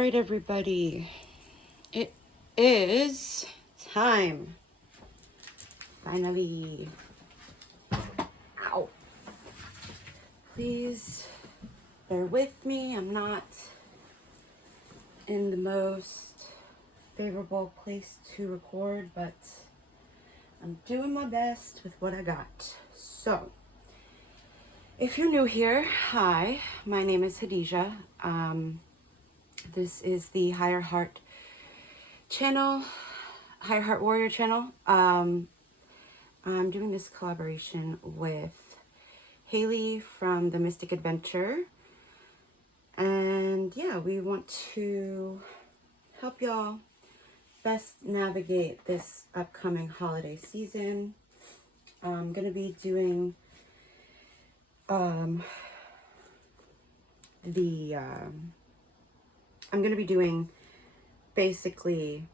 right, everybody. It is time. Finally. Ow. Please bear with me. I'm not in the most favorable place to record, but I'm doing my best with what I got. So, if you're new here, hi, my name is Hadija. This is the Higher Heart channel, Higher Heart Warrior channel. I'm doing this collaboration with Hallie from the Mystic Adventure. And yeah, we want to help y'all best navigate this upcoming holiday season. I'm going to be doing basically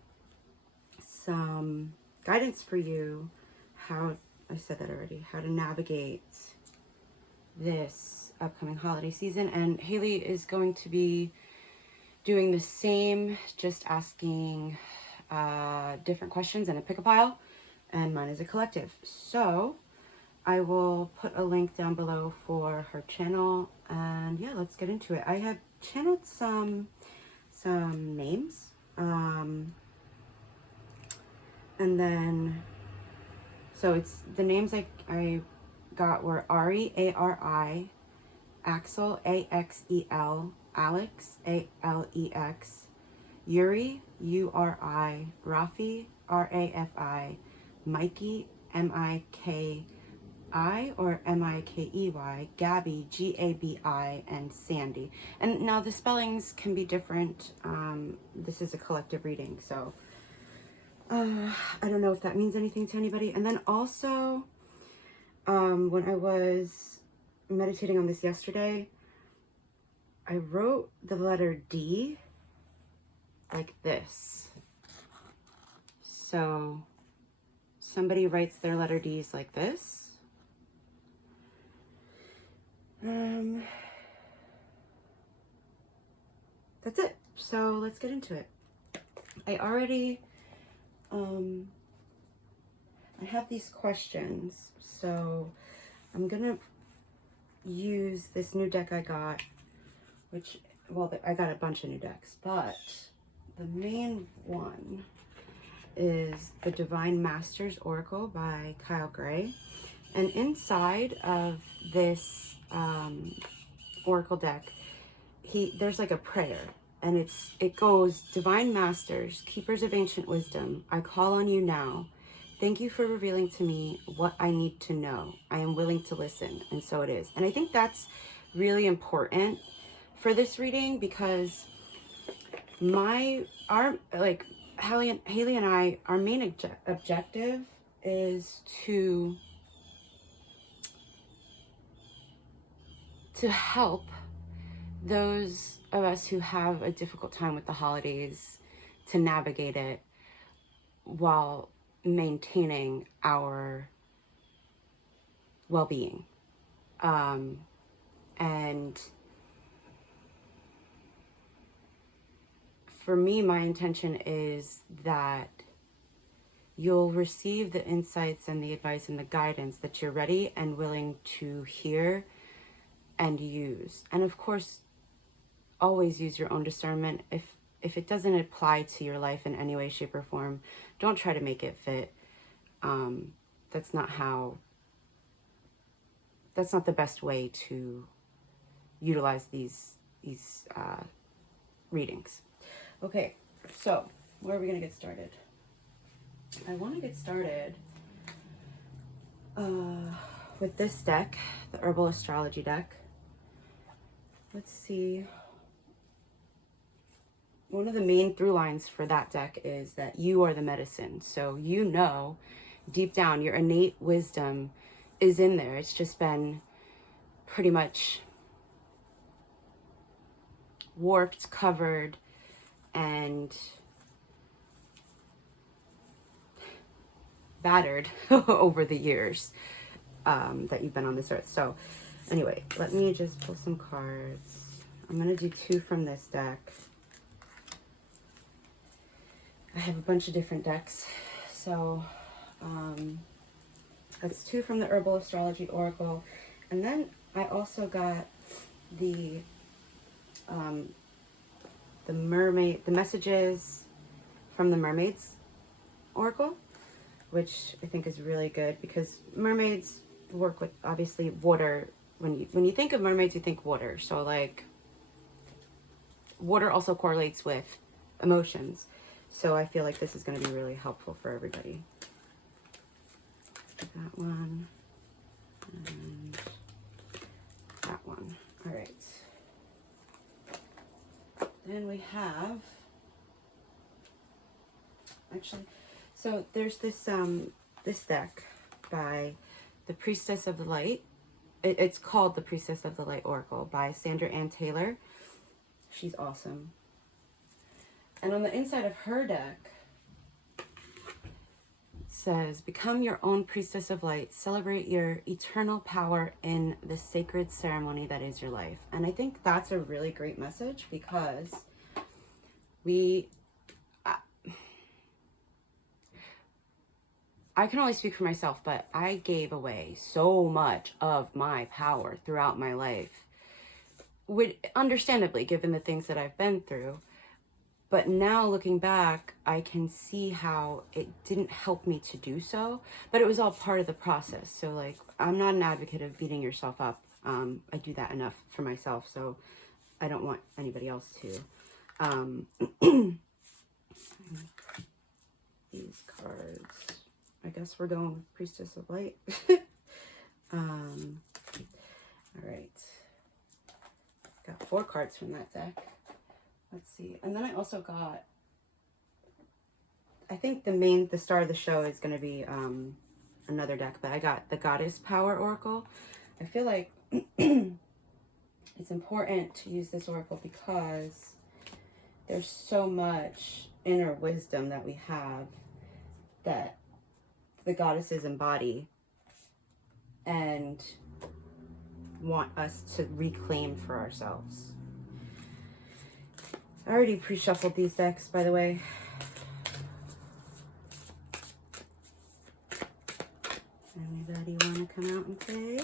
some guidance for you, how to navigate this upcoming holiday season. And Hallie is going to be doing the same, just asking different questions in a pick-a-pile, and mine is a collective. So I will put a link down below for her channel, and yeah, let's get into it. I have channeled some names, and then so it's the names I got were Ari, A-R-I, Axel, A-X-E-L, Alex, A-L-E-X, Yuri, U-R-I, Rafi, R-A-F-I, Mikey, M-I-K-I or M-I-K-E-Y, Gabby, G-A-B-I, and Sandy. And now the spellings can be different. This is a collective reading, so I don't know if that means anything to anybody. And then also, when I was meditating on this yesterday, I wrote the letter D like this. So somebody writes their letter D's like this. That's it. So let's get into it. I already, I have these questions, so I'm gonna use this new deck I got, which, well, I got a bunch of new decks, but the main one is the Divine Masters Oracle by Kyle Gray. And inside of this Oracle deck, there's like a prayer, and it goes, Divine Masters, Keepers of Ancient Wisdom, I call on you now. Thank you for revealing to me what I need to know. I am willing to listen, and so it is. And I think that's really important for this reading, because Hallie and I, our main objective is to help those of us who have a difficult time with the holidays to navigate it while maintaining our well-being. And for me, my intention is that you'll receive the insights and the advice and the guidance that you're ready and willing to hear and use. And of course, always use your own discernment. If it doesn't apply to your life in any way, shape, or form, don't try to make it fit. That's not the best way to utilize these readings. Okay, so where are we gonna get started? I want to get started with this deck, the Herbal Astrology deck. Let's see. One of the main through lines for that deck is that you are the medicine. So you know, deep down, your innate wisdom is in there. It's just been pretty much warped, covered, and battered over the years that you've been on this earth. So anyway, let me just pull some cards. I'm going to do two from this deck. I have a bunch of different decks. So that's 2 from the Herbal Astrology Oracle. And then I also got the messages from the Mermaids Oracle, which I think is really good because mermaids work with obviously water. When you think of mermaids, you think water. So like water also correlates with emotions. So I feel like this is going to be really helpful for everybody. That one and that one. All right. Then we have, actually, so there's this this deck by the Priestess of the Light. It's called the Priestess of the Light Oracle by Sandra Ann Taylor. She's awesome. And on the inside of her deck, it says, become your own priestess of light. Celebrate your eternal power in the sacred ceremony that is your life. And I think that's a really great message because I can only speak for myself, but I gave away so much of my power throughout my life. Understandably, given the things that I've been through. But now looking back, I can see how it didn't help me to do so, but it was all part of the process. So like, I'm not an advocate of beating yourself up. I do that enough for myself, so I don't want anybody else to. These cards, I guess we're going with Priestess of Light. All right. Got 4 cards from that deck. Let's see. And then I also got, I think the star of the show is going to be another deck, but I got the Goddess Power Oracle. I feel like it's important to use this oracle because there's so much inner wisdom that we have that the goddesses embody and want us to reclaim for ourselves. I already pre-shuffled these decks, by the way. Anybody want to come out and play?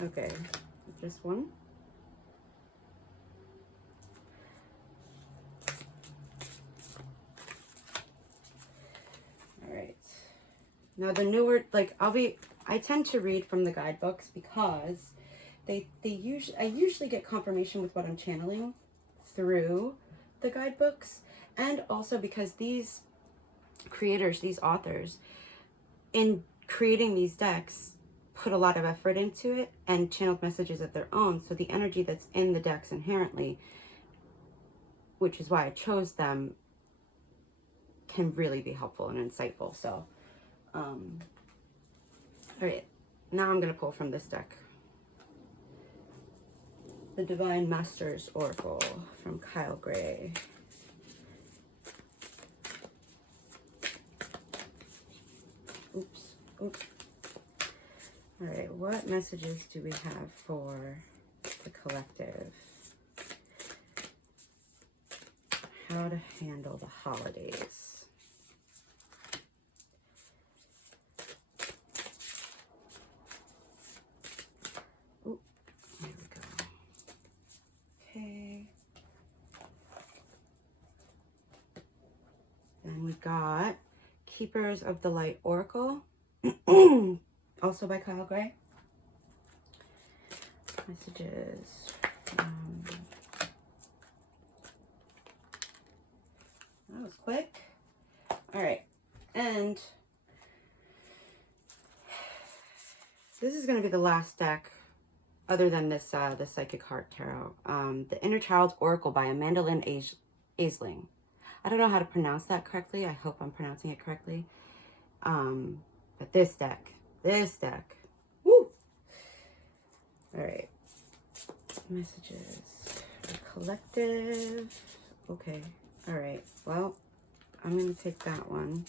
Okay, just one. All right. Now the newer, like I tend to read from the guidebooks because I usually get confirmation with what I'm channeling through the guidebooks, and also because these creators, these authors, in creating these decks, put a lot of effort into it and channeled messages of their own. So the energy that's in the decks inherently, which is why I chose them, can really be helpful and insightful. So, all right, now I'm going to pull from this deck. The Divine Masters Oracle from Kyle Gray. Oops. All right, what messages do we have for the collective? How to handle the holidays. Ooh, there we go. Okay. Then we got Keepers of the Light Oracle, also by Kyle Gray. Messages. That was quick. All right, and this is going to be the last deck, other than this, the Psychic Heart Tarot. The Inner Child's Oracle by Amanda Lynn Aisling. I don't know how to pronounce that correctly. I hope I'm pronouncing it correctly. But this deck, woo! All right, messages, the collective. Okay, all right, well, I'm gonna take that one,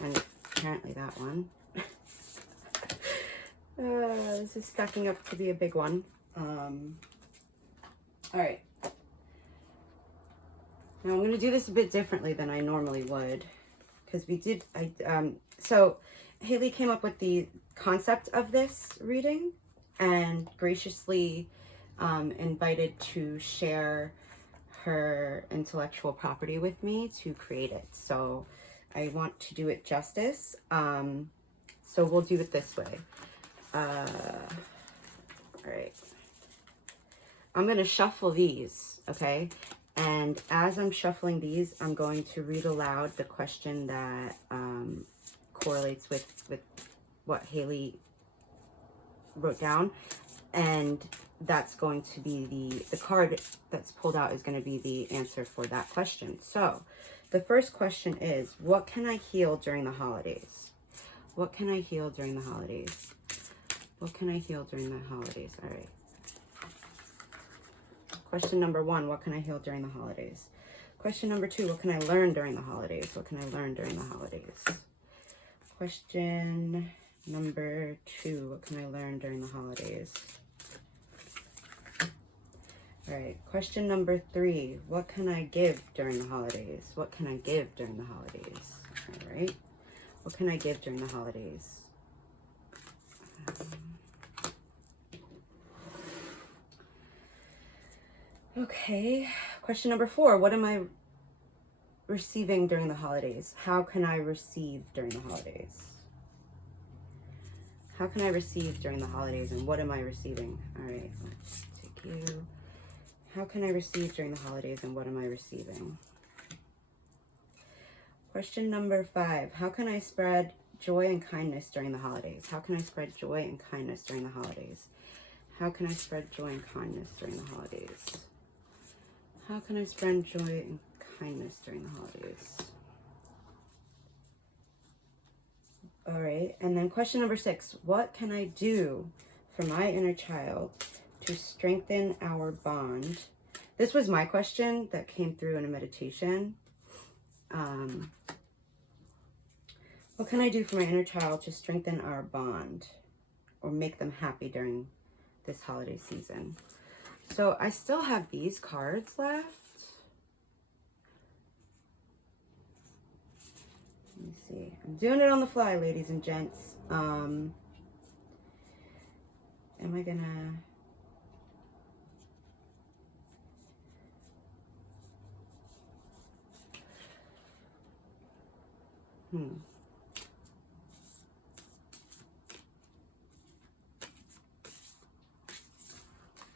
and apparently that one. This is stacking up to be a big one. All right. Now I'm going to do this a bit differently than I normally would, because so Haley came up with the concept of this reading and graciously invited to share her intellectual property with me to create it. So I want to do it justice. So we'll do it this way. All right. I'm going to shuffle these, okay? And as I'm shuffling these, I'm going to read aloud the question that correlates with what Haley wrote down. And that's going to be the card that's pulled out is going to be the answer for that question. So the first question is, what can I heal during the holidays? What can I heal during the holidays? What can I heal during the holidays? All right. Question number 1, what can I heal during the holidays? Question number 2, what can I learn during the holidays? What can I learn during the holidays? Question number 2, what can I learn during the holidays? All right, question number 3, what can I give during the holidays? What can I give during the holidays? All right, what can I give during the holidays? Okay, question number 4, what am I receiving during the holidays? How can I receive during the holidays? How can I receive during the holidays, and what am I receiving? All right, let's take you. How can I receive during the holidays, and what am I receiving? Question number 5, how can I spread joy and kindness during the holidays? How can I spread joy and kindness during the holidays? How can I spread joy and kindness during the holidays? How can I spread joy and kindness during the holidays? All right, and then question number 6, what can I do for my inner child to strengthen our bond? This was my question that came through in a meditation. What can I do for my inner child to strengthen our bond or make them happy during this holiday season? So I still have these cards left. Let me see. I'm doing it on the fly, ladies and gents. Am I gonna...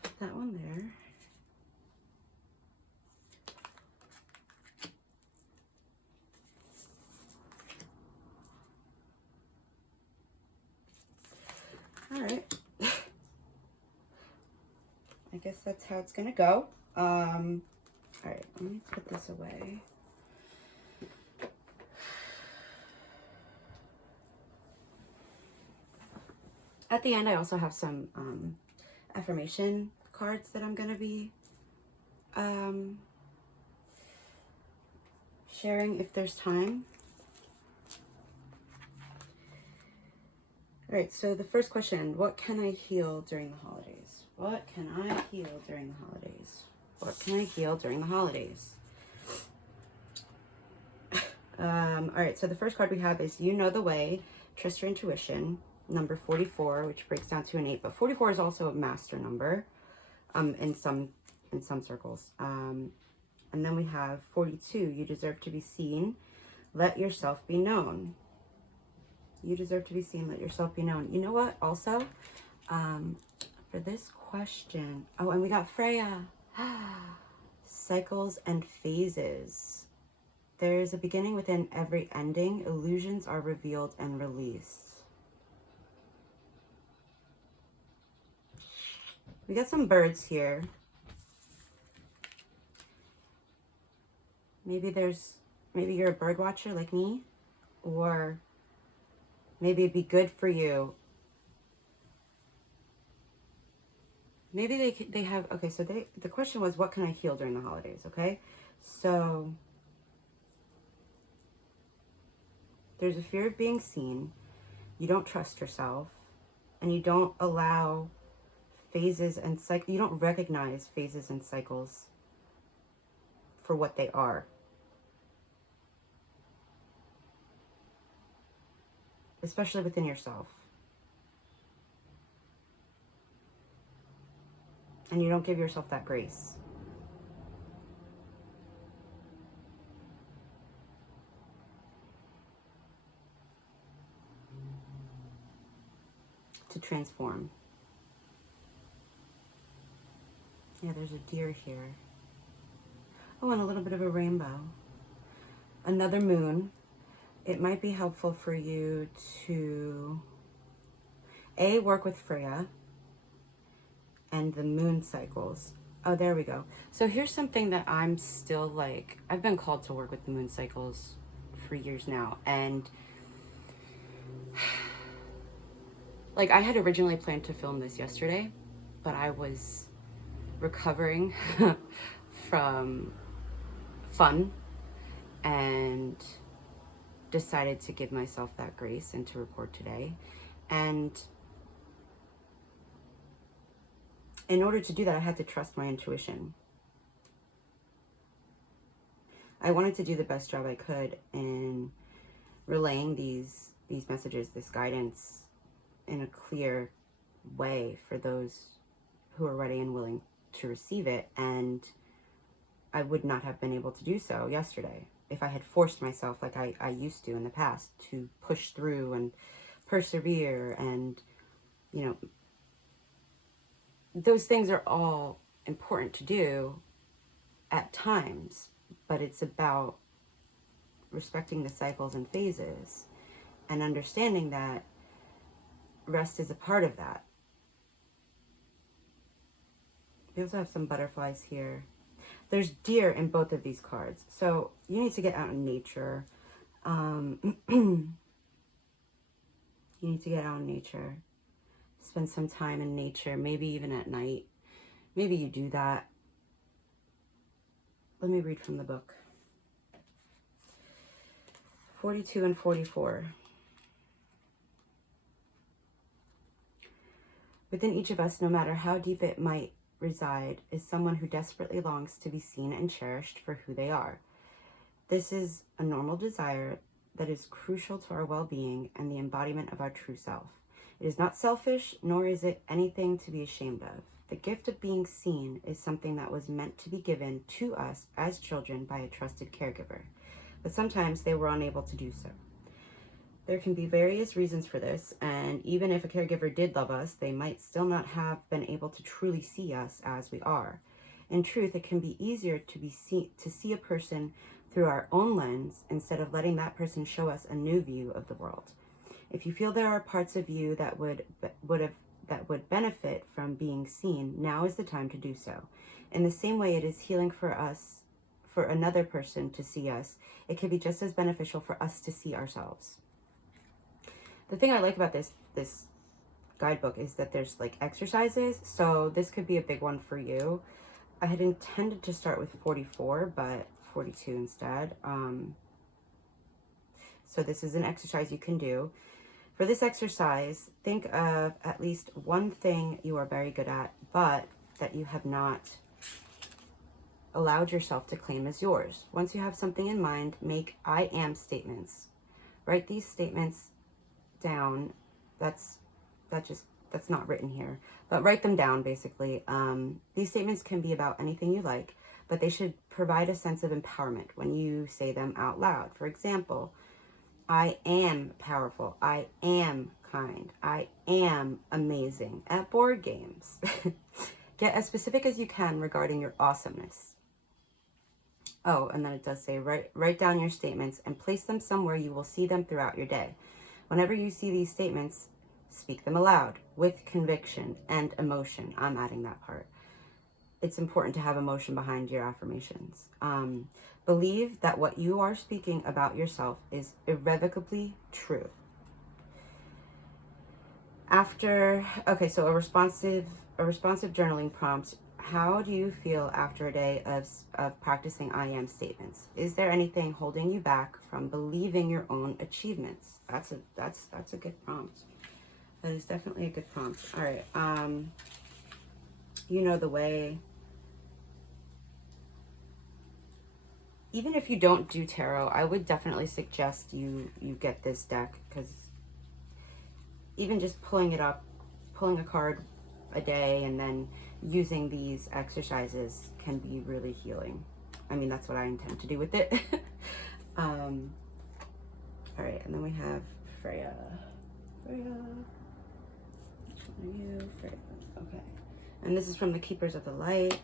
Put that one there. All right. I guess that's how it's gonna go. All right, let me put this away. At the end, I also have some affirmation cards that I'm gonna be sharing if there's time. All right, so the first question, what can I heal during the holidays? What can I heal during the holidays? What can I heal during the holidays? All right, so the first card we have is You Know the Way, Trust Your Intuition, number 44, which breaks down to an 8, but 44 is also a master number in some circles. And then we have 42, You Deserve to be Seen, Let Yourself Be Known. You deserve to be seen, let yourself be known. You know what, also, for this question, oh, and we got Freya. Cycles and phases. There is a beginning within every ending. Illusions are revealed and released. We got some birds here. Maybe you're a bird watcher like me, or maybe it'd be good for you. Maybe they have, okay, so the question was, what can I heal during the holidays, okay? So there's a fear of being seen. You don't trust yourself, and you don't allow phases and cycles. You don't recognize phases and cycles for what they are. Especially within yourself. And you don't give yourself that grace. To transform. Yeah, there's a deer here. Oh, and a little bit of a rainbow. Another moon. It might be helpful for you to work with Freya and the moon cycles. Oh, there we go. So here's something that I'm still like, I've been called to work with the moon cycles for years now. And like, I had originally planned to film this yesterday, but I was recovering from fun and decided to give myself that grace and to record today. And in order to do that, I had to trust my intuition. I wanted to do the best job I could in relaying these messages, this guidance, in a clear way for those who are ready and willing to receive it. And I would not have been able to do so yesterday if I had forced myself like I used to in the past to push through and persevere. And, you know, those things are all important to do at times, but it's about respecting the cycles and phases and understanding that rest is a part of that. We also have some butterflies here. There's deer in both of these cards. So you need to get out in nature. You need to get out in nature. Spend some time in nature, maybe even at night. Maybe you do that. Let me read from the book. 42 and 44. Within each of us, no matter how deep it might reside, is someone who desperately longs to be seen and cherished for who they are. This is a normal desire that is crucial to our well-being and the embodiment of our true self. It is not selfish, nor is it anything to be ashamed of. The gift of being seen is something that was meant to be given to us as children by a trusted caregiver, but sometimes they were unable to do so. There can be various reasons for this, and even if a caregiver did love us, they might still not have been able to truly see us as we are. In truth, it can be easier to see a person through our own lens instead of letting that person show us a new view of the world. If you feel there are parts of you that would benefit from being seen, now is the time to do so. In the same way it is healing for another person to see us, it can be just as beneficial for us to see ourselves. The thing I like about this guidebook is that there's like exercises, so this could be a big one for you. I had intended to start with 44, but 42 instead. So this is an exercise you can do. For this exercise, think of at least one thing you are very good at, but that you have not allowed yourself to claim as yours. Once you have something in mind, make I am statements. Write these statements down. That's not written here, but write them down basically. These statements can be about anything you like, but they should provide a sense of empowerment when you say them out loud. For example, I am powerful. I am kind. I am amazing at board games. Get as specific as you can regarding your awesomeness. Oh, and then it does say, write down your statements and place them somewhere you will see them throughout your day. Whenever you see these statements, speak them aloud with conviction and emotion. I'm adding that part. It's important to have emotion behind your affirmations. Believe that what you are speaking about yourself is irrevocably true. So a responsive journaling prompt. How do you feel after a day of practicing I am statements? Is there anything holding you back from believing your own achievements? That's a good prompt. That is definitely a good prompt. All right. You know the way. even if you don't do tarot, I would definitely suggest you get this deck, because even just pulling it up, pulling a card a day and then using these exercises can be really healing. I mean, that's what I intend to do with it. All right, and then we have Freya. Freya. Which one are you? Freya. Okay. And this is from the Keepers of the Light.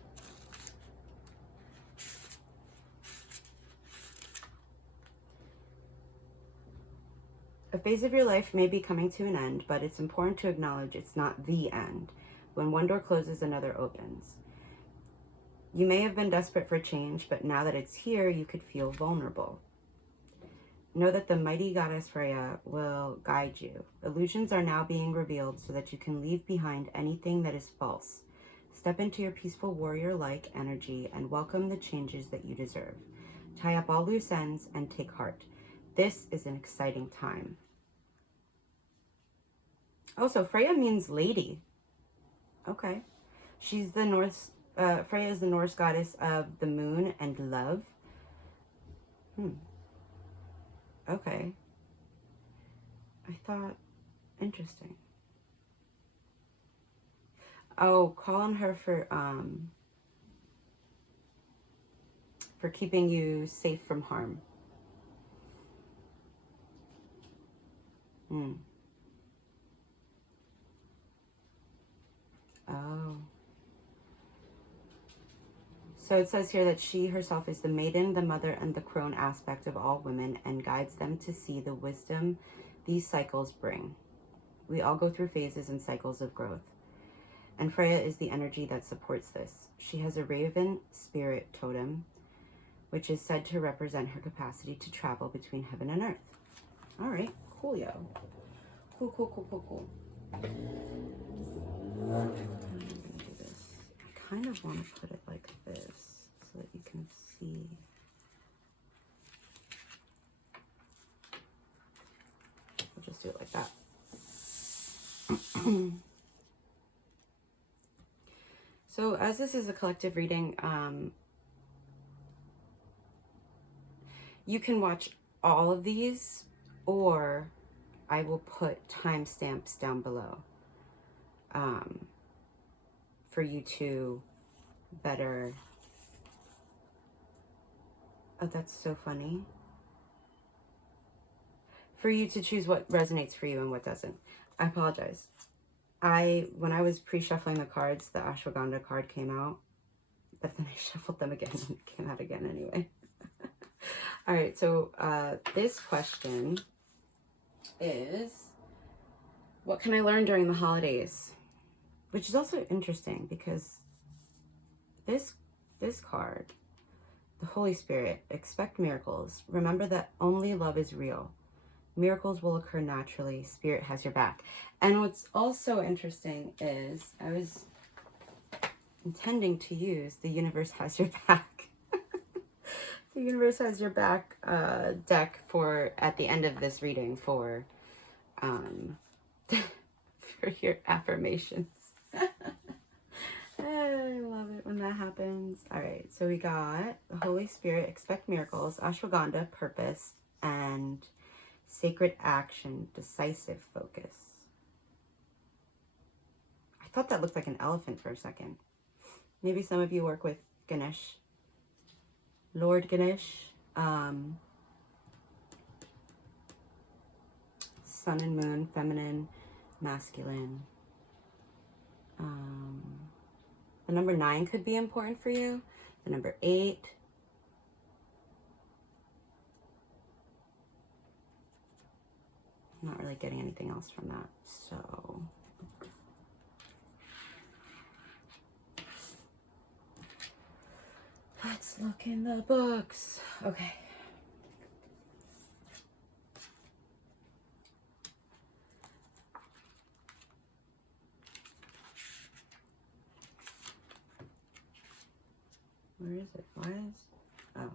A phase of your life may be coming to an end, but it's important to acknowledge it's not the end. When one door closes, another opens. You may have been desperate for change, but now that it's here, you could feel vulnerable. Know that the mighty goddess Freya will guide you. Illusions are now being revealed so that you can leave behind anything that is false. Step into your peaceful warrior-like energy and welcome the changes that you deserve. Tie up all loose ends and take heart. This is an exciting time. Also, Freya means lady. Okay. She's the Norse, Freya is the Norse goddess of the moon and love. Okay. I thought, interesting. Oh, call on her for keeping you safe from harm. Oh. So it says here that she herself is the maiden, the mother, and the crone aspect of all women and guides them to see the wisdom these cycles bring. We all go through phases and cycles of growth. And Freya is the energy that supports this. She has a raven spirit totem, which is said to represent her capacity to travel between heaven and earth. All right, coolio. Cool, cool, cool, cool, cool. I'm gonna do this. I kind of want to put it like this so that you can see. I'll just do it like that. So as this is a collective reading, you can watch all of these, or I will put timestamps down below for you to better. Oh, that's so funny. For you to choose what resonates for you and what doesn't. I apologize. When I was pre-shuffling the cards, the ashwagandha card came out, but then I shuffled them again and it came out again anyway. All right, so this question is, what can I learn during the holidays? Which is also interesting because this card, the Holy Spirit, expect miracles. Remember that only love is real. Miracles will occur naturally. Spirit has your back. And what's also interesting is I was intending to use the universe has your back. The universe has your back deck for at the end of this reading for for your affirmations. I love it when that happens. All right, so we got the Holy Spirit, expect miracles, ashwagandha, purpose, and sacred action, decisive focus. I thought that looked like an elephant for a second. Maybe some of you work with Ganesh, Lord Ganesh, sun and moon, feminine, masculine. The number 9 could be important for you. The number 8. I'm not really getting anything else from that, so. Let's look in the books. Okay. Where is it? Why is... Oh.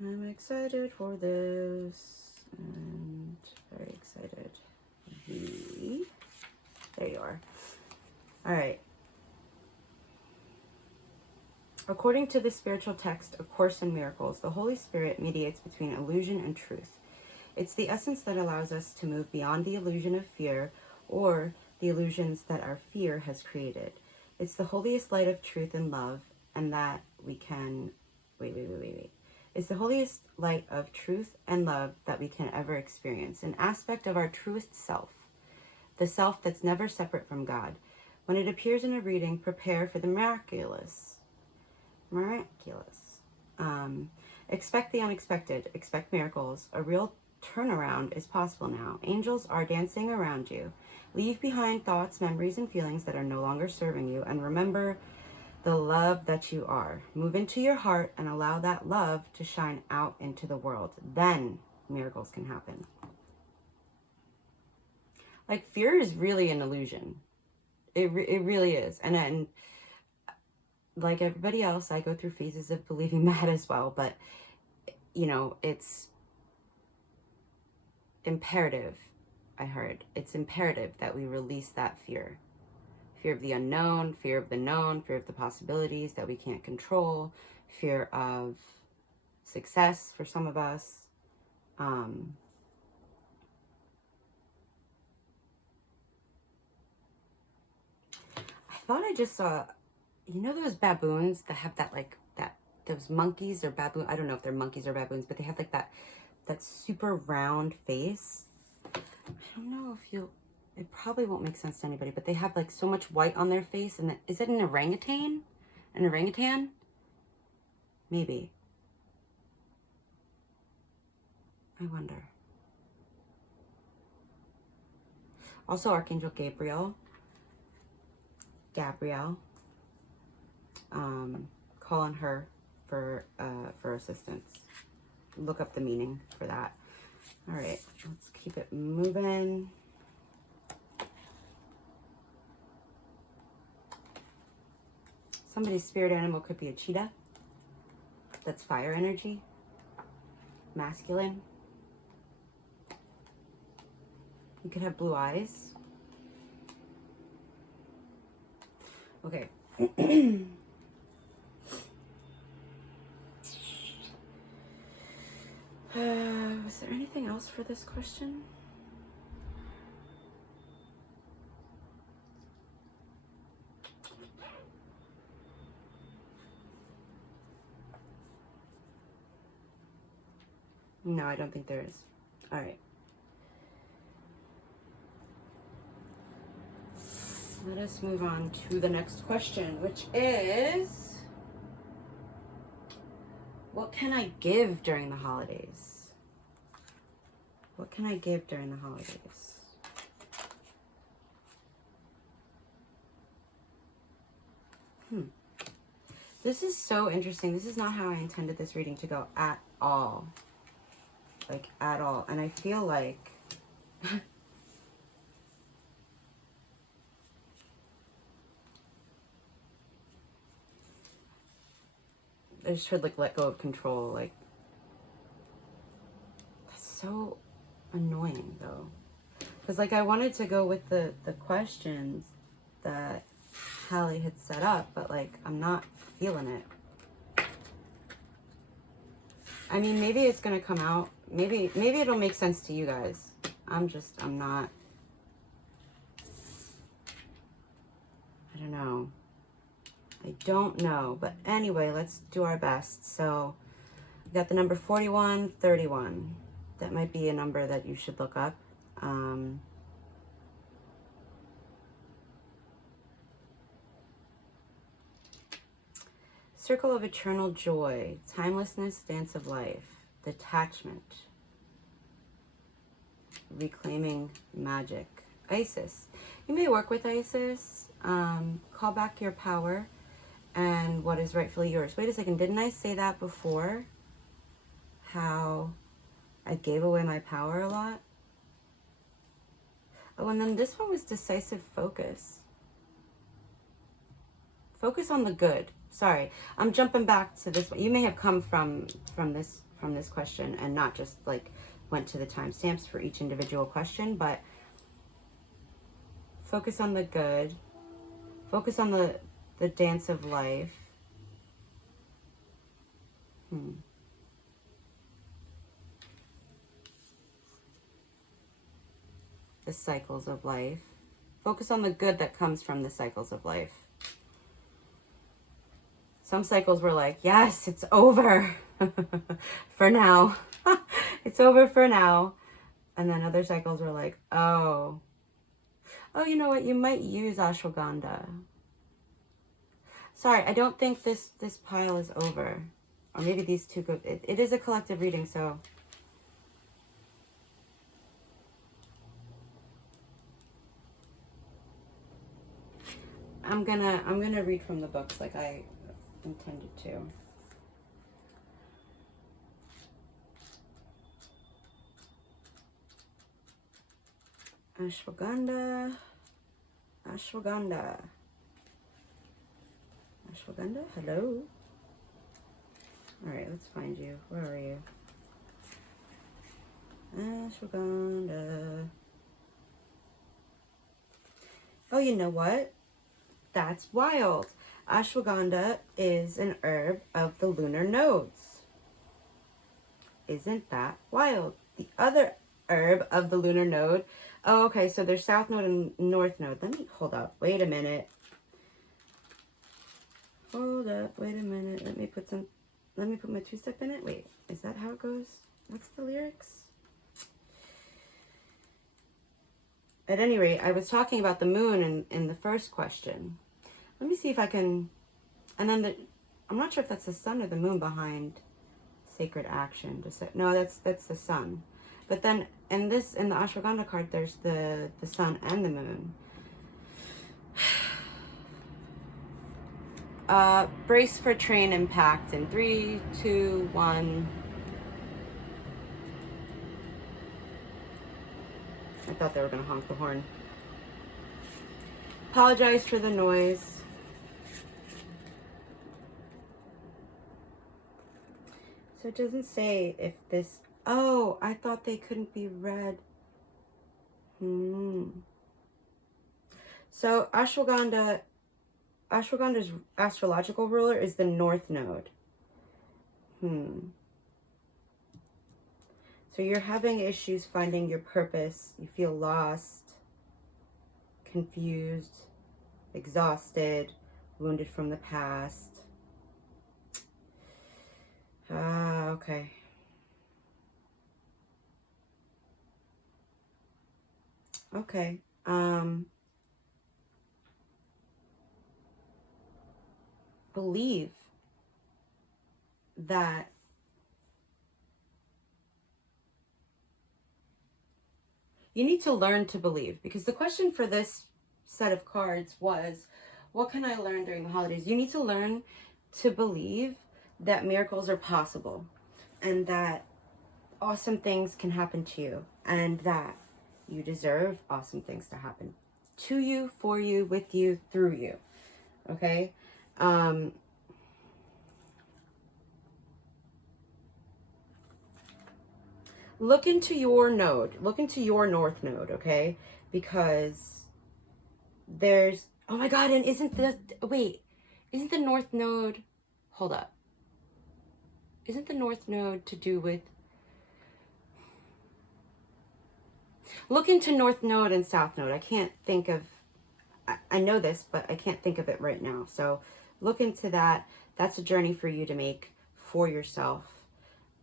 I'm excited for this. And very excited. There you are. All right. According to the spiritual text, A Course in Miracles, the Holy Spirit mediates between illusion and truth. It's the essence that allows us to move beyond the illusion of fear or the illusions that our fear has created. It's the holiest light of truth and love, and that we can... Wait. It's the holiest light of truth and love that we can ever experience, an aspect of our truest self, the self that's never separate from God. When it appears in a reading, prepare for the miraculous. Expect the unexpected. Expect miracles. A real turnaround is possible now. Angels are dancing around you. Leave behind thoughts, memories, and feelings that are no longer serving you, and remember the love that you are. Move into your heart and allow that love to shine out into the world. Then miracles can happen. Like, fear is really an illusion. It really is. And like everybody else, I go through phases of believing that as well. But, you know, it's imperative, I heard. It's imperative that we release that fear. Fear of the unknown, fear of the known, fear of the possibilities that we can't control, fear of success for some of us. I thought I just saw, you know those baboons that have that, like, those monkeys or baboon, I don't know if they're monkeys or baboons, but they have like that super round face. I don't know if it probably won't make sense to anybody, but they have like so much white on their face. And is it an orangutan? An orangutan? Maybe. I wonder. Also, Archangel Gabriel, call on her for assistance. Look up the meaning for that. All right, let's keep it moving. Somebody's spirit animal could be a cheetah. That's fire energy. Masculine. You could have blue eyes. Okay. Was there anything else for this question? No, I don't think there is. All right. Let us move on to the next question, which is, what can I give during the holidays? What can I give during the holidays? This is so interesting. This is not how I intended this reading to go at all. Like, at all. And I feel like I should like let go of control. Like, that's so annoying though, because like I wanted to go with the questions that Hallie had set up, but like I'm not feeling it. I mean, maybe it's gonna come out. Maybe it'll make sense to you guys. I'm not. I don't know. I don't know. But anyway, let's do our best. So we got the number 4131. That might be a number that you should look up. Circle of eternal joy, timelessness, dance of life, detachment, reclaiming magic. Isis. You may work with Isis. Call back your power and what is rightfully yours. Wait a second, didn't I say that before? How I gave away my power a lot? Oh, and then this one was decisive focus. Focus on the good. Sorry, I'm jumping back to this one. You may have come from this question and not just like went to the timestamps for each individual question, but focus on the good. Focus on the dance of life. The cycles of life. Focus on the good that comes from the cycles of life. Some cycles were like, yes, it's over for now. It's over for now. And then other cycles were like, oh, you know what? You might use ashwagandha. Sorry, I don't think this pile is over. Or maybe these two go. It is a collective reading, so. I'm gonna read from the books like I intended to. Ashwagandha. Ashwagandha. Ashwagandha? Hello? Alright, let's find you. Where are you? Ashwagandha. Oh, you know what? That's wild. Ashwagandha is an herb of the lunar nodes. Isn't that wild? The other herb of the lunar node. Oh, okay, so there's south node and north node. Let me, hold up. Wait a minute. Hold up. Wait a minute. Let me put my two-step in it. Wait, is that how it goes? What's the lyrics? At any rate, I was talking about the moon in the first question. Let me see if I can, and then I'm not sure if that's the sun or the moon behind sacred action. No, that's the sun. But then in the ashwagandha card, there's the sun and the moon. Brace for train impact in 3, 2, 1. I thought they were going to honk the horn. Apologize for the noise. So it doesn't say if this... Oh, I thought they couldn't be read. So ashwagandha's astrological ruler is the north node. So you're having issues finding your purpose. You feel lost, confused, exhausted, wounded from the past. Okay. Okay. Believe that you need to learn to believe, because the question for this set of cards was, what can I learn during the holidays? You need to learn to believe that miracles are possible and that awesome things can happen to you and that you deserve awesome things to happen to you, for you, with you, through you. Okay? Look into your node. Look into your north node, okay? Because there's... Oh my God, and isn't the north node... Hold up. Isn't the north node to do with... Look into north node and south node. I can't think of... I know this, but I can't think of it right now. So look into that. That's a journey for you to make for yourself.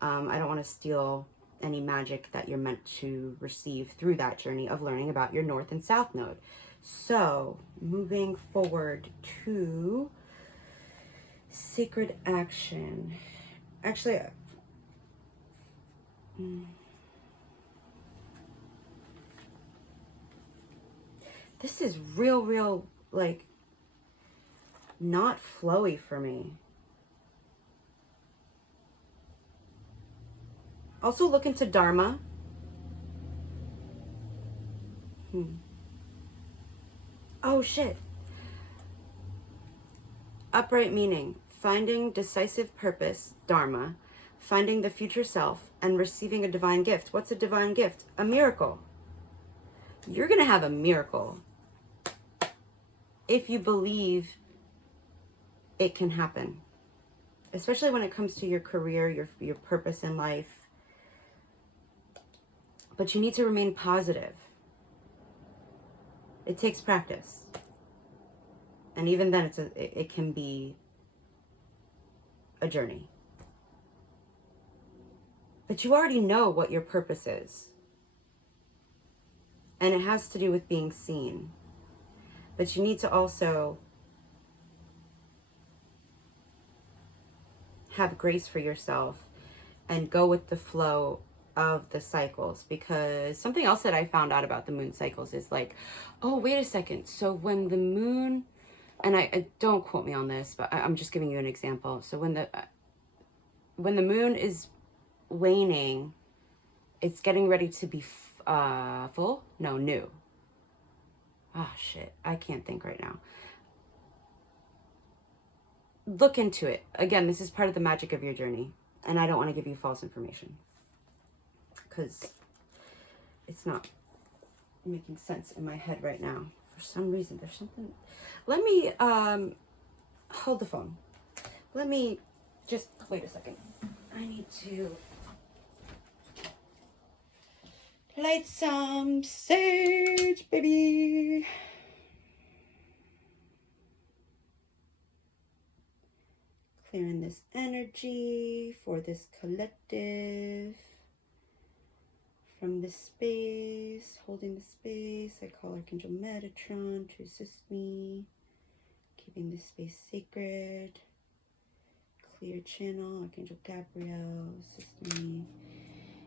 I don't want to steal any magic that you're meant to receive through that journey of learning about your north and south node. So moving forward to sacred action. Actually, this is real, like, not flowy for me. Also look into Dharma. Oh, shit. Upright meaning. Finding decisive purpose, Dharma. Finding the future self and receiving a divine gift. What's a divine gift? A miracle. You're going to have a miracle if you believe it can happen. especially when it comes to your career, your purpose in life. But you need to remain positive. It takes practice. And even then, it can be a journey. But you already know what your purpose is. And it has to do with being seen. But you need to also have grace for yourself and go with the flow of the cycles. Because something else that I found out about the moon cycles is like, oh, wait a second. So when the moon, and I don't quote me on this, but I'm just giving you an example. So when the moon is waning, it's getting ready to be full? No, new. Ah, shit. I can't think right now. Look into it. Again, this is part of the magic of your journey. And I don't want to give you false information. Because it's not making sense in my head right now. For some reason, there's something. Let me hold the phone. Let me just wait a second. I need to light some sage, baby. Clearing this energy for this collective. From this space, holding the space, I call Archangel Metatron to assist me. Keeping this space sacred. Clear channel, Archangel Gabriel, assist me.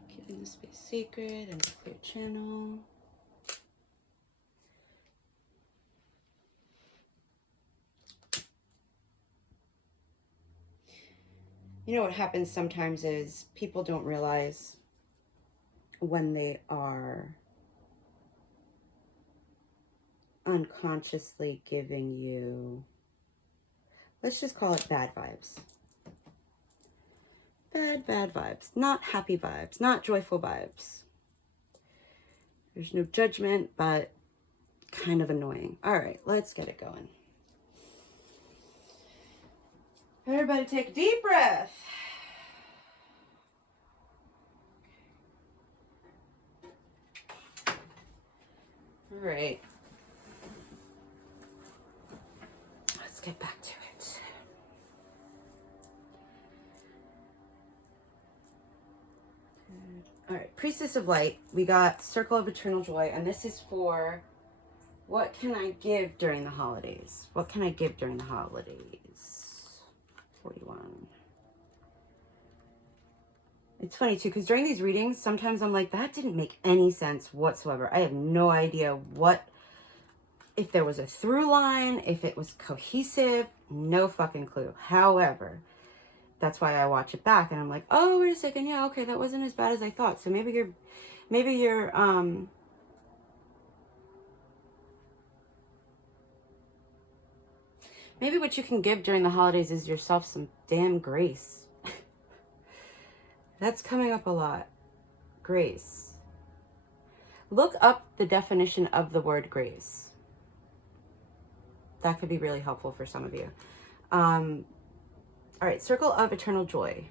Keeping the space sacred and clear channel. You know what happens sometimes is people don't realize when they are unconsciously giving you, let's just call it bad vibes. Bad vibes. Not happy vibes. Not joyful vibes. There's no judgment, but kind of annoying. All right, let's get it going. Everybody take a deep breath. All right. Let's get back to it. Good. All right, Priestess of Light. We got Circle of Eternal Joy, and this is for what can I give during the holidays? What can I give during the holidays? 41. It's funny too, because during these readings, sometimes I'm like, that didn't make any sense whatsoever. I have no idea if there was a through line, if it was cohesive, no fucking clue. However, that's why I watch it back and I'm like, oh, wait a second. Yeah, okay, that wasn't as bad as I thought. So maybe you're maybe what you can give during the holidays is yourself some damn grace. That's coming up a lot. Grace. Look up the definition of the word grace. That could be really helpful for some of you. All right, Circle of Eternal Joy.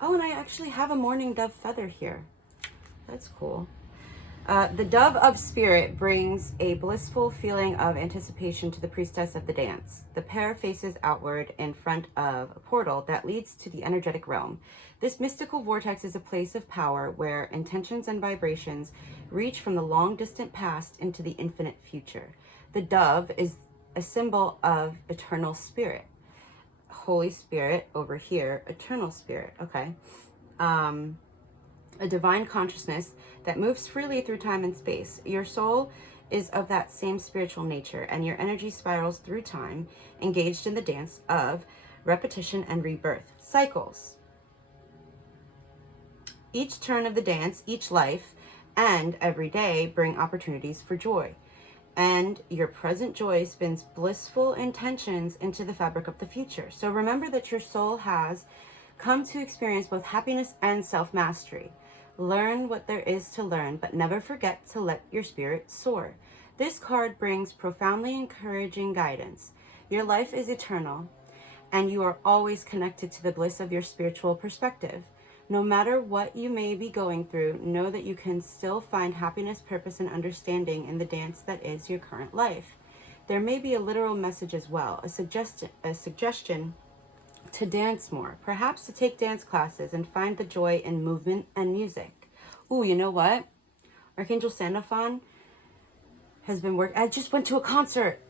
Oh, and I actually have a mourning dove feather here. That's cool. The dove of spirit brings a blissful feeling of anticipation to the priestess of the dance. The pair faces outward in front of a portal that leads to the energetic realm. This mystical vortex is a place of power where intentions and vibrations reach from the long distant past into the infinite future. The dove is a symbol of eternal spirit. Holy Spirit over here, eternal spirit, okay? A divine consciousness that moves freely through time and space. Your soul is of that same spiritual nature, and your energy spirals through time, engaged in the dance of repetition and rebirth. Cycles. Each turn of the dance, each life, and every day bring opportunities for joy. And your present joy spins blissful intentions into the fabric of the future. So remember that your soul has come to experience both happiness and self-mastery. Learn what there is to learn, but never forget to let your spirit soar. This card brings profoundly encouraging guidance. Your life is eternal, and you are always connected to the bliss of your spiritual perspective. No matter what you may be going through, know that you can still find happiness, purpose, and understanding in the dance that is your current life. There may be a literal message as well, a suggestion to dance more, perhaps to take dance classes and find the joy in movement and music. Ooh, you know what? Archangel Sandalphon has been working. I just went to a concert.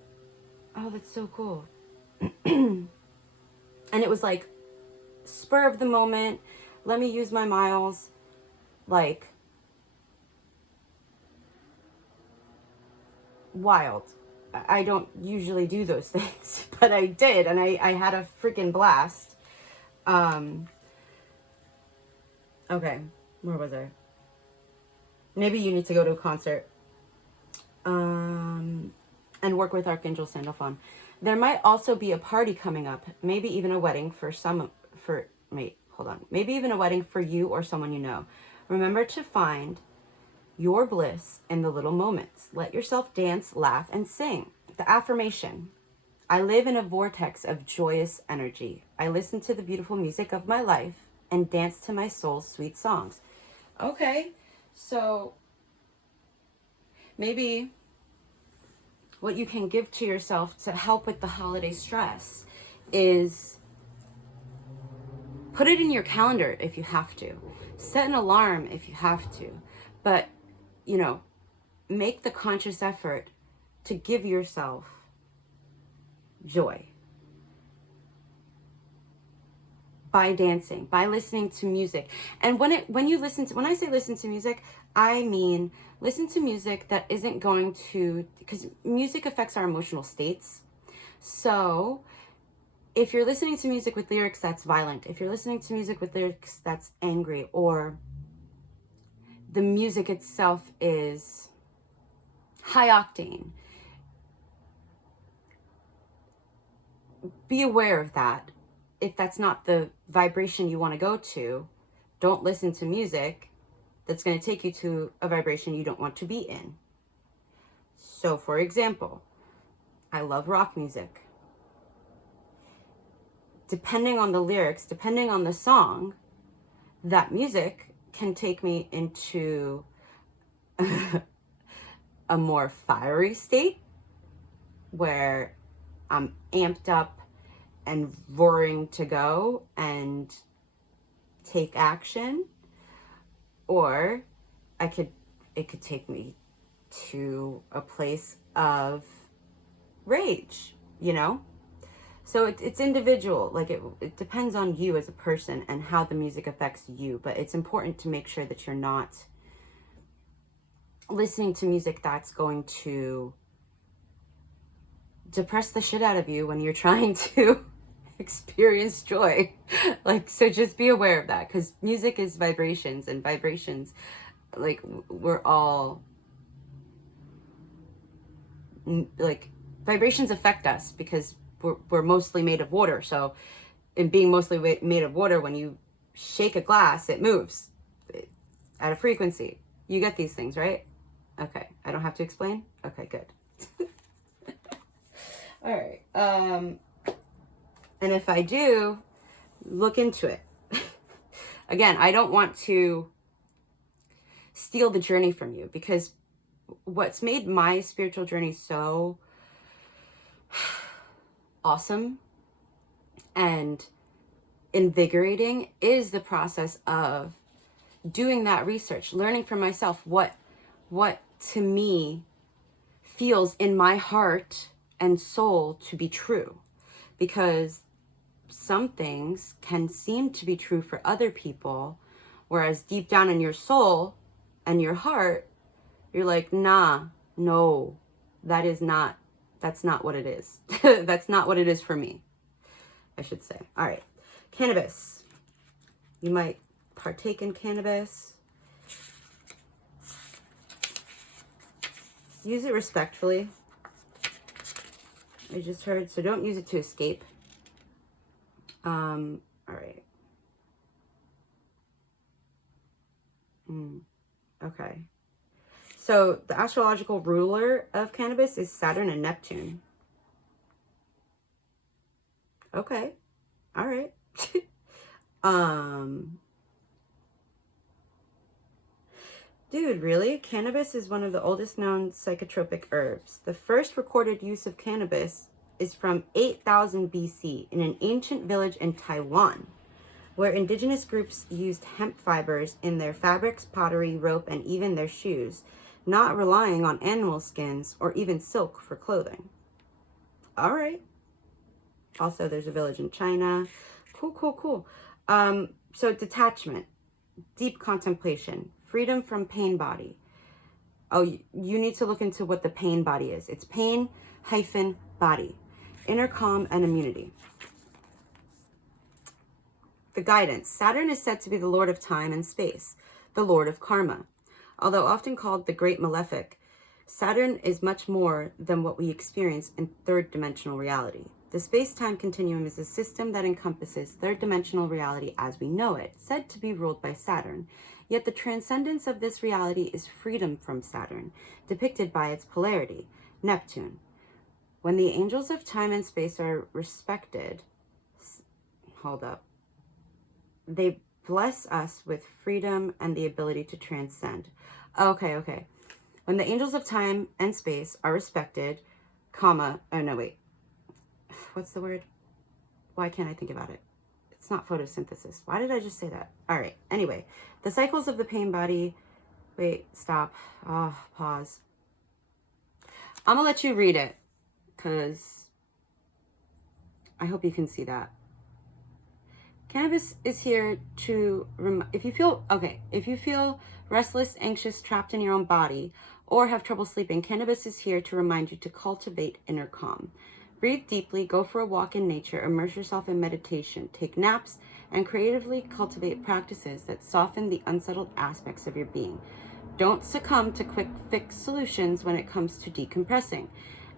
Oh, that's so cool. And it was like spur of the moment. Let me use my miles. Like, wild. I don't usually do those things, but I did, and I had a freaking blast. Okay, where was I? Maybe you need to go to a concert and work with Archangel Sandalphon. There might also be a party coming up, maybe even a wedding maybe even a wedding for you or someone you know. Remember to find your bliss in the little moments. Let yourself dance, laugh, and sing. The affirmation: I live in a vortex of joyous energy. I listen to the beautiful music of my life and dance to my soul's sweet songs. Okay, so maybe what you can give to yourself to help with the holiday stress is put it in your calendar if you have to. Set an alarm if you have to. But, you know, make the conscious effort to give yourself joy by dancing, by listening to music. And when I say listen to music, I mean listen to music that isn't going to, because music affects our emotional states. So if you're listening to music with lyrics that's violent, if you're listening to music with lyrics that's angry, or the music itself is high octane, be aware of that. If that's not the vibration you want to go to, don't listen to music that's going to take you to a vibration you don't want to be in. So, for example, I love rock music. Depending on the lyrics, depending on the song, that music can take me into a more fiery state where I'm amped up and roaring to go and take action. Or it could take me to a place of rage, you know? So it's individual. Like it depends on you as a person and how the music affects you. But it's important to make sure that you're not listening to music that's going to depress the shit out of you when you're trying to experience joy. Like, so just be aware of that, because music is vibrations, and vibrations, like, we're all, like, vibrations affect us because we're mostly made of water. So in being mostly made of water, when you shake a glass, it moves at a frequency. You get these things, right? Okay, I don't have to explain? Okay, good. All right. And if I do, look into it. Again, I don't want to steal the journey from you, because what's made my spiritual journey so awesome and invigorating is the process of doing that research, learning for myself what to me feels in my heart and soul to be true. Because some things can seem to be true for other people, whereas deep down in your soul and your heart, you're like, nah, no, that's not what it is. That's not what it is for me, I should say. All right, cannabis. You might partake in cannabis. Use it respectfully. I just heard, so don't use it to escape. All right. Okay. So the astrological ruler of cannabis is Saturn and Neptune. Okay. All right. Dude, really? Cannabis is one of the oldest known psychotropic herbs. The first recorded use of cannabis is from 8000 BC in an ancient village in Taiwan, where indigenous groups used hemp fibers in their fabrics, pottery, rope, and even their shoes, not relying on animal skins or even silk for clothing. All right. Also, there's a village in China. Cool. So detachment, deep contemplation, freedom from pain body. Oh, you need to look into what the pain body is. It's pain-body. Inner calm and immunity. The guidance. Saturn is said to be the lord of time and space, the lord of karma. Although often called the great malefic, Saturn is much more than what we experience in third-dimensional reality. The space-time continuum is a system that encompasses third-dimensional reality as we know it, said to be ruled by Saturn. Yet the transcendence of this reality is freedom from Saturn, depicted by its polarity, Neptune. When the angels of time and space are respected, they bless us with freedom and the ability to transcend. Okay. When the angels of time and space are respected, what's the word? Why can't I think about it? It's not photosynthesis. Why did I just say that? All right. Anyway, the cycles of the pain body. Wait, stop. Pause. I'm going to let you read it because I hope you can see that. Cannabis is here to, if you feel restless, anxious, trapped in your own body, or have trouble sleeping, cannabis is here to remind you to cultivate inner calm. Breathe deeply, go for a walk in nature, immerse yourself in meditation, take naps, and creatively cultivate practices that soften the unsettled aspects of your being. Don't succumb to quick fix solutions when it comes to decompressing,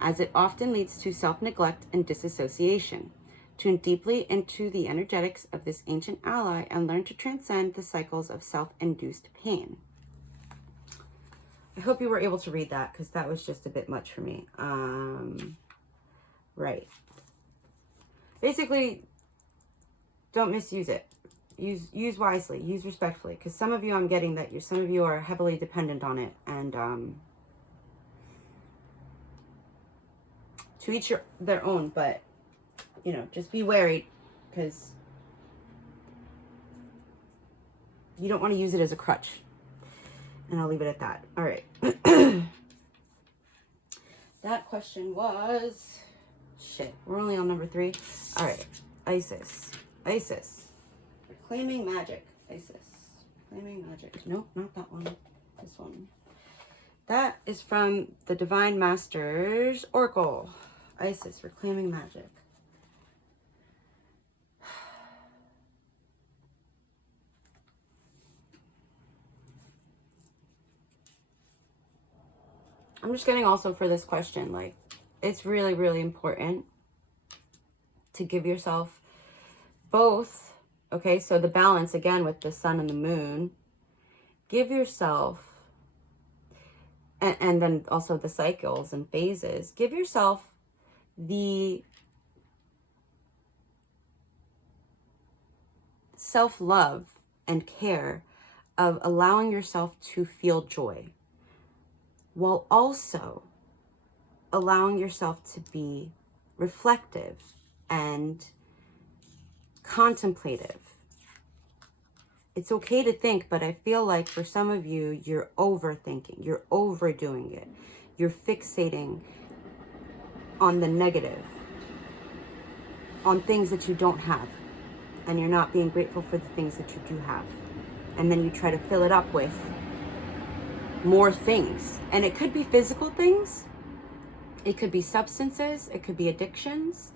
as it often leads to self-neglect and disassociation. Tune deeply into the energetics of this ancient ally and learn to transcend the cycles of self-induced pain. I hope you were able to read that because that was just a bit much for me. Right. Basically, don't misuse it. Use wisely. Use respectfully. Because some of you, I'm getting that some of you are heavily dependent on it. And to each their own. But, just be wary. Because you don't want to use it as a crutch. And I'll leave it at that. All right. That question was... Shit, we're only on number 3. All right, Isis. Reclaiming magic. Reclaiming magic. Nope, not that one. This one. That is from the Divine Masters Oracle. Isis, reclaiming magic. I'm just getting also for this question, like, it's really, really important to give yourself both, okay? So the balance, again, with the sun and the moon, give yourself, and then also the cycles and phases, give yourself the self-love and care of allowing yourself to feel joy, while also allowing yourself to be reflective and contemplative. It's okay to think, but I feel like for some of you, you're overthinking, you're overdoing it. You're fixating on the negative, on things that you don't have, and you're not being grateful for the things that you do have. And then you try to fill it up with more things. And it could be physical things. It could be substances. It could be addictions.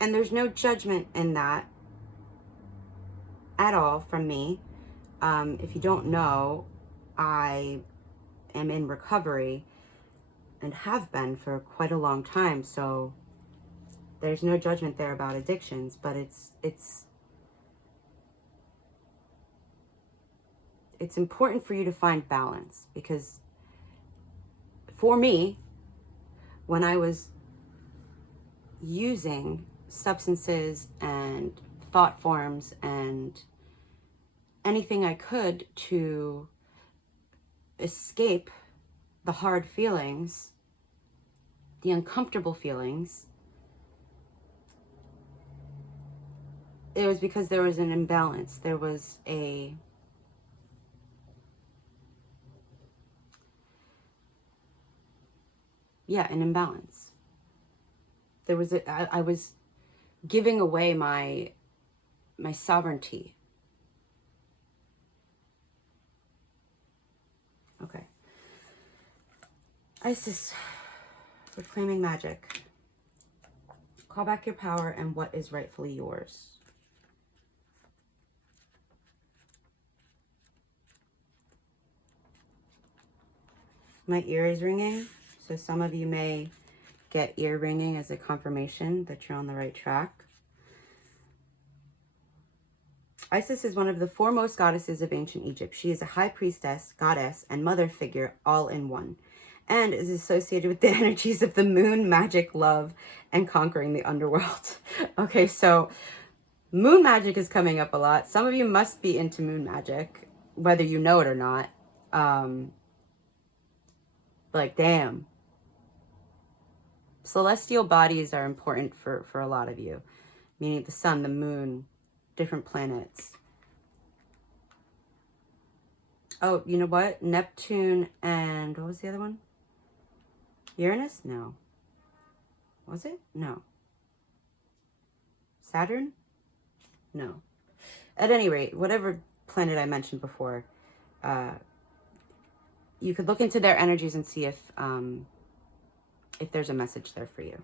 And there's no judgment in that at all from me. If you don't know, I am in recovery and have been for quite a long time. So there's no judgment there about addictions, but it's important for you to find balance, because for me, when I was using substances and thought forms and anything I could to escape the hard feelings, the uncomfortable feelings. It was because there was an imbalance. There was an imbalance. There was I was giving away my sovereignty. Okay. Isis, reclaiming magic. Call back your power and what is rightfully yours. My ear is ringing, so some of you may get ear ringing as a confirmation that you're on the right track. Isis is one of the foremost goddesses of ancient Egypt. She is a high priestess, goddess, and mother figure all in one, and is associated with the energies of the moon, magic, love, and conquering the underworld. Okay, so moon magic is coming up a lot. Some of you must be into moon magic, whether you know it or not. Like, damn. Celestial bodies are important for a lot of you, meaning the sun, the moon, different planets. Oh, you know what? Neptune and what was the other one? Uranus? No. Was it? No. Saturn? No. At any rate, whatever planet I mentioned before, you could look into their energies and see if there's a message there for you.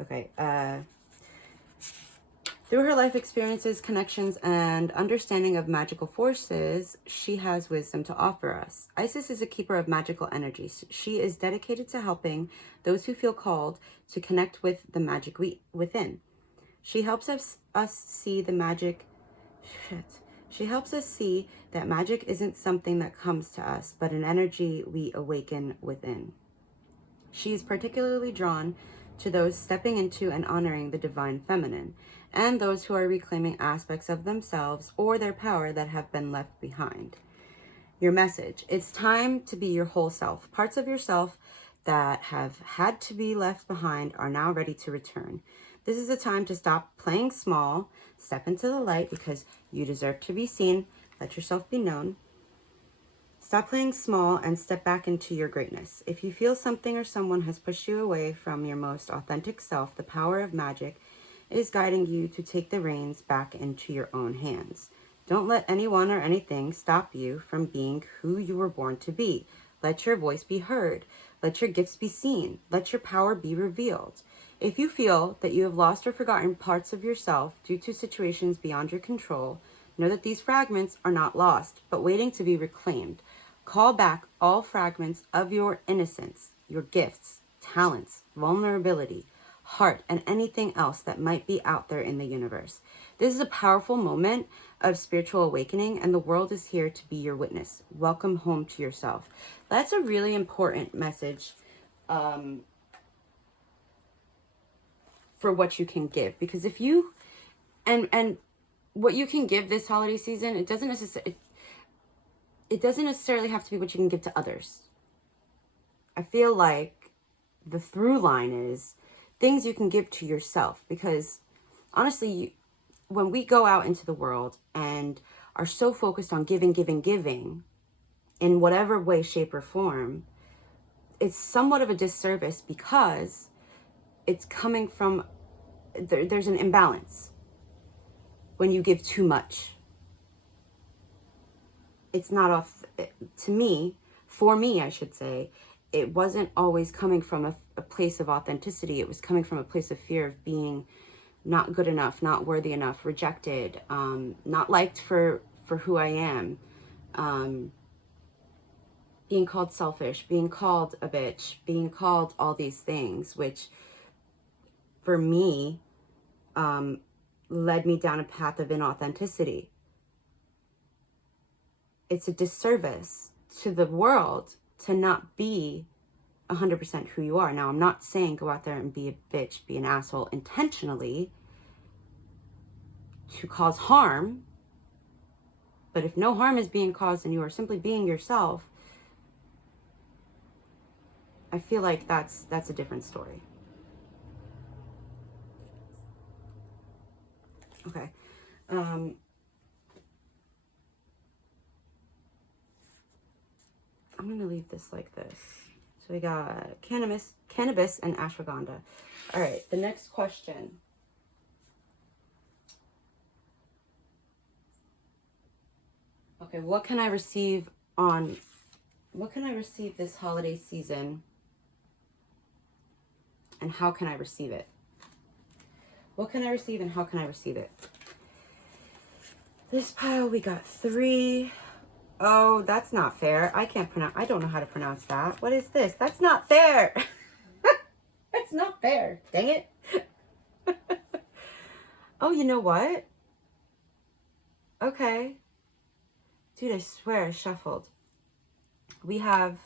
Okay. Through her life experiences, connections, and understanding of magical forces, she has wisdom to offer us. Isis is a keeper of magical energies. She is dedicated to helping those who feel called to connect with the magic within. She helps us see the magic. She helps us see that magic isn't something that comes to us, but an energy we awaken within. She is particularly drawn to those stepping into and honoring the divine feminine, and those who are reclaiming aspects of themselves or their power that have been left behind. Your message: it's time to be your whole self. Parts of yourself that have had to be left behind are now ready to return. This is a time to stop playing small, step into the light because you deserve to be seen, let yourself be known. Stop playing small and step back into your greatness. If you feel something or someone has pushed you away from your most authentic self, the power of magic is guiding you to take the reins back into your own hands. Don't let anyone or anything stop you from being who you were born to be. Let your voice be heard. Let your gifts be seen. Let your power be revealed. If you feel that you have lost or forgotten parts of yourself due to situations beyond your control, know that these fragments are not lost, but waiting to be reclaimed. Call back all fragments of your innocence, your gifts, talents, vulnerability, heart, and anything else that might be out there in the universe. This is a powerful moment of spiritual awakening, and the world is here to be your witness. Welcome home to yourself. That's a really important message for what you can give, because if you and what you can give this holiday season, it doesn't necessarily have to be what you can give to others. I feel like the through line is things you can give to yourself, because honestly, when we go out into the world and are so focused on giving in whatever way, shape, or form, it's somewhat of a disservice because it's coming from, there's an imbalance when you give too much. It's not off, to me, for me, I should say, it wasn't always coming from a place of authenticity. It was coming from a place of fear of being not good enough, not worthy enough, rejected, not liked for who I am, being called selfish, being called a bitch, being called all these things, which for me led me down a path of inauthenticity. It's a disservice to the world to not be 100% who you are. Now, I'm not saying go out there and be a bitch, be an asshole intentionally to cause harm. But if no harm is being caused and you are simply being yourself, I feel like that's a different story. Okay. I'm going to leave this like this. So we got cannabis and ashwagandha. All right, the next question. Okay, what can I receive this holiday season? And how can I receive it? What can I receive and how can I receive it? This pile, we got 3. Oh, that's not fair. I don't know how to pronounce that. What is this? That's not fair. That's not fair. Dang it. Oh, you know what? Okay. Dude, I swear I shuffled. We have,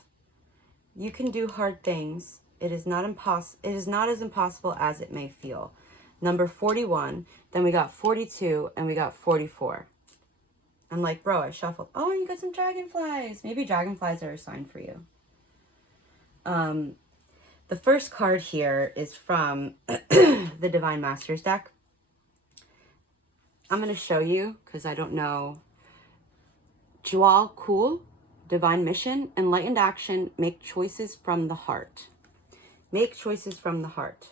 you can do hard things. It is not as impossible as it may feel. Number 41. Then we got 42 and we got 44. I'm like, bro, I shuffled. Oh, you got some dragonflies. Maybe dragonflies are a sign for you. The first card here is from the Divine Masters deck. I'm going to show you because I don't know. Jewel Cool, Divine Mission, Enlightened Action, make choices from the heart. Make choices from the heart.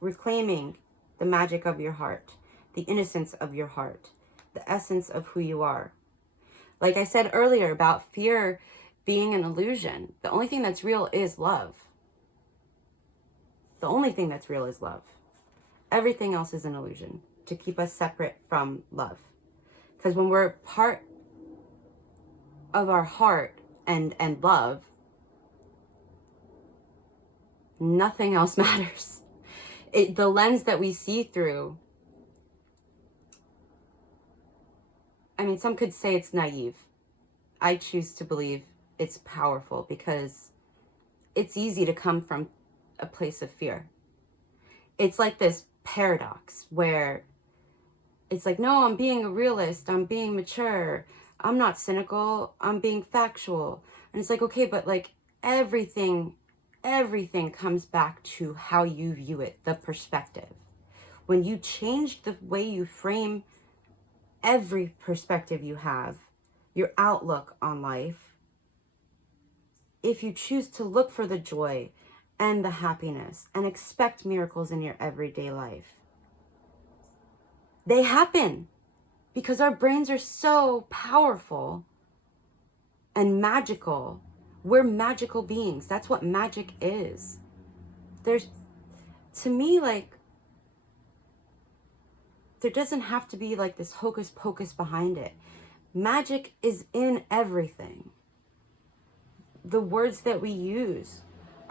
Reclaiming the magic of your heart, the innocence of your heart, the essence of who you are. Like I said earlier about fear being an illusion, the only thing that's real is love. The only thing that's real is love. Everything else is an illusion to keep us separate from love. Because when we're part of our heart and love, nothing else matters. The lens that we see through, I mean, some could say it's naive. I choose to believe it's powerful because it's easy to come from a place of fear. It's like this paradox where it's like, no, I'm being a realist. I'm being mature. I'm not cynical. I'm being factual. And it's like, okay, but like everything comes back to how you view it, the perspective. When you change the way you frame every perspective you have, your outlook on life, if you choose to look for the joy and the happiness and expect miracles in your everyday life, they happen because our brains are so powerful and magical. We're magical beings. That's what magic is. There's, to me, like, there doesn't have to be like this hocus pocus behind it. Magic is in everything. The words that we use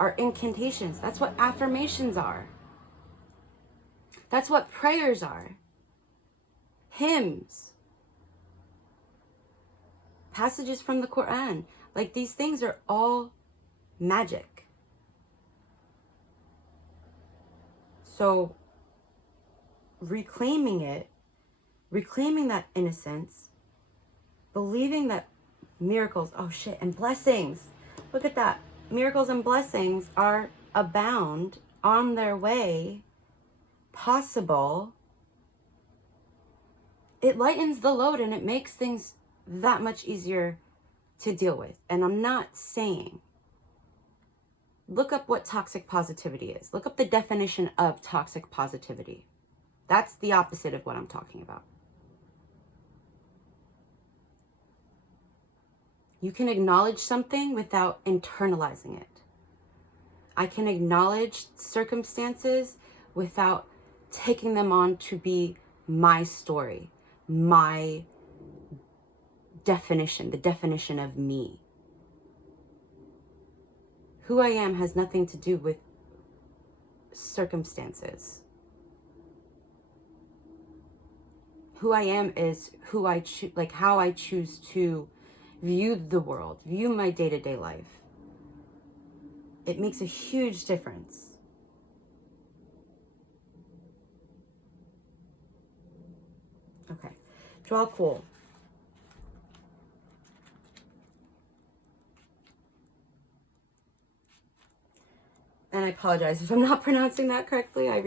are incantations. That's what affirmations are. That's what prayers are. Hymns. Passages from the Quran. Like, these things are all magic. So reclaiming it, reclaiming that innocence, believing that miracles, oh shit, and blessings, look at that. Miracles and blessings are abound, on their way, possible. It lightens the load and it makes things that much easier to deal with. And I'm not saying, look up what toxic positivity is. Look up the definition of toxic positivity. That's the opposite of what I'm talking about. You can acknowledge something without internalizing it. I can acknowledge circumstances without taking them on to be my story, my definition, the definition of me. Who I am has nothing to do with circumstances. Who I am is who I choose, like how I choose to view the world, view my day-to-day life. It makes a huge difference. Okay, draw cool. And I apologize if I'm not pronouncing that correctly. I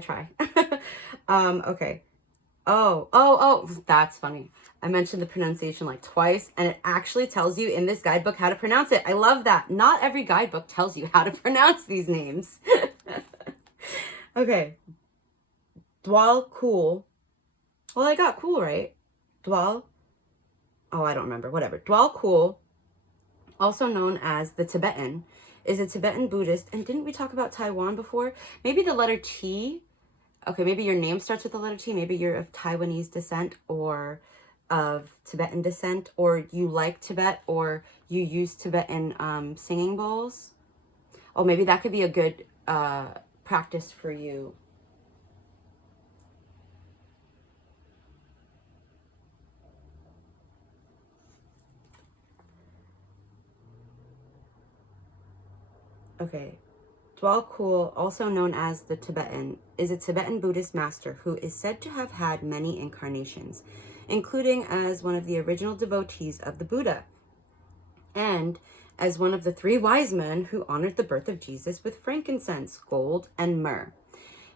try. Okay. Oh, that's funny. I mentioned the pronunciation like twice, and it actually tells you in this guidebook how to pronounce it. I love that. Not every guidebook tells you how to pronounce these names. Okay. Dwal cool. Well, I got cool right. Dwal. Oh, I don't remember. Whatever. Dwal cool, also known as the Tibetan, is a Tibetan Buddhist. And didn't we talk about Taiwan before? Maybe the letter T. Okay, maybe your name starts with the letter T. Maybe you're of Taiwanese descent or of Tibetan descent, or you like Tibet, or you use Tibetan singing bowls. Oh, maybe that could be a good practice for you. Okay. Dwal Kul, also known as the Tibetan, is a Tibetan Buddhist master who is said to have had many incarnations, including as one of the original devotees of the Buddha, and as one of the 3 wise men who honored the birth of Jesus with frankincense, gold, and myrrh.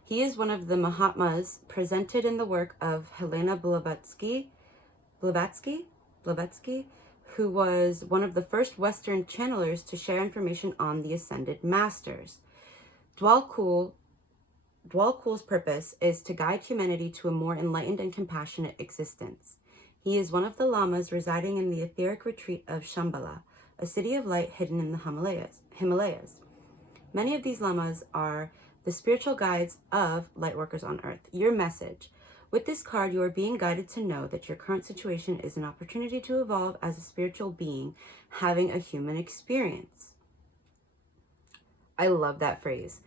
He is one of the Mahatmas presented in the work of Helena Blavatsky, who was one of the first Western channelers to share information on the ascended masters. Dwal Kul's purpose is to guide humanity to a more enlightened and compassionate existence. He is one of the lamas residing in the etheric retreat of Shambhala, a city of light hidden in the Himalayas. Many of these lamas are the spiritual guides of lightworkers on earth. Your message. With this card, you are being guided to know that your current situation is an opportunity to evolve as a spiritual being having a human experience. I love that phrase.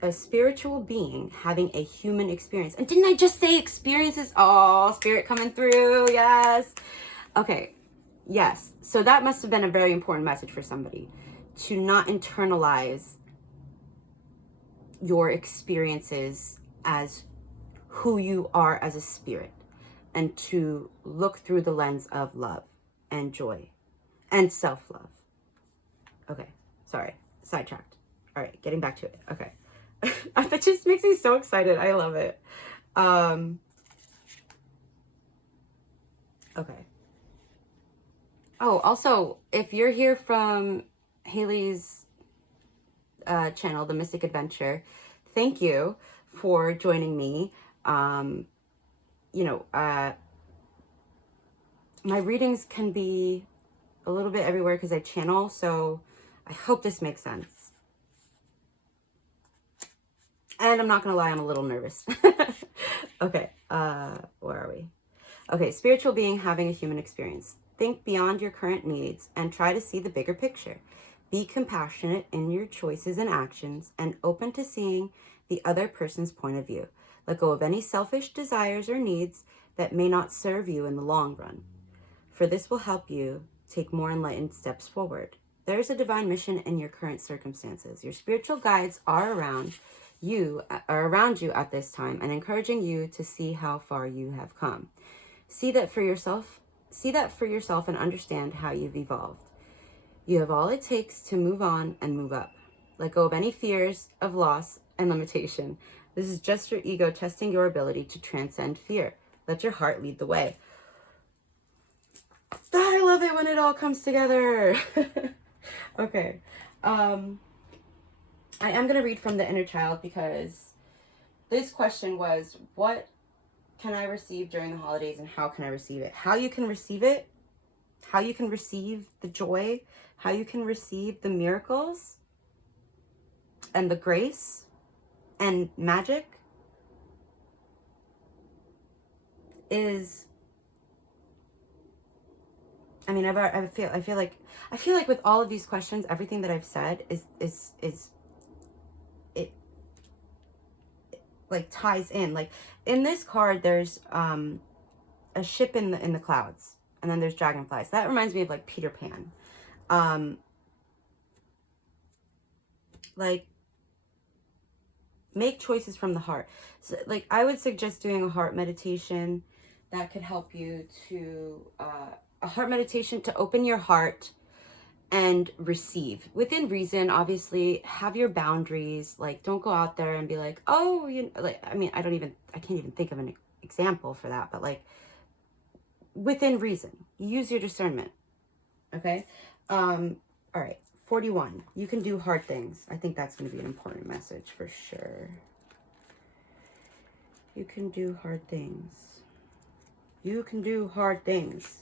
A spiritual being having a human experience. And didn't I just say experiences? Oh, spirit coming through. Yes. Okay. Yes. So that must have been a very important message for somebody, to not internalize your experiences as who you are as a spirit, and to look through the lens of love and joy and self-love. Okay. Sorry. Sidetracked. All right. Getting back to it. Okay. That just makes me so excited. I love it. Okay. Oh, also, if you're here from Hallie's channel, The Mystic Adventure, thank you for joining me. My readings can be a little bit everywhere because I channel, so I hope this makes sense. And I'm not gonna lie, I'm a little nervous. Okay, where are we? Okay, spiritual being having a human experience. Think beyond your current needs and try to see the bigger picture. Be compassionate in your choices and actions and open to seeing the other person's point of view. Let go of any selfish desires or needs that may not serve you in the long run, for this will help you take more enlightened steps forward. There is a divine mission in your current circumstances. Your spiritual guides are around you at this time and encouraging you to see how far you have come. See that for yourself and understand how you've evolved. You have all it takes to move on and move up. Let go of any fears of loss and limitation. This is just your ego testing your ability to transcend fear. Let your heart lead the way. I love it when it all comes together. Okay. I am going to read from the inner child because this question was, what can I receive during the holidays and how can I receive it? How you can receive it, how you can receive the joy, how you can receive the miracles and the grace and magic is, I mean, I feel like with all of these questions, everything that I've said is it like ties in. Like in this card, there's a ship in the clouds. And then there's dragonflies. That reminds me of like Peter Pan. Like, make choices from the heart. So, like, I would suggest doing a heart meditation that could help you to, a heart meditation to open your heart and receive within reason. Obviously, have your boundaries. Like, don't go out there and be like, oh, you know, like, I mean, I can't even think of an example for that, but like, within reason, use your discernment. Okay. All right. 41. You can do hard things. I think that's going to be an important message for sure. You can do hard things. You can do hard things.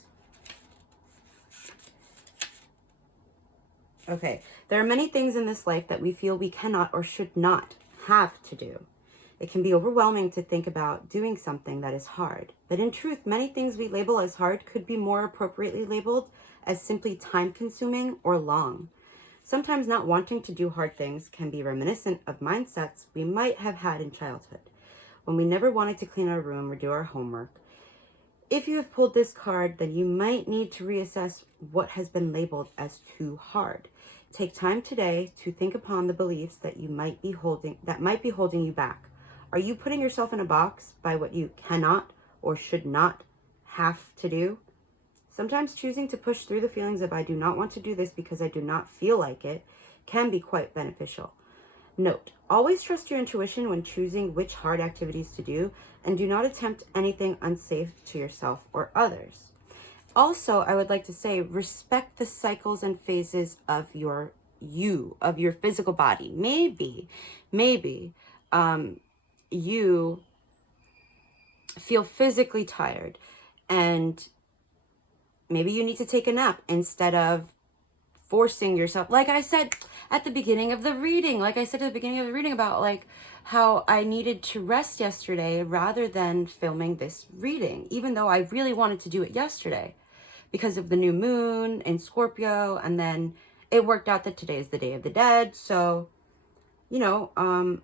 Okay. There are many things in this life that we feel we cannot or should not have to do. It can be overwhelming to think about doing something that is hard. But in truth, many things we label as hard could be more appropriately labeled as simply time-consuming or long. Sometimes not wanting to do hard things can be reminiscent of mindsets we might have had in childhood, when we never wanted to clean our room or do our homework. If you have pulled this card, then you might need to reassess what has been labeled as too hard. Take time today to think upon the beliefs that might be holding you back. Are you putting yourself in a box by what you cannot or should not have to do? Sometimes choosing to push through the feelings of I do not want to do this because I do not feel like it can be quite beneficial. Note, always trust your intuition when choosing which hard activities to do, and do not attempt anything unsafe to yourself or others. Also, I would like to say, respect the cycles and phases of your physical body. Maybe, you feel physically tired, and maybe you need to take a nap instead of forcing yourself. Like I said at the beginning of the reading, about like how I needed to rest yesterday rather than filming this reading, even though I really wanted to do it yesterday because of the new moon in Scorpio. And then it worked out that today is the Day of the Dead. So, you know,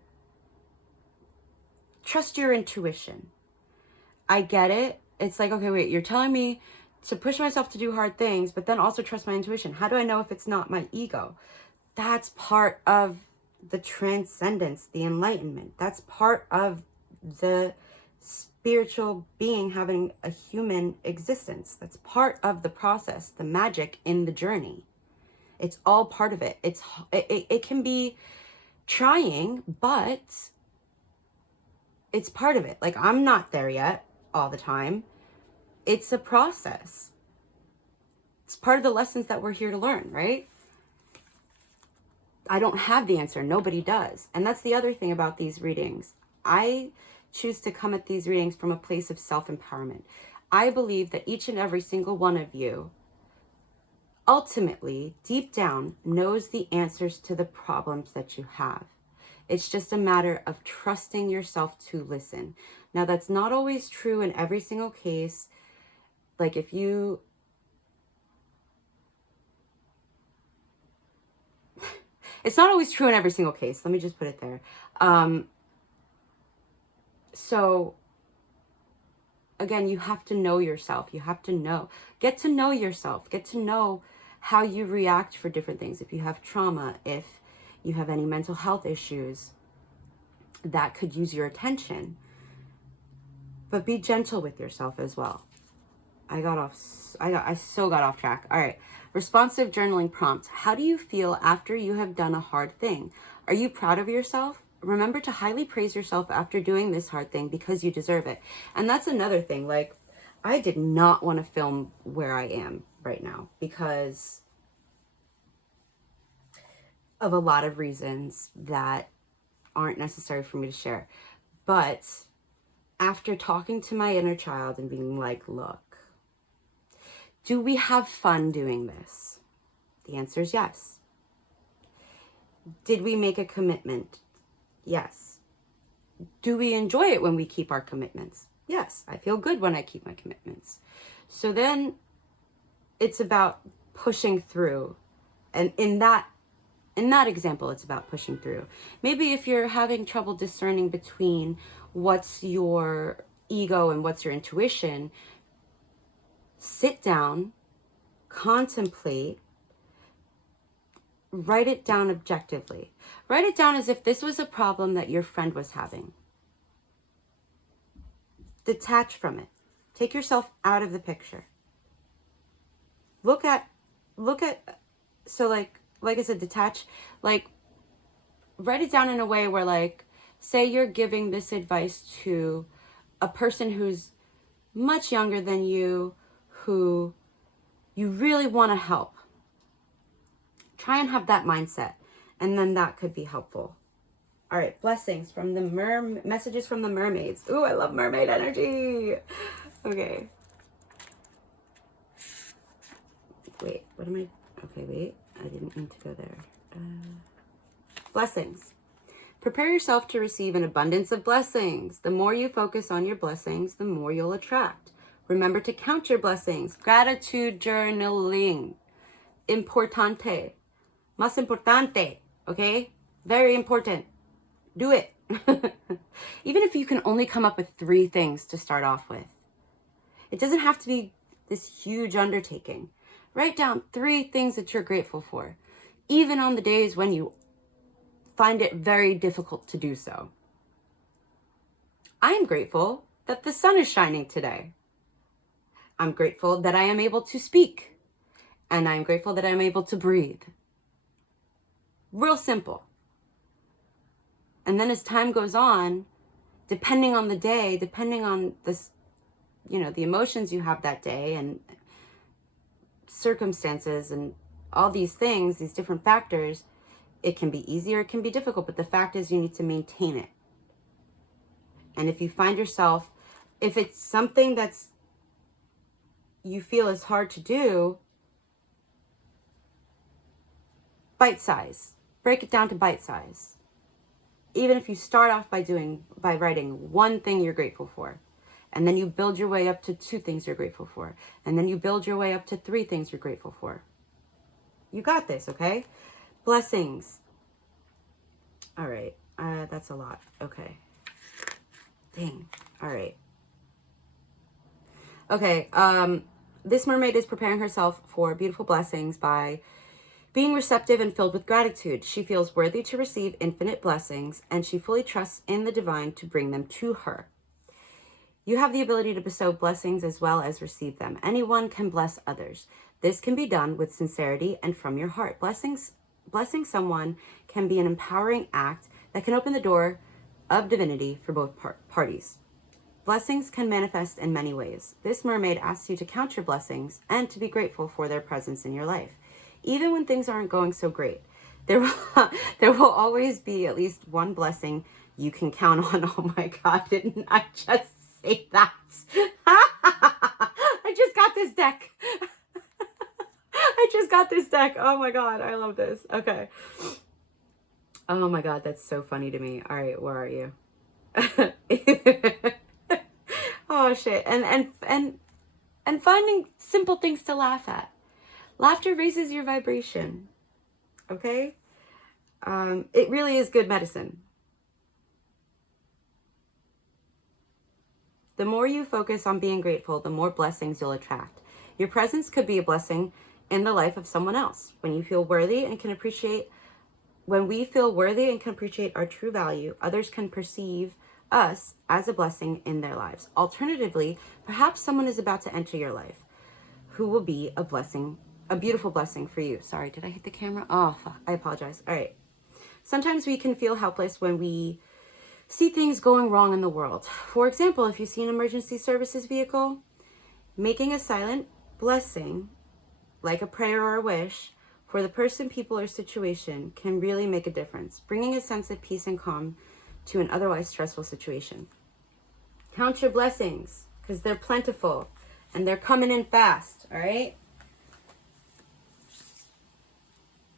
trust your intuition. I get it. It's like, okay, wait, you're telling me to push myself to do hard things, but then also trust my intuition. How do I know if it's not my ego? That's part of the transcendence, the enlightenment. That's part of the spiritual being having a human existence. That's part of the process, the magic in the journey. It's all part of it. It can be trying, but it's part of it. Like, I'm not there yet all the time. It's a process. It's part of the lessons that we're here to learn, right? I don't have the answer. Nobody does. And that's the other thing about these readings. I choose to come at these readings from a place of self-empowerment. I believe that each and every single one of you ultimately, deep down, knows the answers to the problems that you have. It's just a matter of trusting yourself to listen. Now, that's not always true in every single case. Like, if you... It's not always true in every single case. Let me just put it there. So, again, you have to know yourself. You have to get to know yourself. Get to know how you react for different things. If you have trauma, if you have any mental health issues that could use your attention. But be gentle with yourself as well. I so got off track. All right. Responsive journaling prompt. How do you feel after you have done a hard thing? Are you proud of yourself? Remember to highly praise yourself after doing this hard thing because you deserve it. And that's another thing. Like, I did not want to film where I am right now because of a lot of reasons that aren't necessary for me to share. But after talking to my inner child and being like, look, do we have fun doing this? The answer is yes. Did we make a commitment? Yes. Do we enjoy it when we keep our commitments? Yes. I feel good when I keep my commitments. So then it's about pushing through. And in that example, it's about pushing through. Maybe if you're having trouble discerning between what's your ego and what's your intuition, sit down, contemplate, write it down objectively. Write it down as if this was a problem that your friend was having. Detach from it. Take yourself out of the picture. Look at, so like I said, detach, like, write it down in a way where, like, say you're giving this advice to a person who's much younger than you, who you really want to help. Try and have that mindset, and then that could be helpful. All right, blessings from the messages from the mermaids. Ooh, I love mermaid energy. Okay. Wait, what am I? Okay, wait. I didn't mean to go there. Blessings. Prepare yourself to receive an abundance of blessings. The more you focus on your blessings, the more you'll attract. Remember to count your blessings. Gratitude journaling. Importante. Más importante. Okay? Very important. Do it. Even if you can only come up with 3 things to start off with. It doesn't have to be this huge undertaking. Write down 3 things that you're grateful for, even on the days when you find it very difficult to do so. I am grateful that the sun is shining today. I'm grateful that I am able to speak. And I'm grateful that I'm able to breathe. Real simple. And then as time goes on, depending on the day, depending on this, the emotions you have that day and circumstances and all these things, these different factors, it can be easy or it can be difficult, but the fact is you need to maintain it. And if you find yourself, if it's something that's you feel is hard to do, bite size. Break it down to bite size. Even if you start off by writing 1 thing you're grateful for, and then you build your way up to 2 things you're grateful for, and then you build your way up to 3 things you're grateful for. You got this, okay? Blessings. All right. That's a lot. Okay. Dang. All right. Okay. This mermaid is preparing herself for beautiful blessings by being receptive and filled with gratitude. She feels worthy to receive infinite blessings, and she fully trusts in the divine to bring them to her. You have the ability to bestow blessings as well as receive them. Anyone can bless others. This can be done with sincerity and from your heart. Blessing someone can be an empowering act that can open the door of divinity for both parties. Blessings can manifest in many ways. This mermaid asks you to count your blessings and to be grateful for their presence in your life. Even when things aren't going so great, there will always be at least 1 blessing you can count on. Oh my God, didn't I just say that? I just got this deck. I just got this deck. Oh my God, I love this. Okay. Oh my God, that's so funny to me. All right, where are you? Oh shit. And finding simple things to laugh at. Laughter raises your vibration. Okay? It really is good medicine. The more you focus on being grateful, the more blessings you'll attract. Your presence could be a blessing in the life of someone else. When we feel worthy and can appreciate our true value, others can perceive us as a blessing in their lives. Alternatively, perhaps someone is about to enter your life who will be a blessing, a beautiful blessing for you. Sorry, did I hit the camera? Oh, fuck. I apologize. All right. Sometimes we can feel helpless when we see things going wrong in the world. For example, if you see an emergency services vehicle, making a silent blessing, like a prayer or a wish, for the person, people, or situation can really make a difference, bringing a sense of peace and calm to an otherwise stressful situation. Count your blessings, because they're plentiful and they're coming in fast, all right?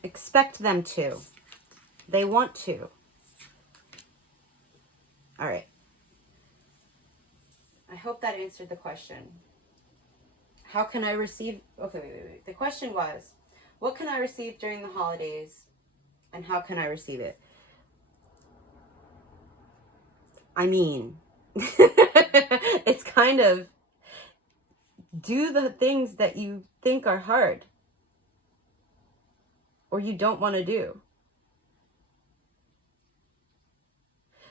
Expect them to. They want to. All right. I hope that answered the question. How can I receive... Okay, wait. The question was, what can I receive during the holidays and how can I receive it? I mean, it's kind of do the things that you think are hard or you don't want to do.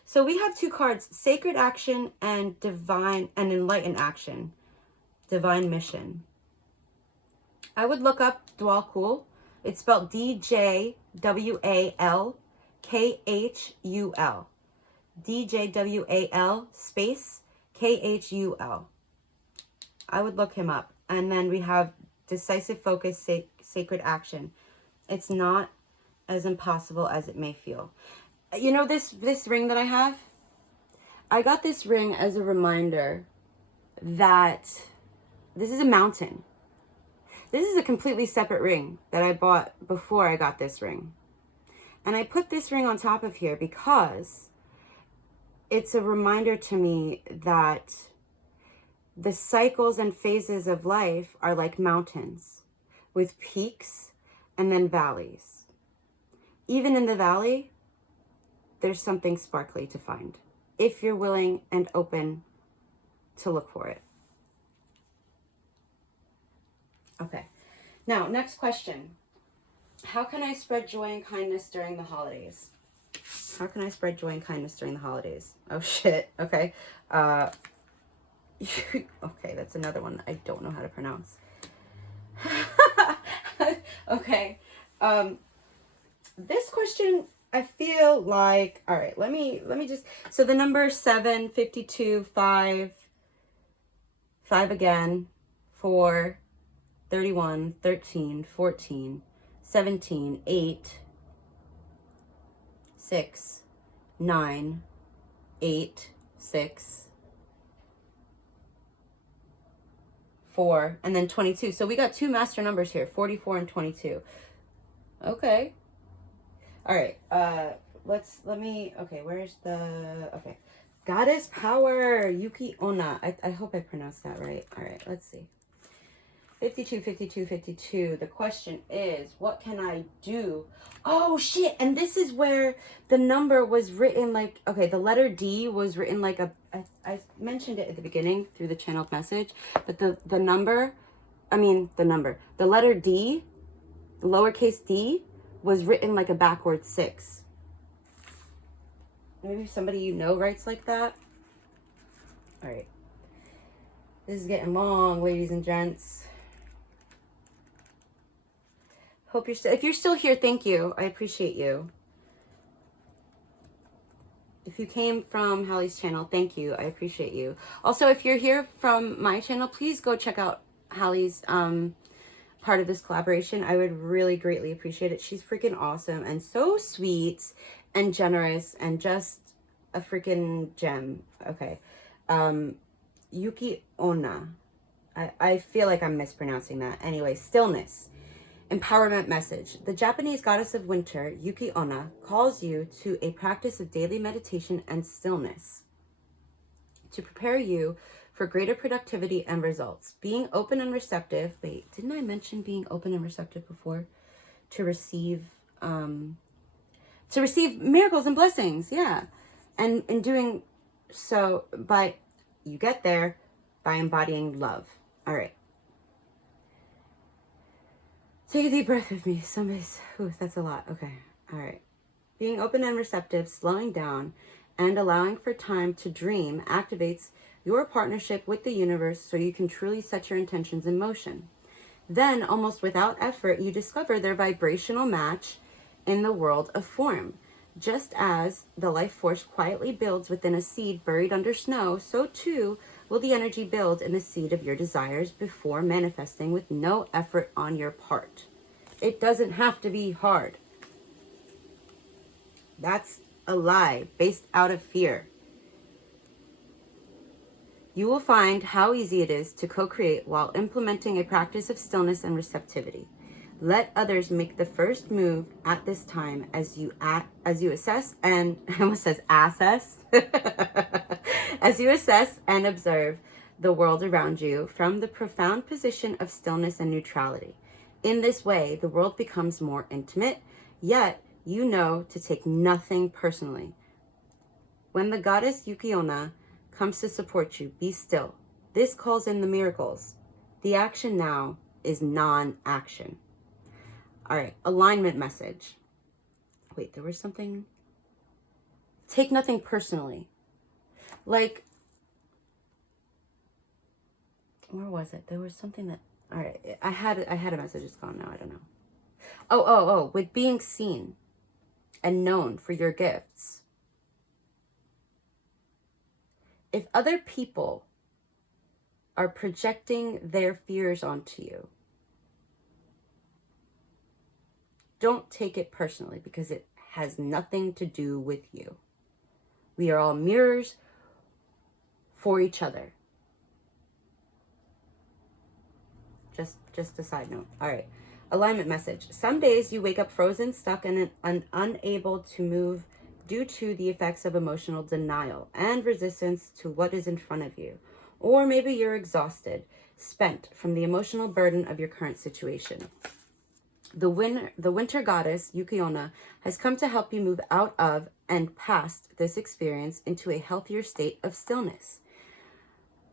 So we have two cards, sacred action and divine and enlightened action, divine mission. I would look up Dwalkhul. It's spelled DJWALKHUL. DJWAL space KHUL. I would look him up. And then we have decisive focus, sacred action. It's not as impossible as it may feel. You know, this ring that I have, I got this ring as a reminder that this is a mountain. This is a completely separate ring that I bought before I got this ring. And I put this ring on top of here because it's a reminder to me that the cycles and phases of life are like mountains with peaks and then valleys. Even in the valley, there's something sparkly to find if you're willing and open to look for it. Okay, now next question. How can I spread joy and kindness during the holidays? How can I spread joy and kindness during the holidays? Oh shit, okay. Okay, that's another one I don't know how to pronounce. Okay, this question, I feel like, all right, let me just, so the number 7, 52, 5 again, 4, 31, 13, 14, 17, 8, 6, 9, 8, 6, 4, and then 22. So we got two master numbers here, 44 and 22. Okay. All right. Okay, where's the, okay. Goddess power, Yuki Onna. I hope I pronounced that right. All right, let's see. 52, 52, 52. The question is, what can I do? Oh, shit. And this is where the number was written like, okay, the letter D was written like I mentioned it at the beginning through the channeled message, but the letter D, the lowercase d, was written like a backward 6. Maybe somebody you know writes like that. All right. This is getting long, ladies and gents. Hope you're still, if you're still here, thank you. I appreciate you. If you came from Hallie's channel, thank you. I appreciate you. Also, if you're here from my channel, please go check out Hallie's part of this collaboration. I would really greatly appreciate it. She's freaking awesome and so sweet and generous and just a freaking gem. Okay. Yuki Onna. I feel like I'm mispronouncing that. Anyway, stillness. Empowerment message. The Japanese goddess of winter, Yuki Onna, calls you to a practice of daily meditation and stillness to prepare you for greater productivity and results. Being open and receptive. Wait, didn't I mention being open and receptive before? To receive miracles and blessings. Yeah. And in doing so, you get there by embodying love. All right. Take a deep breath with me. That's a lot. Okay. All right. Being open and receptive, slowing down, and allowing for time to dream activates your partnership with the universe so you can truly set your intentions in motion. Then, almost without effort, you discover their vibrational match in the world of form. Just as the life force quietly builds within a seed buried under snow, so too will the energy build in the seed of your desires before manifesting with no effort on your part. It doesn't have to be hard. That's a lie based out of fear. You will find how easy it is to co-create while implementing a practice of stillness and receptivity. Let others make the first move at this time as you assess and I almost says assess as you assess and observe the world around you from the profound position of stillness and neutrality. In this way, the world becomes more intimate, yet you know to take nothing personally. When the goddess Yuki Onna comes to support you, be still. This calls in the miracles. The action now is non-action. All right, alignment message. Wait, there was something. Take nothing personally. Like, where was it? There was something that, all right, I had a message. It's gone now. I don't know. Oh, with being seen and known for your gifts. If other people are projecting their fears onto you, don't take it personally, because it has nothing to do with you. We are all mirrors for each other. Just a side note. All right. Alignment message. Some days you wake up frozen, stuck, and unable to move due to the effects of emotional denial and resistance to what is in front of you. Or maybe you're exhausted, spent from the emotional burden of your current situation. The winter goddess, Yuki-onna, has come to help you move out of and past this experience into a healthier state of stillness.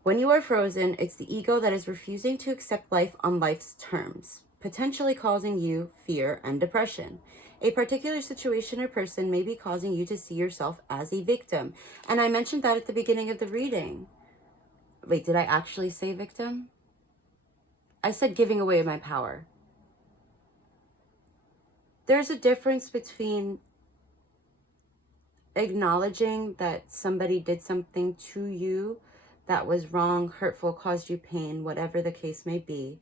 When you are frozen, it's the ego that is refusing to accept life on life's terms, potentially causing you fear and depression. A particular situation or person may be causing you to see yourself as a victim. And I mentioned that at the beginning of the reading. Wait, did I actually say victim? I said giving away my power. There's a difference between acknowledging that somebody did something to you that was wrong, hurtful, caused you pain, whatever the case may be,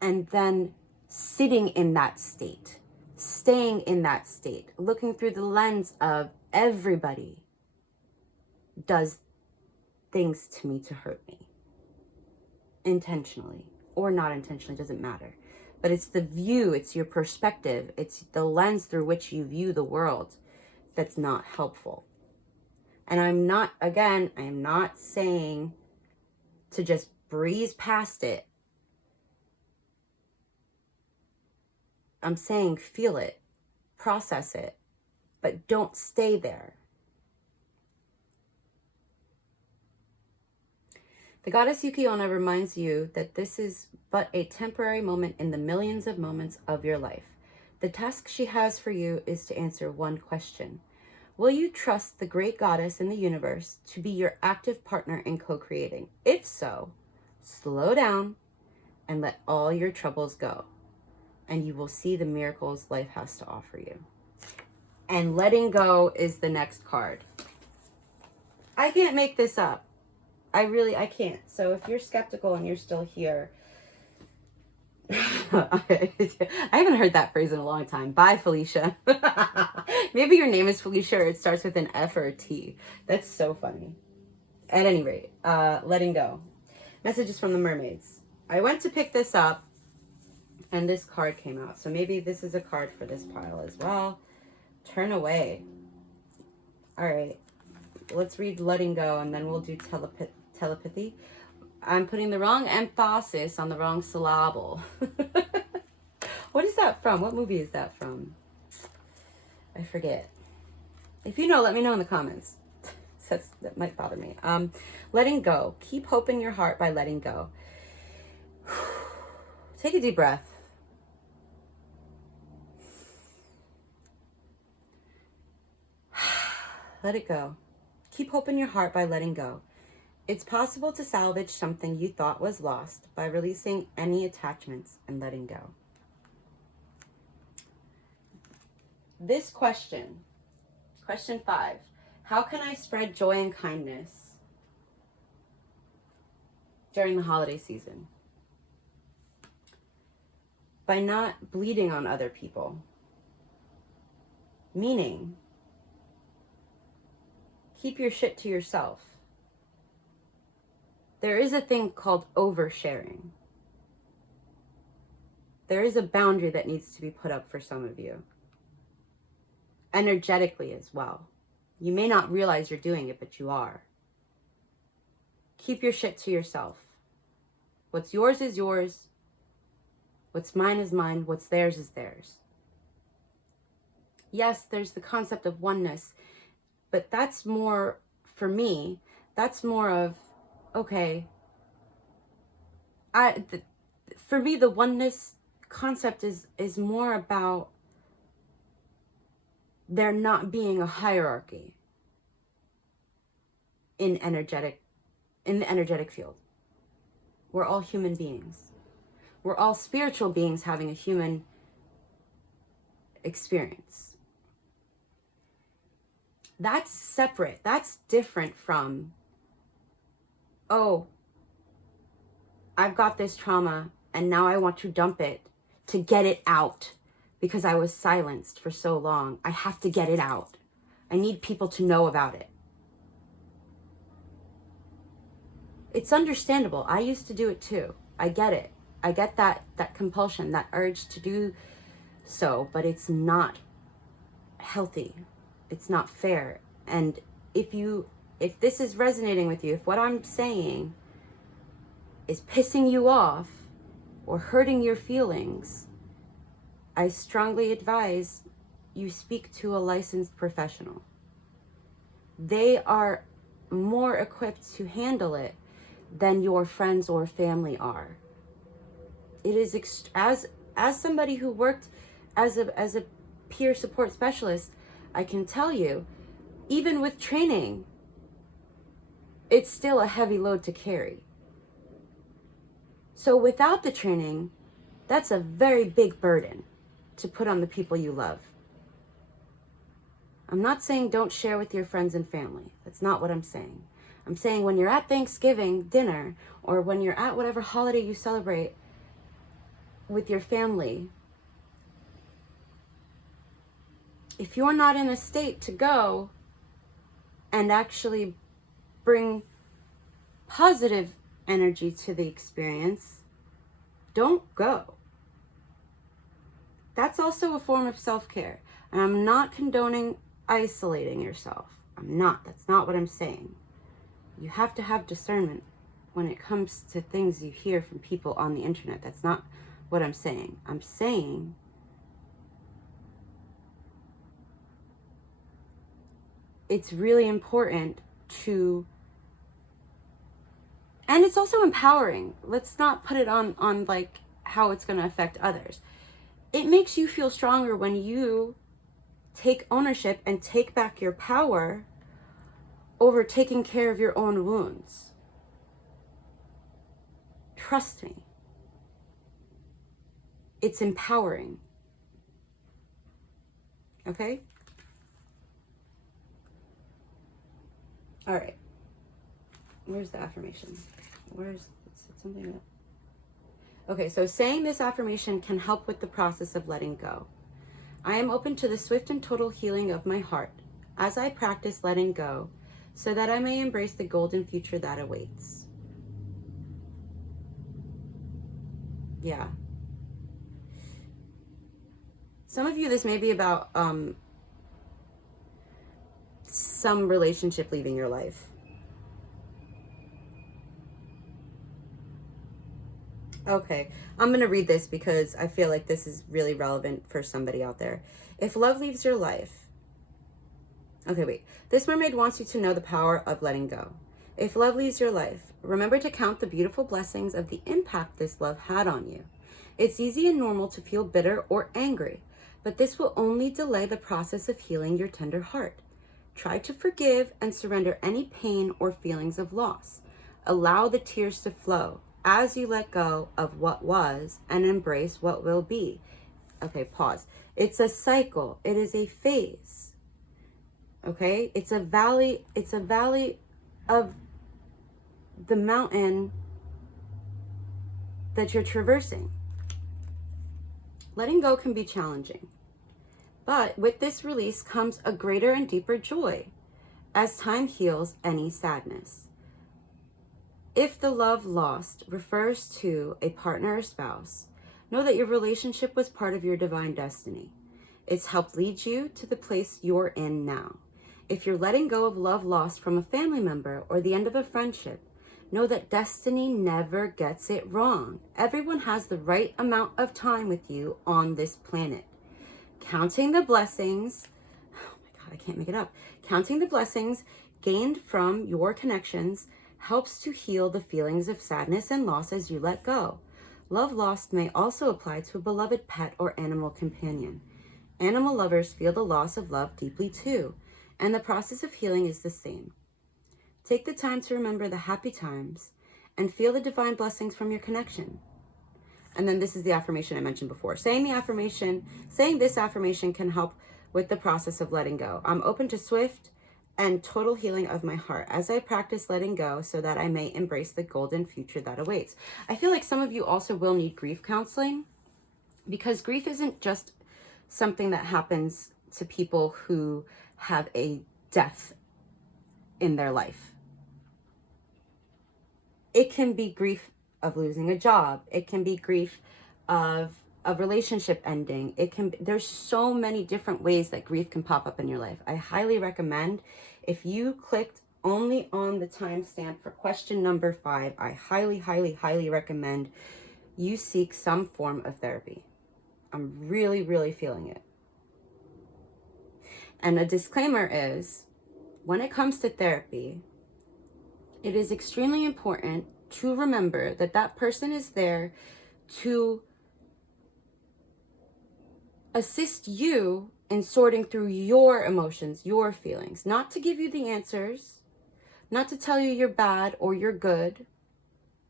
and then sitting in that state, staying in that state, looking through the lens of everybody does things to me to hurt me, intentionally or not intentionally, doesn't matter. But it's the view, it's your perspective, it's the lens through which you view the world that's not helpful. And I am not saying to just breeze past it. I'm saying feel it, process it, but don't stay there. The goddess Yuki-onna reminds you that this is but a temporary moment in the millions of moments of your life. The task she has for you is to answer one question. Will you trust the great goddess in the universe to be your active partner in co-creating? If so, slow down and let all your troubles go, and you will see the miracles life has to offer you. And letting go is the next card. I can't make this up. I can't. So if you're skeptical and you're still here, I haven't heard that phrase in a long time. Bye, Felicia. Maybe your name is Felicia, or it starts with an F or a T. That's so funny. At any rate, letting go. Messages from the mermaids. I went to pick this up, and this card came out. So maybe this is a card for this pile as well. Turn away. All right. Let's read letting go, and then we'll do telepathy. I'm putting the wrong emphasis on the wrong syllable. What is that from? What movie is that from? I forget. If you know, let me know in the comments. That might bother me. Letting go. Keep hope in your heart by letting go. Take a deep breath. Let it go. Keep hope in your heart by letting go. It's possible to salvage something you thought was lost by releasing any attachments and letting go. This question 5. How can I spread joy and kindness during the holiday season? By not bleeding on other people. Meaning, keep your shit to yourself. There is a thing called oversharing. There is a boundary that needs to be put up for some of you. Energetically as well. You may not realize you're doing it, but you are. Keep your shit to yourself. What's yours is yours. What's mine is mine. What's theirs is theirs. Yes, there's the concept of oneness, but that's more, for me, that's more of, okay, For me, the oneness concept is more about there not being a hierarchy in the energetic field. We're all human beings. We're all spiritual beings having a human experience. That's separate. That's different from, oh, I've got this trauma and now I want to dump it to get it out because I was silenced for so long. I have to get it out. I need people to know about it. It's understandable. I used to do it too. I get it. I get that compulsion, that urge to do so, but it's not healthy. It's not fair. And if this is resonating with you, if what I'm saying is pissing you off or hurting your feelings, I strongly advise you speak to a licensed professional. They are more equipped to handle it than your friends or family are. It is as somebody who worked as a peer support specialist, I can tell you, even with training, it's still a heavy load to carry. So without the training, that's a very big burden to put on the people you love. I'm not saying don't share with your friends and family. That's not what I'm saying. I'm saying when you're at Thanksgiving dinner or when you're at whatever holiday you celebrate with your family, if you're not in a state to go and actually bring positive energy to the experience, don't go. That's also a form of self-care. And I'm not condoning isolating yourself. I'm not. That's not what I'm saying. You have to have discernment when it comes to things you hear from people on the internet. That's not what I'm saying. I'm saying it's really important to, and it's also empowering. Let's not put it on like how it's going to affect others. It makes you feel stronger when you take ownership and take back your power over taking care of your own wounds. Trust me. It's empowering. Okay? All right. Where's the affirmation? It's something that... Okay, so saying this affirmation can help with the process of letting go. I am open to the swift and total healing of my heart as I practice letting go so that I may embrace the golden future that awaits. Yeah. Some of you, this may be about some relationship leaving your life. Okay, I'm going to read this because I feel like this is really relevant for somebody out there. If love leaves your life... Okay, wait. This mermaid wants you to know the power of letting go. If love leaves your life, remember to count the beautiful blessings of the impact this love had on you. It's easy and normal to feel bitter or angry, but this will only delay the process of healing your tender heart. Try to forgive and surrender any pain or feelings of loss. Allow the tears to flow as you let go of what was and embrace what will be. Okay, pause. It's a cycle. It is a phase. Okay? It's a valley of the mountain that you're traversing. Letting go can be challenging. But with this release comes a greater and deeper joy as time heals any sadness. If the love lost refers to a partner or spouse, know that your relationship was part of your divine destiny. It's helped lead you to the place you're in now. If you're letting go of love lost from a family member or the end of a friendship, know that destiny never gets it wrong. Everyone has the right amount of time with you on this planet. Counting the blessings, oh my God, I can't make it up. Counting the blessings gained from your connections helps to heal the feelings of sadness and loss as you let go. Love lost may also apply to a beloved pet or animal companion. Animal lovers feel the loss of love deeply too, and the process of healing is the same. Take the time to remember the happy times and feel the divine blessings from your connection. And then this is the affirmation I mentioned before. Saying this affirmation can help with the process of letting go. I'm open to swift and total healing of my heart as I practice letting go so that I may embrace the golden future that awaits. I feel like some of you also will need grief counseling, because grief isn't just something that happens to people who have a death in their life. It can be grief of losing a job. It can be grief of a relationship ending. There's so many different ways that grief can pop up in your life. I highly recommend, if you clicked only on the timestamp for question number 5, I highly, highly, highly recommend you seek some form of therapy. I'm really, really feeling it. And a disclaimer is, when it comes to therapy, it is extremely important to remember that that person is there to assist you in sorting through your emotions, your feelings, not to give you the answers, not to tell you you're bad or you're good,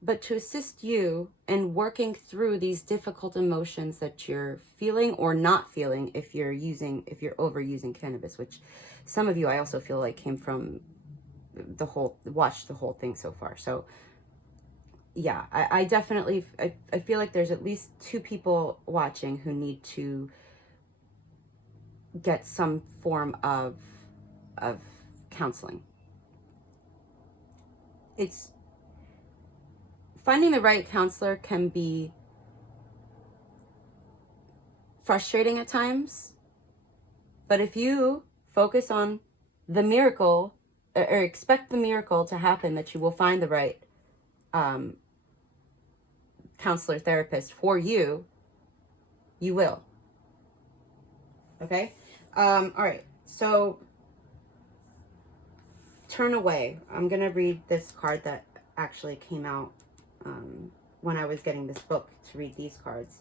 but to assist you in working through these difficult emotions that you're feeling or not feeling if you're overusing cannabis, which some of you I also feel like came from watched the whole thing so far. So yeah, I definitely, I feel like there's at least 2 people watching who need to get some form of counseling. It's finding the right counselor can be frustrating at times, but if you focus on the miracle or expect the miracle to happen, that you will find the right counselor, therapist for you, you will. Okay? All right. So, turn away. I'm going to read this card that actually came out when I was getting this book to read these cards.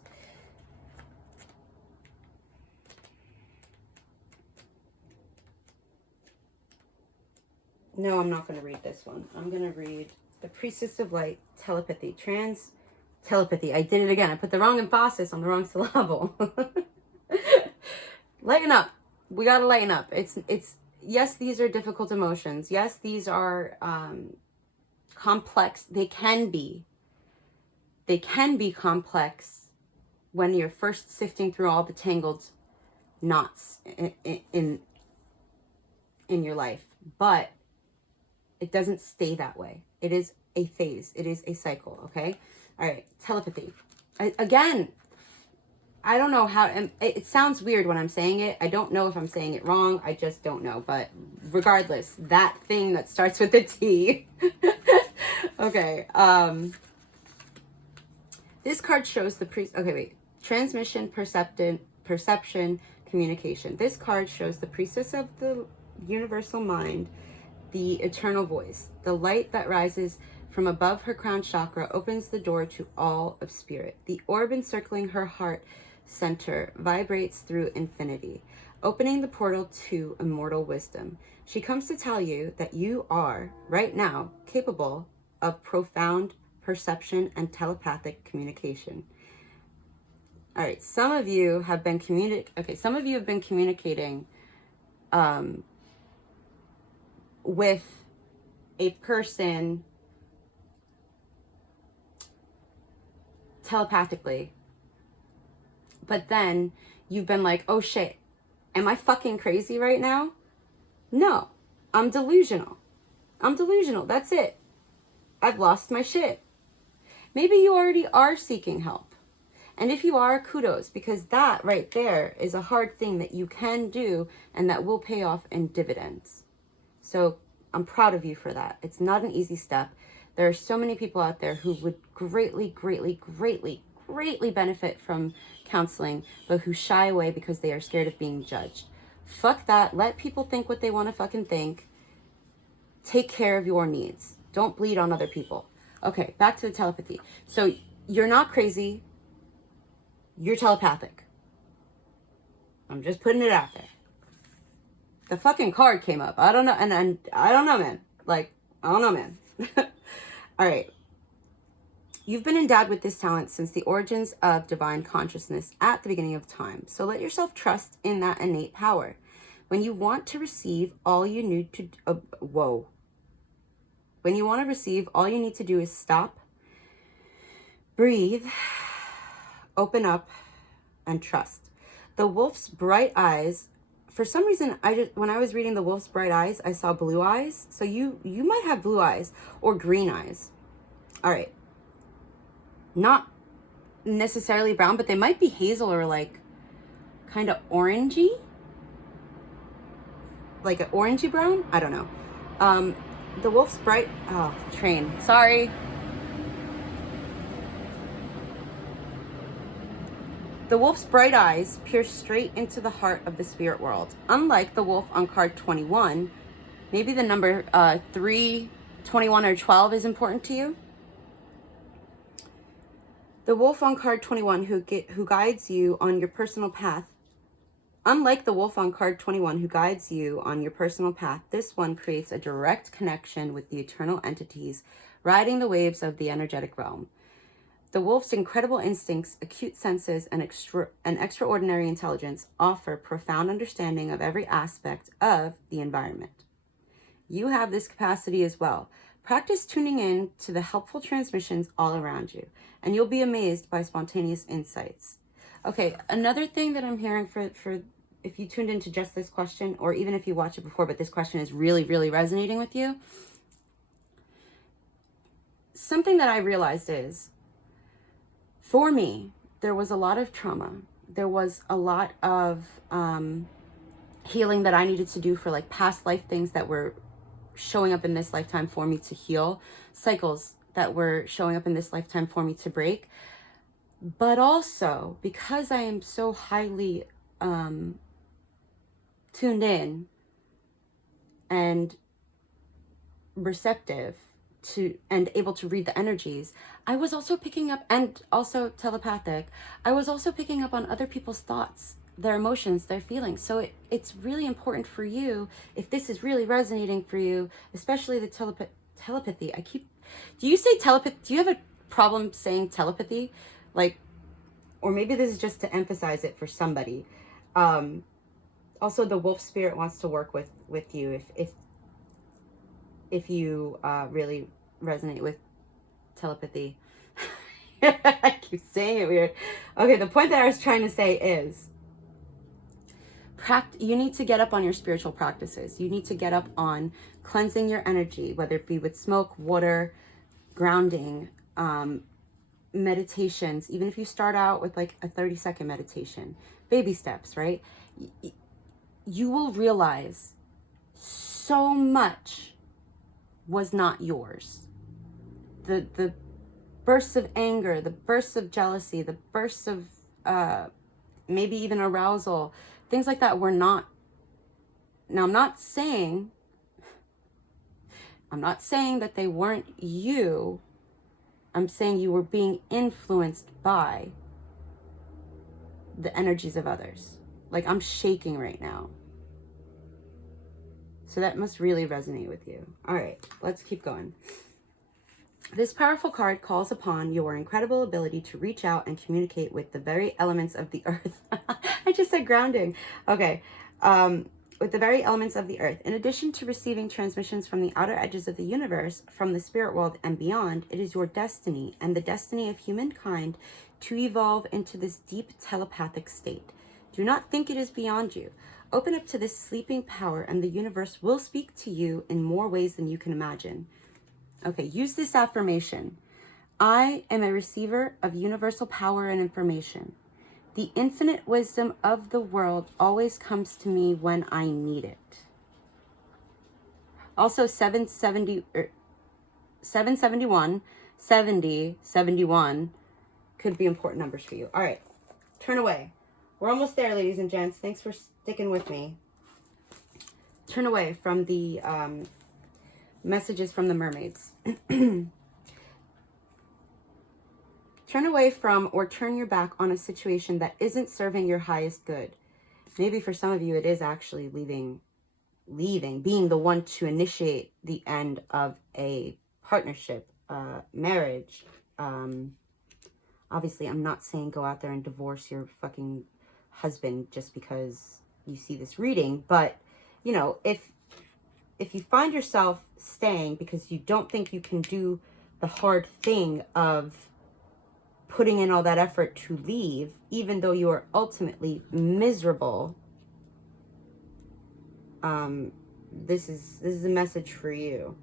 No, I'm not going to read this one. I'm going to read The Priestess of Light, Telepathy. Telepathy. I did it again. I put the wrong emphasis on the wrong syllable. Lighten up. We got to lighten up. It's yes, these are difficult emotions. Yes, these are complex. They can be complex when you're first sifting through all the tangled knots in your life. But it doesn't stay that way. It is a phase. It is a cycle, okay? All right, telepathy. Again, I don't know how, and it sounds weird when I'm saying it. I don't know if I'm saying it wrong. I just don't know. But regardless, that thing that starts with a T. Okay. This card shows transmission, perception, communication. This card shows the priestess of the universal mind, the eternal voice. The light that rises from above her crown chakra opens the door to all of spirit. The orb encircling her heart center vibrates through infinity, opening the portal to immortal wisdom. She comes to tell you that you are, right now, capable of profound perception and telepathic communication. All right, some of you have been communicating with a person telepathically, but then you've been like, oh shit, am I fucking crazy right now? No, I'm delusional. That's it. I've lost my shit. Maybe you already are seeking help. And if you are, kudos, because that right there is a hard thing that you can do and that will pay off in dividends. So I'm proud of you for that. It's not an easy step. There are so many people out there who would greatly, greatly, greatly, greatly benefit from counseling, but who shy away because they are scared of being judged. Fuck that. Let people think what they want to fucking think. Take care of your needs. Don't bleed on other people. Okay, back to the telepathy. So you're not crazy. You're telepathic. I'm just putting it out there. The fucking card came up. I don't know. And I don't know, man. Like, I don't know, man. All right. You've been endowed with this talent since the origins of divine consciousness at the beginning of time. So let yourself trust in that innate power. When you want to receive, all you need to... When you want to receive, all you need to do is stop, breathe, open up, and trust. The wolf's bright eyes... For some reason, when I was reading the wolf's bright eyes, I saw blue eyes. So you might have blue eyes or green eyes. All right. Not necessarily brown, but they might be hazel or like kind of orangey. Like an orangey brown? I don't know. The wolf's bright... Oh, train. Sorry. The wolf's bright eyes pierce straight into the heart of the spirit world. Unlike the wolf on card 21, maybe the number 3, 21, or 12 is important to you. The wolf on card 21 who guides you on your personal path. Unlike the wolf on card 21 who guides you on your personal path, this one creates a direct connection with the eternal entities riding the waves of the energetic realm. The wolf's incredible instincts, acute senses, and extraordinary intelligence offer profound understanding of every aspect of the environment. You have this capacity as well. Practice tuning in to the helpful transmissions all around you, and you'll be amazed by spontaneous insights. Okay, another thing that I'm hearing for if you tuned into just this question, or even if you watched it before, but this question is really, really resonating with you, something that I realized is, for me, there was a lot of trauma. There was a lot of healing that I needed to do for like past life things that were showing up in this lifetime for me to heal, cycles that were showing up in this lifetime for me to break. But also, because I am so highly tuned in and receptive to and able to read the energies, I was also picking up, and also telepathic, I was also picking up on other people's thoughts, their emotions, their feelings. So it's really important for you, if this is really resonating for you, especially the telepathy. Do you say telepathy? Do you have a problem saying telepathy? Like, or maybe this is just to emphasize it for somebody. Also, the wolf spirit wants to work with you if you really resonate with telepathy. I keep saying it weird. Okay, the point that I was trying to say is, you need to get up on your spiritual practices. You need to get up on cleansing your energy, whether it be with smoke, water, grounding, meditations. Even if you start out with like a 30-second meditation, baby steps, right? You will realize so much was not yours. The bursts of anger, the bursts of jealousy, the bursts of maybe even arousal, things like that were not. Now, I'm not saying that they weren't you. I'm saying you were being influenced by the energies of others. Like, I'm shaking right now. So that must really resonate with you. All right, let's keep going. This powerful card calls upon your incredible ability to reach out and communicate with the very elements of the earth. I just said grounding. Okay. With the very elements of the earth. In addition to receiving transmissions from the outer edges of the universe, from the spirit world and beyond, it is your destiny and the destiny of humankind to evolve into this deep telepathic state. Do not think it is beyond you. Open up to this sleeping power and the universe will speak to you in more ways than you can imagine. Okay, use this affirmation. I am a receiver of universal power and information. The infinite wisdom of the world always comes to me when I need it. Also, 771, 70, 71 could be important numbers for you. All right, turn away. We're almost there, ladies and gents. Thanks for sticking with me. Turn away from the Messages from the mermaids. Turn away from or turn your back on a situation that isn't serving your highest good. Maybe for some of you, it is actually leaving, being the one to initiate the end of a partnership, marriage. Obviously, I'm not saying go out there and divorce your fucking husband just because you see this reading. But, you know, if you find yourself staying because you don't think you can do the hard thing of putting in all that effort to leave, even though you are ultimately miserable, this is a message for you.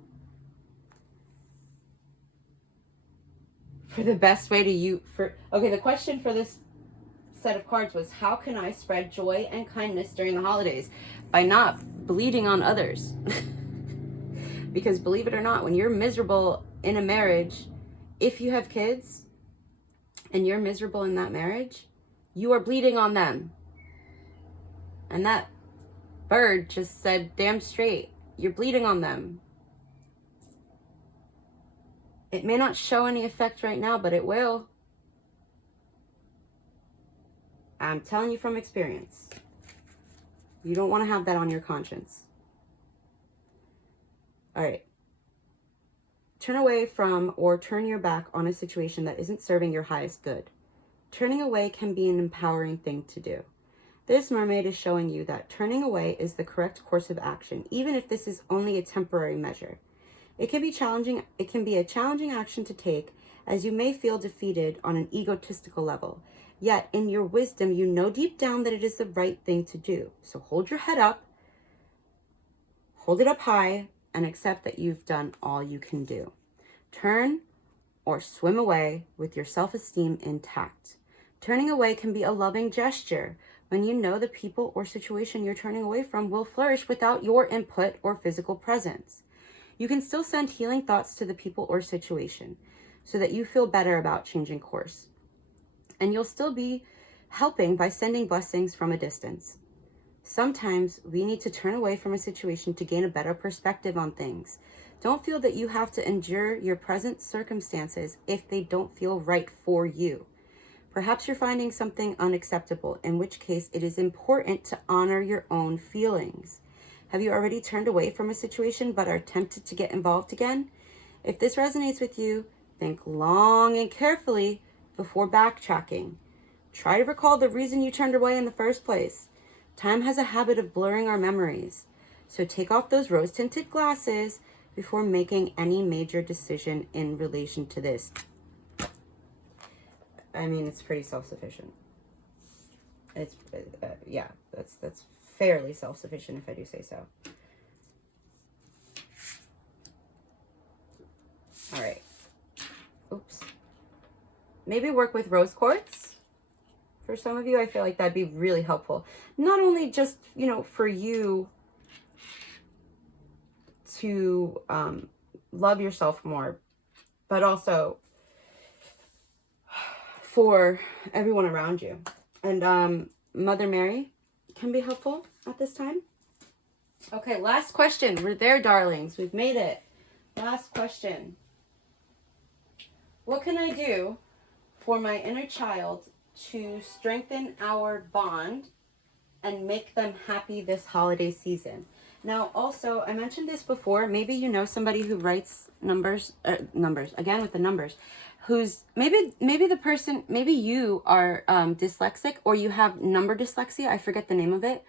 For the best way to okay, the question for this set of cards was, how can I spread joy and kindness during the holidays? By not bleeding on others. Because believe it or not, when you're miserable in a marriage, if you have kids and you're miserable in that marriage, you are bleeding on them. And that bird just said damn straight, you're bleeding on them. It may not show any effect right now, but it will. I'm telling you from experience. You don't want to have that on your conscience. All right. Turn away from or turn your back on a situation that isn't serving your highest good. Turning away can be an empowering thing to do. This mermaid is showing you that turning away is the correct course of action, even if this is only a temporary measure. It can be challenging. It can be a challenging action to take, as you may feel defeated on an egotistical level. Yet, in your wisdom, you know deep down that it is the right thing to do. So hold your head up, hold it up high, and accept that you've done all you can do. Turn or swim away with your self-esteem intact. Turning away can be a loving gesture when you know the people or situation you're turning away from will flourish without your input or physical presence. You can still send healing thoughts to the people or situation so that you feel better about changing course. And you'll still be helping by sending blessings from a distance. Sometimes we need to turn away from a situation to gain a better perspective on things. Don't feel that you have to endure your present circumstances if they don't feel right for you. Perhaps you're finding something unacceptable, in which case it is important to honor your own feelings. Have you already turned away from a situation but are tempted to get involved again? If this resonates with you, think long and carefully before backtracking. Try to recall the reason you turned away in the first place. Time has a habit of blurring our memories, so take off those rose-tinted glasses before making any major decision in relation to this. I mean, it's pretty self-sufficient. It's, yeah, that's fairly self-sufficient if I do say so. All right. Oops. Maybe work with rose quartz. For some of you, I feel like that'd be really helpful. Not only just, you know, for you to love yourself more, but also for everyone around you. And Mother Mary can be helpful at this time. Okay, last question. We're there, darlings. We've made it. Last question. What can I do for my inner child to strengthen our bond and make them happy this holiday season? Now, also, I mentioned this before. Maybe you know somebody who writes numbers, again with the numbers, who's maybe the person, maybe you are dyslexic, or you have number dyslexia. I forget the name of it.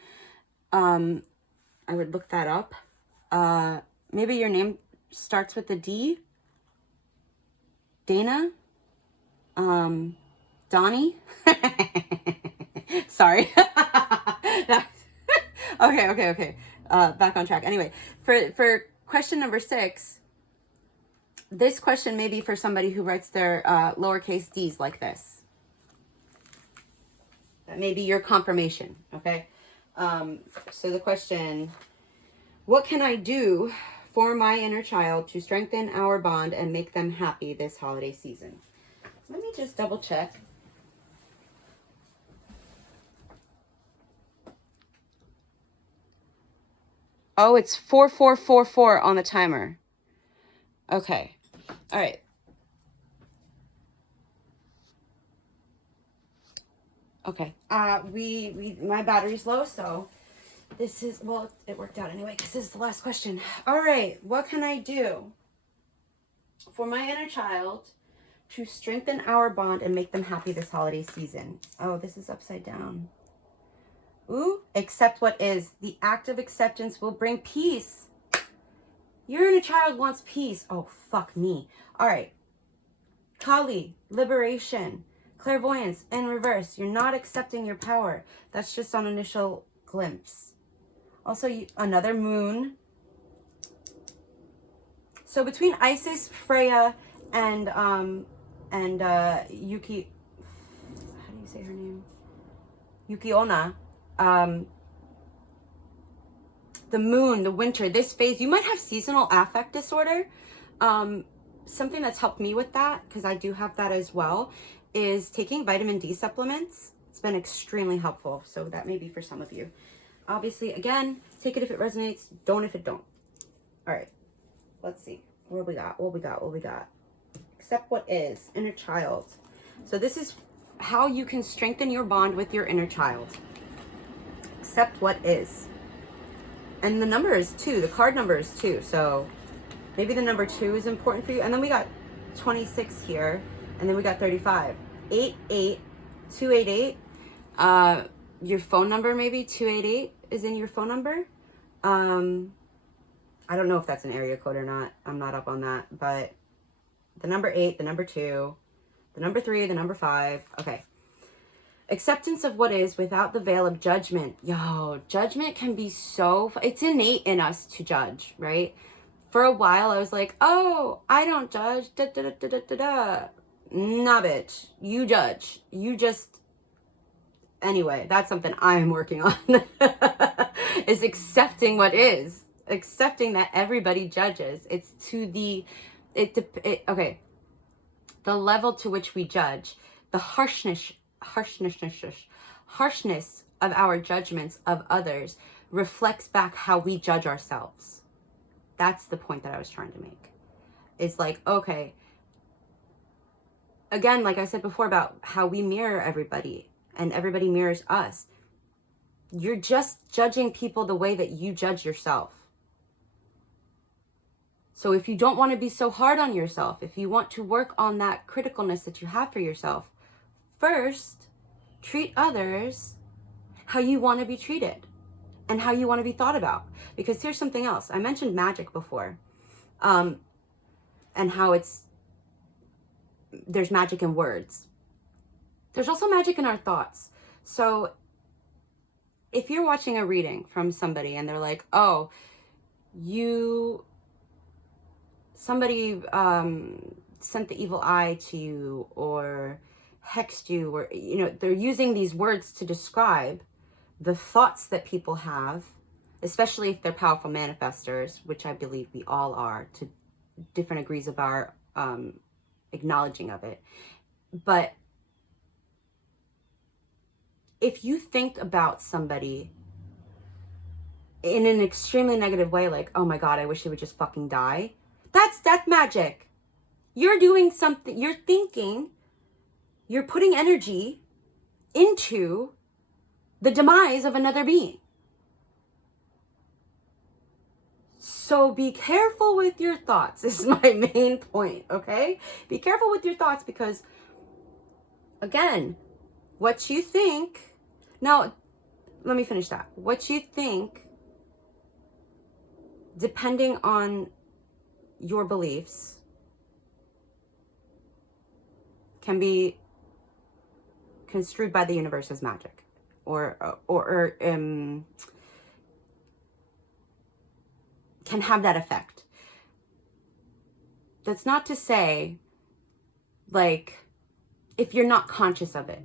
I would look that up. Maybe your name starts with a D. Dana. Donnie. Sorry. Okay. Back on track. Anyway, for question number 6, this question may be for somebody who writes their lowercase d's like this. That may be your confirmation, okay? So the question, what can I do for my inner child to strengthen our bond and make them happy this holiday season? Let me just double check. Oh, it's 4444 on the timer. Okay. All right. Okay. My battery's low, so this is, well, it worked out anyway, because this is the last question. All right. What can I do for my inner child to strengthen our bond and make them happy this holiday season? Oh, this is upside down. Ooh, accept what is. The act of acceptance will bring peace. Your inner child wants peace. Oh, fuck me. All right. Kali, liberation, clairvoyance, in reverse. You're not accepting your power. That's just on initial glimpse. Also, another moon. So between Isis, Freya, and Yuki, how do you say her name? Yuki-onna. The moon, the winter, this phase, you might have seasonal affect disorder. Something that's helped me with that, because I do have that as well, is taking vitamin D supplements. It's been extremely helpful. So that may be for some of you. Obviously, again, take it if it resonates, don't if it don't. All right, let's see. What we got? Accept what is. Inner child. So this is how you can strengthen your bond with your inner child. Accept what is. And the number is 2. The card number is 2. So maybe the number 2 is important for you. And then we got 26 here. And then we got 35. 288. Your phone number, maybe 288 is in your phone number. I don't know if that's an area code or not. I'm not up on that. But the number 8, the number 2, the number 3, the number 5. Okay. Acceptance of what is without the veil of judgment. Yo, judgment can be so... It's innate in us to judge, right? For a while, I was like, oh, I don't judge. Da, da, da, da, da, da, da. Nah, bitch. You judge. You just... Anyway, that's something I'm working on. Is accepting what is. Accepting that everybody judges. It's to the... okay. The level to which we judge. The harshness of our judgments of others reflects back how we judge ourselves. That's the point that I was trying to make. It's like, okay, again, like I said before about how we mirror everybody and everybody mirrors us. You're just judging people the way that you judge yourself. So if you don't want to be so hard on yourself, if you want to work on that criticalness that you have for yourself, first, treat others how you want to be treated and how you want to be thought about. Because here's something else. I mentioned magic before, and how there's magic in words. There's also magic in our thoughts. So if you're watching a reading from somebody and they're like, oh, somebody sent the evil eye to you or hexed you, or, they're using these words to describe the thoughts that people have, especially if they're powerful manifestors, which I believe we all are to different degrees of our acknowledging of it. But if you think about somebody in an extremely negative way, like, oh my God, I wish they would just fucking die, that's death magic. You're doing something, you're thinking, you're putting energy into the demise of another being. So be careful with your thoughts, is my main point, okay? Be careful with your thoughts because, again, what you think... Now, let me finish that. What you think, depending on your beliefs, can be construed by the universe as magic, or can have that effect. That's not to say, like, if you're not conscious of it.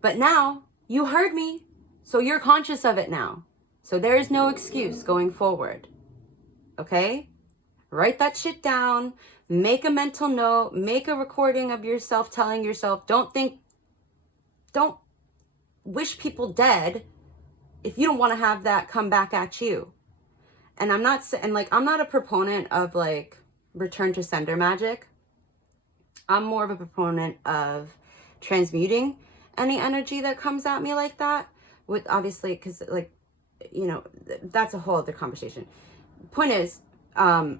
But now, you heard me, so you're conscious of it now. So there is no excuse going forward. Okay? Write that shit down. Make a mental note. Make a recording of yourself telling yourself, don't wish people dead if you don't want to have that come back at you. And I'm not a proponent of like return to sender magic. I'm more of a proponent of transmuting any energy that comes at me like that, with obviously, because like, you know, that's a whole other conversation. Point is, the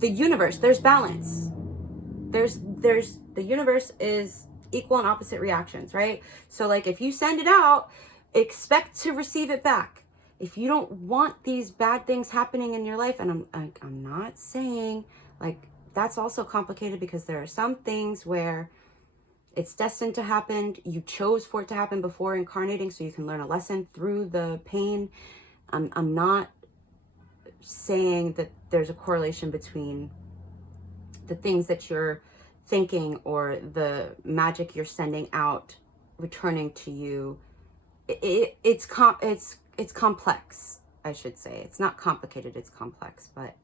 universe, there's balance. The universe is equal and opposite reactions, right? So like, if you send it out, expect to receive it back. If you don't want these bad things happening in your life, and I'm not saying like, that's also complicated, because there are some things where it's destined to happen. You chose for it to happen before incarnating, so you can learn a lesson through the pain. I'm not saying that there's a correlation between the things that you're thinking or the magic you're sending out returning to you. It's complex, I should say. It's not complicated, it's complex. But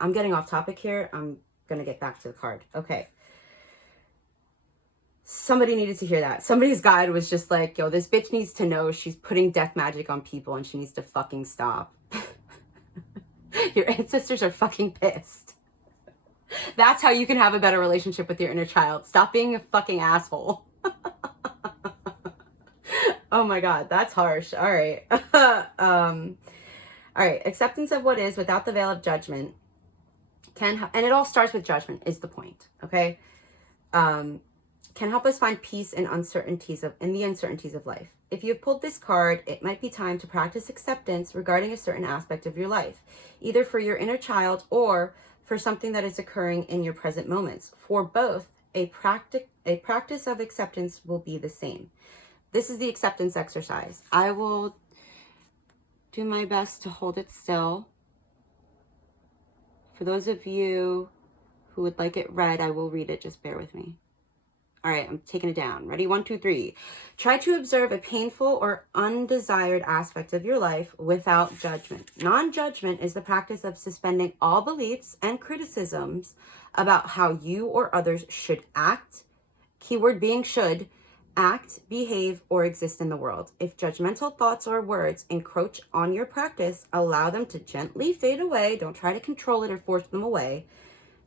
I'm getting off topic here. I'm gonna get back to the card. Okay. Somebody needed to hear that. Somebody's guide was just like, yo, this bitch needs to know she's putting death magic on people and she needs to fucking stop. Your ancestors are fucking pissed. That's how you can have a better relationship with your inner child. Stop being a fucking asshole. Oh my God, that's harsh. All right. All right. Acceptance of what is without the veil of judgment and it all starts with judgment is the point. Okay. Can help us find peace in the uncertainties of life. If you've pulled this card, it might be time to practice acceptance regarding a certain aspect of your life, either for your inner child or for something that is occurring in your present moments. For both, a practice of acceptance will be the same. This is the acceptance exercise. I will do my best to hold it still. For those of you who would like it read, I will read it. Just bear with me. All right, I'm taking it down. Ready? 1, 2, 3. Try to observe a painful or undesired aspect of your life without judgment. Non-judgment is the practice of suspending all beliefs and criticisms about how you or others should act, keyword being should, act, behave, or exist in the world. If judgmental thoughts or words encroach on your practice, allow them to gently fade away. Don't try to control it or force them away,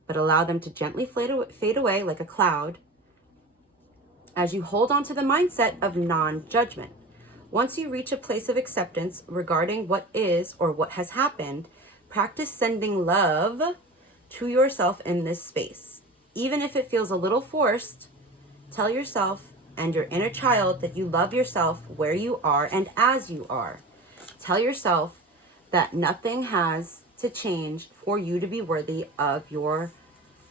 but allow them to gently fade away like a cloud as you hold on to the mindset of non-judgment. Once you reach a place of acceptance regarding what is or what has happened, practice sending love to yourself in this space. Even if it feels a little forced, tell yourself and your inner child that you love yourself where you are and as you are. Tell yourself that nothing has to change for you to be worthy of your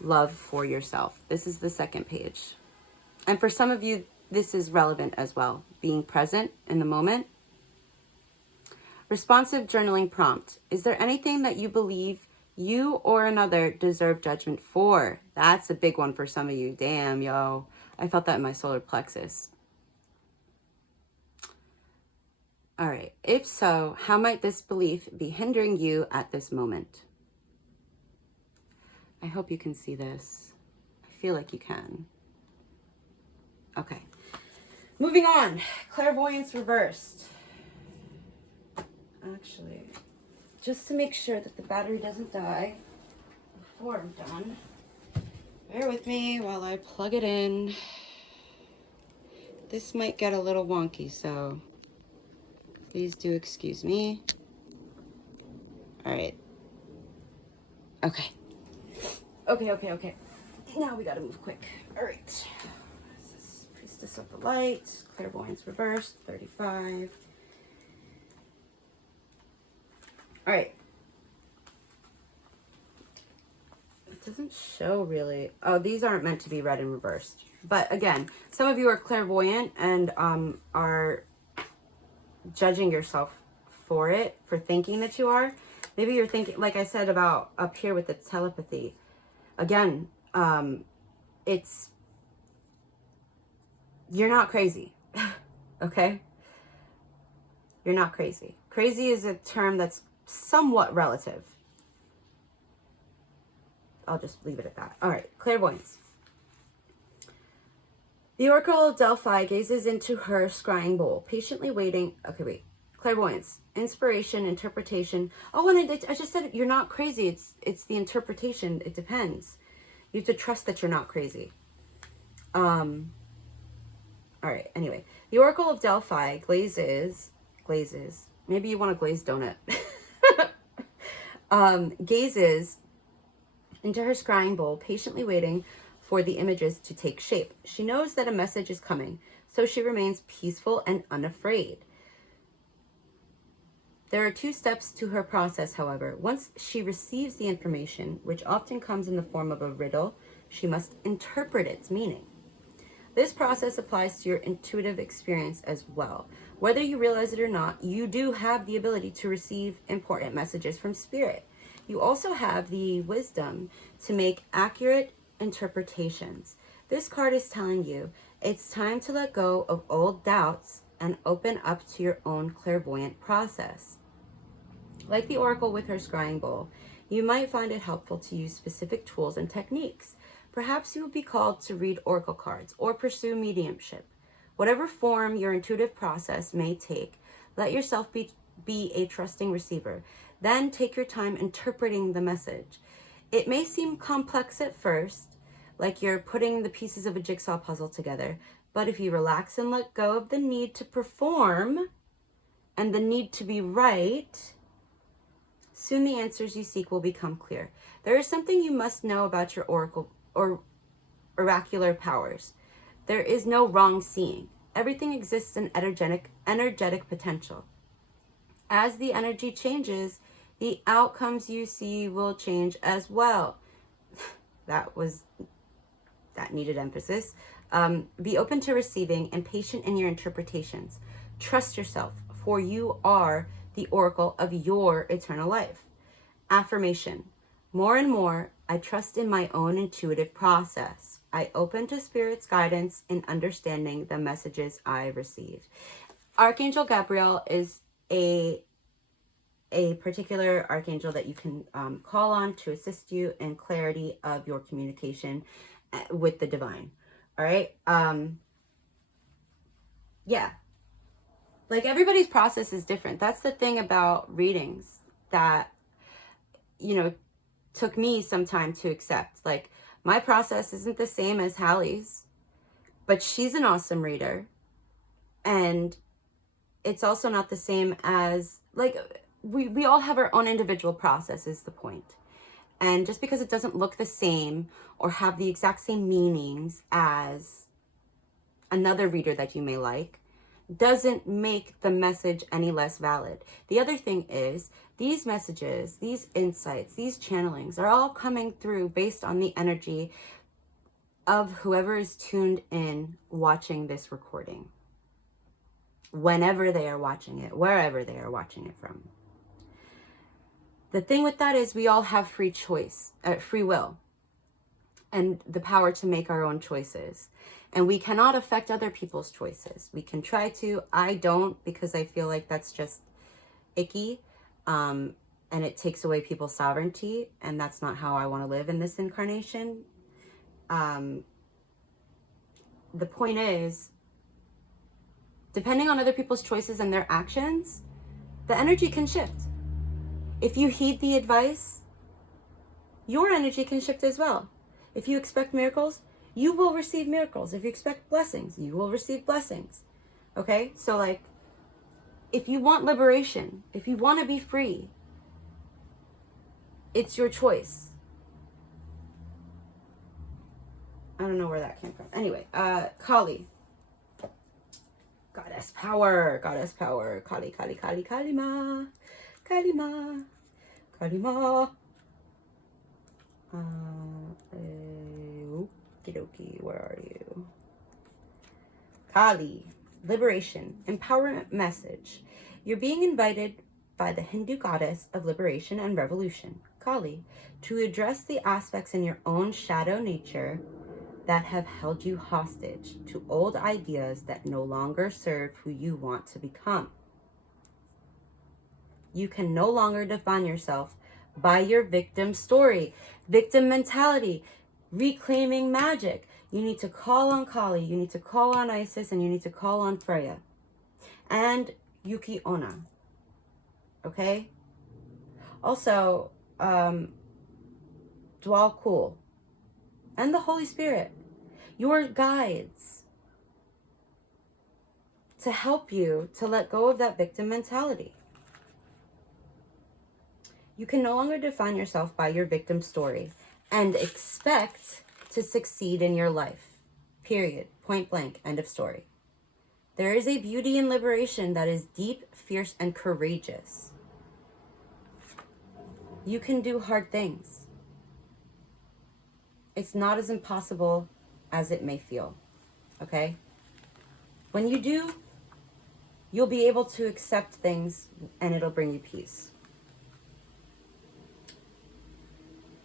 love for yourself. This is the second page. And for some of you, this is relevant as well. Being present in the moment. Responsive journaling prompt. Is there anything that you believe you or another deserve judgment for? That's a big one for some of you. Damn, yo. I felt that in my solar plexus. All right. If so, how might this belief be hindering you at this moment? I hope you can see this. I feel like you can. Okay, moving on. Clairvoyance reversed. Actually, just to make sure that the battery doesn't die before I'm done, bear with me while I plug it in. This might get a little wonky, so please do excuse me. All right. Okay. Okay. Now we gotta move quick. All right. Priestess of the Light, Clairvoyance reversed, 35. All right. It doesn't show really. Oh, these aren't meant to be read in reversed. But again, some of you are clairvoyant and are judging yourself for it, for thinking that you are. Maybe you're thinking, like I said about up here with the telepathy. Again, you're not crazy, okay? You're not crazy. Crazy is a term that's somewhat relative. I'll just leave it at that. All right, clairvoyance. The Oracle of Delphi gazes into her scrying bowl, patiently waiting. Okay, wait. clairvoyance, inspiration, interpretation. Oh, and I just said you're not crazy. It's the interpretation. It depends. You have to trust that you're not crazy. All right. Anyway, the Oracle of Delphi glazes. Maybe you want a glazed donut. Gazes into her scrying bowl, patiently waiting for the images to take shape. She knows that a message is coming, so she remains peaceful and unafraid. There are 2 steps to her process, however. Once she receives the information, which often comes in the form of a riddle, she must interpret its meaning. This process applies to your intuitive experience as well. Whether you realize it or not, you do have the ability to receive important messages from spirit. You also have the wisdom to make accurate interpretations. This card is telling you it's time to let go of old doubts and open up to your own clairvoyant process. Like the Oracle with her scrying bowl, you might find it helpful to use specific tools and techniques. Perhaps you will be called to read oracle cards or pursue mediumship. Whatever form your intuitive process may take, let yourself be a trusting receiver. Then take your time interpreting the message. It may seem complex at first, like you're putting the pieces of a jigsaw puzzle together, but if you relax and let go of the need to perform and the need to be right, soon the answers you seek will become clear. There is something you must know about your oracle or oracular powers. There is no wrong seeing. Everything exists in energetic potential. As the energy changes, the outcomes you see will change as well. That needed emphasis. Be open to receiving and patient in your interpretations. Trust yourself, for you are the oracle of your eternal life. Affirmation. More and more, I trust in my own intuitive process. I open to Spirit's guidance in understanding the messages I receive. Archangel Gabriel is a particular archangel that you can call on to assist you in clarity of your communication with the divine. All right. Yeah. Like, everybody's process is different. That's the thing about readings that, took me some time to accept. Like, my process isn't the same as Hallie's, but she's an awesome reader. And it's also not the same as, like, we all have our own individual process is the point. And just because it doesn't look the same or have the exact same meanings as another reader that you may like, doesn't make the message any less valid. The other thing is, these messages, these insights, these channelings are all coming through based on the energy of whoever is tuned in watching this recording. Whenever they are watching it, wherever they are watching it from. The thing with that is we all have free will, and the power to make our own choices. And we cannot affect other people's choices. We can try to. I don't, because I feel like that's just icky. And it takes away people's sovereignty. And that's not how I want to live in this incarnation. The point is, depending on other people's choices and their actions, the energy can shift. If you heed the advice, your energy can shift as well. If you expect miracles, you will receive miracles. If you expect blessings, you will receive blessings. Okay? So, like, if you want liberation, if you want to be free, it's your choice. I don't know where that came from. Anyway, Kali. Goddess power. Kali, Kalima. Okie, where are you? Kali, liberation, empowerment message. You're being invited by the Hindu goddess of liberation and revolution, Kali, to address the aspects in your own shadow nature that have held you hostage to old ideas that no longer serve who you want to become. You can no longer define yourself by your victim story, victim mentality, reclaiming magic. You need to call on Kali, you need to call on Isis, and you need to call on Freya. And Yuki Onna. okay? Also, Dwal Kul and the Holy Spirit, your guides, to help you to let go of that victim mentality. You can no longer define yourself by your victim story and expect to succeed in your life. Period. Point blank. End of story. There is a beauty in liberation that is deep, fierce, and courageous. You can do hard things. It's not as impossible as it may feel. Okay? When you do, you'll be able to accept things and it'll bring you peace.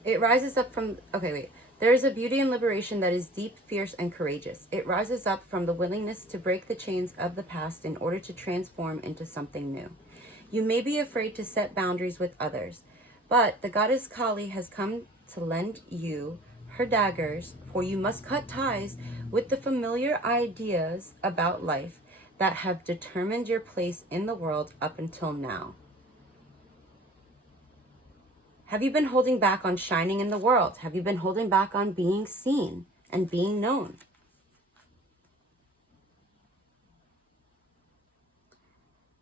It rises up from, There is a beauty in liberation that is deep, fierce, and courageous. It rises up from the willingness to break the chains of the past in order to transform into something new. You may be afraid to set boundaries with others, but the goddess Kali has come to lend you her daggers, for you must cut ties with the familiar ideas about life that have determined your place in the world up until now. Have you been holding back on shining in the world? Have you been holding back on being seen and being known?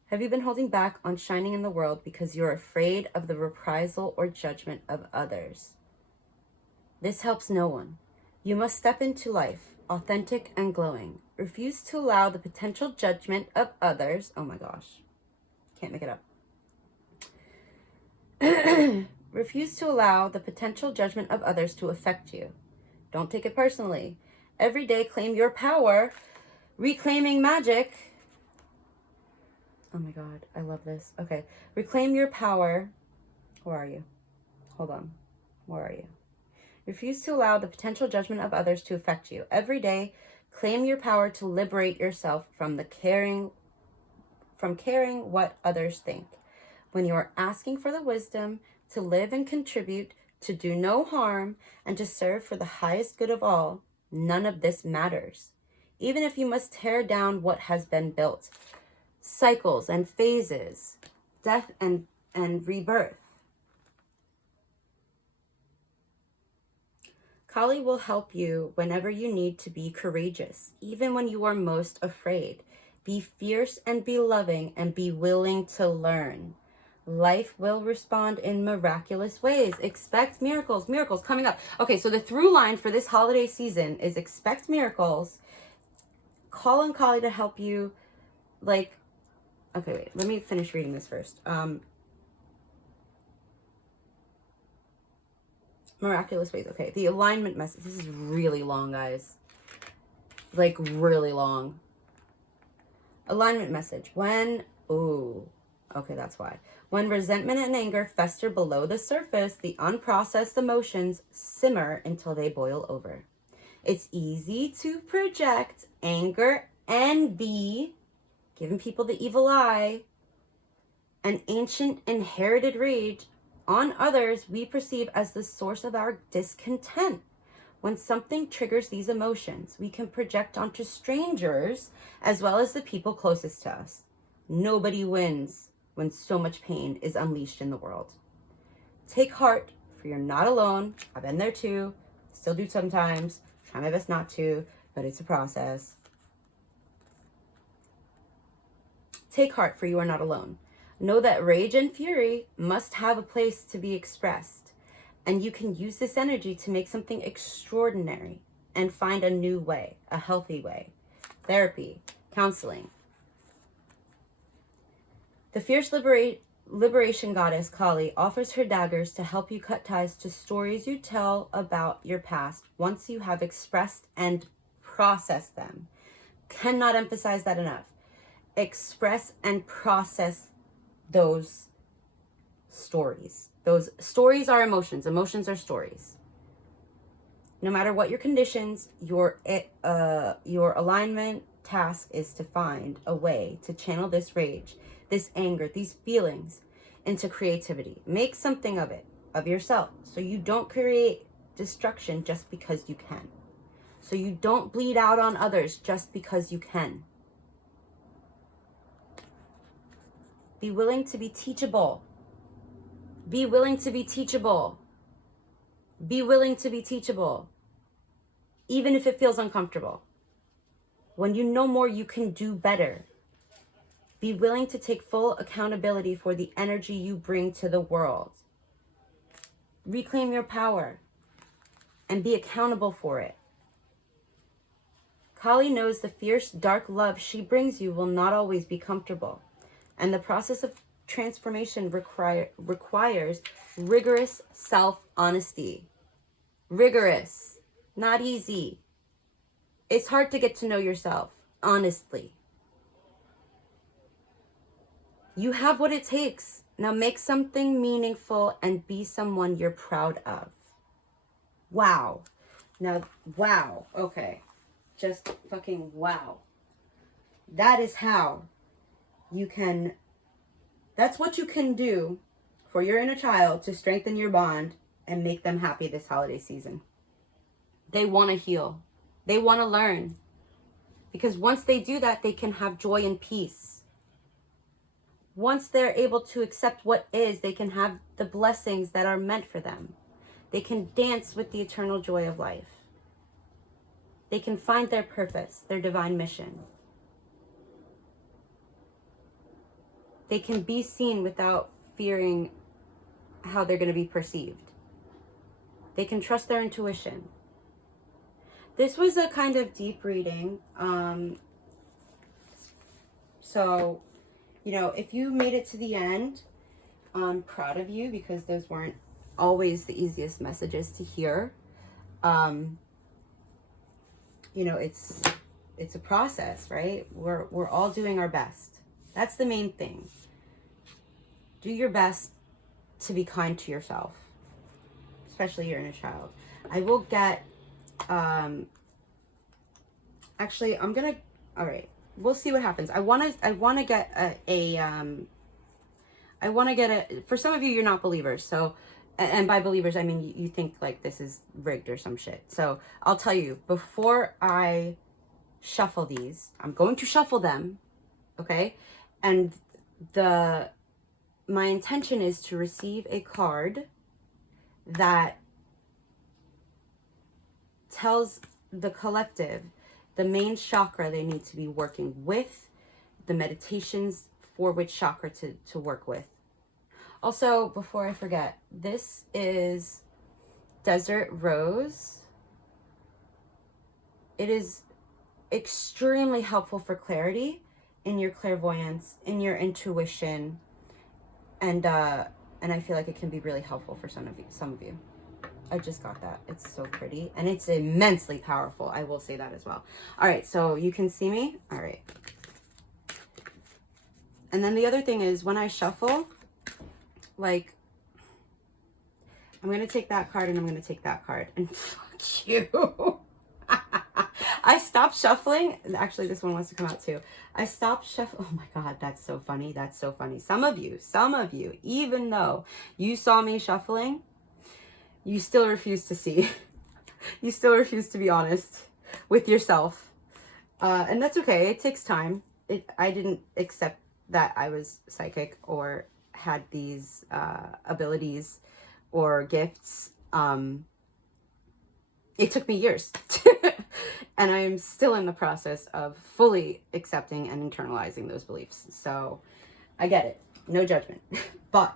Have you been holding back on shining in the world because you're afraid of the reprisal or judgment of others? This helps no one. You must step into life, authentic and glowing. Refuse to allow the potential judgment of others. Oh my gosh. Can't make it up. Refuse to allow the potential judgment of others to affect you. Don't take it personally. Every day claim your power, reclaiming magic. Oh my God, I love this. Okay, reclaim your power. Where are you? Hold on. Where are you? Refuse to allow the potential judgment of others to affect you. Every day, claim your power to liberate yourself from caring what others think. When you are asking for the wisdom to live and contribute, to do no harm, and to serve for the highest good of all, none of this matters. Even if you must tear down what has been built. Cycles and phases, death and rebirth. Kali will help you whenever you need to be courageous, even when you are most afraid. Be fierce and be loving and be willing to learn. Life will respond in miraculous ways. Expect miracles. Miracles coming up. Okay, so the through line for this holiday season is expect miracles. Call on Kali to help you. Okay, wait. Let me finish reading this first. Miraculous ways. Okay, the alignment message. This is really long, guys. Like, really long. Alignment message. Okay, that's why. When resentment and anger fester below the surface, the unprocessed emotions simmer until they boil over. It's easy to project anger, envy, giving people the evil eye, an ancient inherited rage on others we perceive as the source of our discontent. When something triggers these emotions, we can project onto strangers as well as the people closest to us. Nobody wins when so much pain is unleashed in the world. Take heart, for you're not alone. I've been there too. Still do sometimes. Try my best not to, but it's a process. Take heart, for you are not alone. Know that rage and fury must have a place to be expressed, and you can use this energy to make something extraordinary and find a new way, a healthy way. Therapy, counseling. The fierce liberation goddess Kali offers her daggers to help you cut ties to stories you tell about your past once you have expressed and processed them. Cannot emphasize that enough. Express and process those stories. Those stories are emotions. Emotions are stories. No matter what your conditions, your alignment task is to find a way to channel this rage, this anger, these feelings into creativity. Make something of it, of yourself, so you don't create destruction just because you can. So you don't bleed out on others just because you can. Be willing to be teachable. Be willing to be teachable. Be willing to be teachable. Even if it feels uncomfortable. When you know more, you can do better. Be willing to take full accountability for the energy you bring to the world. Reclaim your power and be accountable for it. Hallie knows the fierce, dark love she brings you will not always be comfortable, and the process of transformation requires rigorous self-honesty. Rigorous, not easy. It's hard to get to know yourself, honestly. You have what it takes. Now make something meaningful and be someone you're proud of. Wow. Now, wow. Okay. Just fucking wow. That is how you can, that's what you can do for your inner child to strengthen your bond and make them happy this holiday season. They want to heal. They want to learn. Because once they do that, they can have joy and peace. Once they're able to accept what is, they can have the blessings that are meant for them. They can dance with the eternal joy of life. They can find their purpose, their divine mission. They can be seen without fearing how they're going to be perceived. They can trust their intuition. This was a kind of deep reading. So, you know, if you made it to the end, I'm proud of you, because those weren't always the easiest messages to hear. You know, it's a process, right? We're all doing our best. That's the main thing. Do your best to be kind to yourself, especially your inner child. I will get, actually, I'm gonna, all right, we'll see what happens. I want to get for some of you, you're not believers, so, and by believers, I mean, you think like this is rigged or some shit. So I'll tell you, before I shuffle these, I'm going to shuffle them, okay? And my intention is to receive a card that tells the collective the main chakra they need to be working with, the meditations for which chakra to work with. Also, before I forget, this is Desert Rose. It is extremely helpful for clarity in your clairvoyance, in your intuition, and I feel like it can be really helpful for some of you. I just got that. It's so pretty, and it's immensely powerful. I will say that as well. All right, so you can see me. All right. And then the other thing is, when I shuffle, like, I'm going to take that card and I'm going to take that card, and fuck you. I stopped shuffling. Actually, this one wants to come out too. I stopped shuffling. Oh my God, that's so funny. That's so funny. Some of you, even though you saw me shuffling, you still refuse to see. You still refuse to be honest with yourself. And that's okay. It takes time. I didn't accept that I was psychic or had these abilities or gifts. It took me years. And I am still in the process of fully accepting and internalizing those beliefs. So I get it. No judgment. But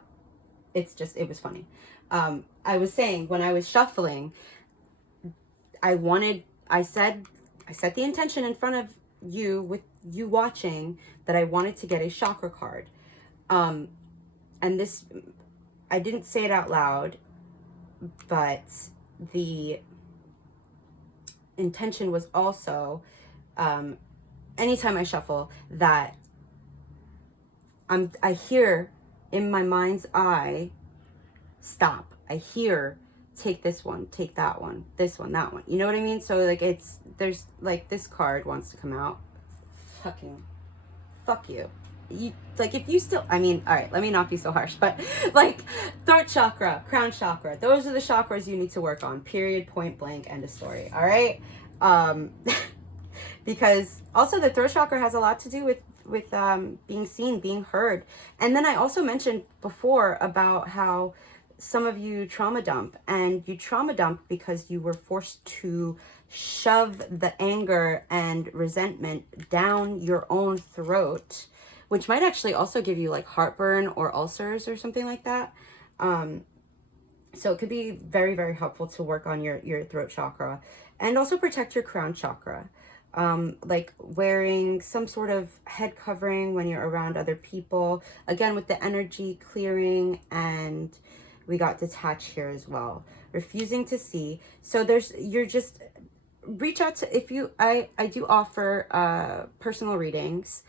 it was funny. I was saying, when I was shuffling, I set the intention in front of you, with you watching, that I wanted to get a chakra card. And this, I didn't say it out loud, but the intention was also, anytime I shuffle, that I hear in my mind's eye, stop. I hear, take this one, take that one, this one, that one. You know what I mean? So like, there's like, this card wants to come out. Fucking, fuck you. Like, if you still, I mean, all right, let me not be so harsh, but like, throat chakra, crown chakra, those are the chakras you need to work on, period, point blank, end of story. All right. Because also the throat chakra has a lot to do with being seen, being heard. And then I also mentioned before about how some of you trauma dump, and you trauma dump because you were forced to shove the anger and resentment down your own throat, which might actually also give you like heartburn or ulcers or something like that. So it could be very, very helpful to work on your throat chakra and also protect your crown chakra. Like wearing some sort of head covering when you're around other people. Again, with the energy clearing, and we got detach here as well. Refusing to see. So you're just, reach out to, if you, I do offer personal readings.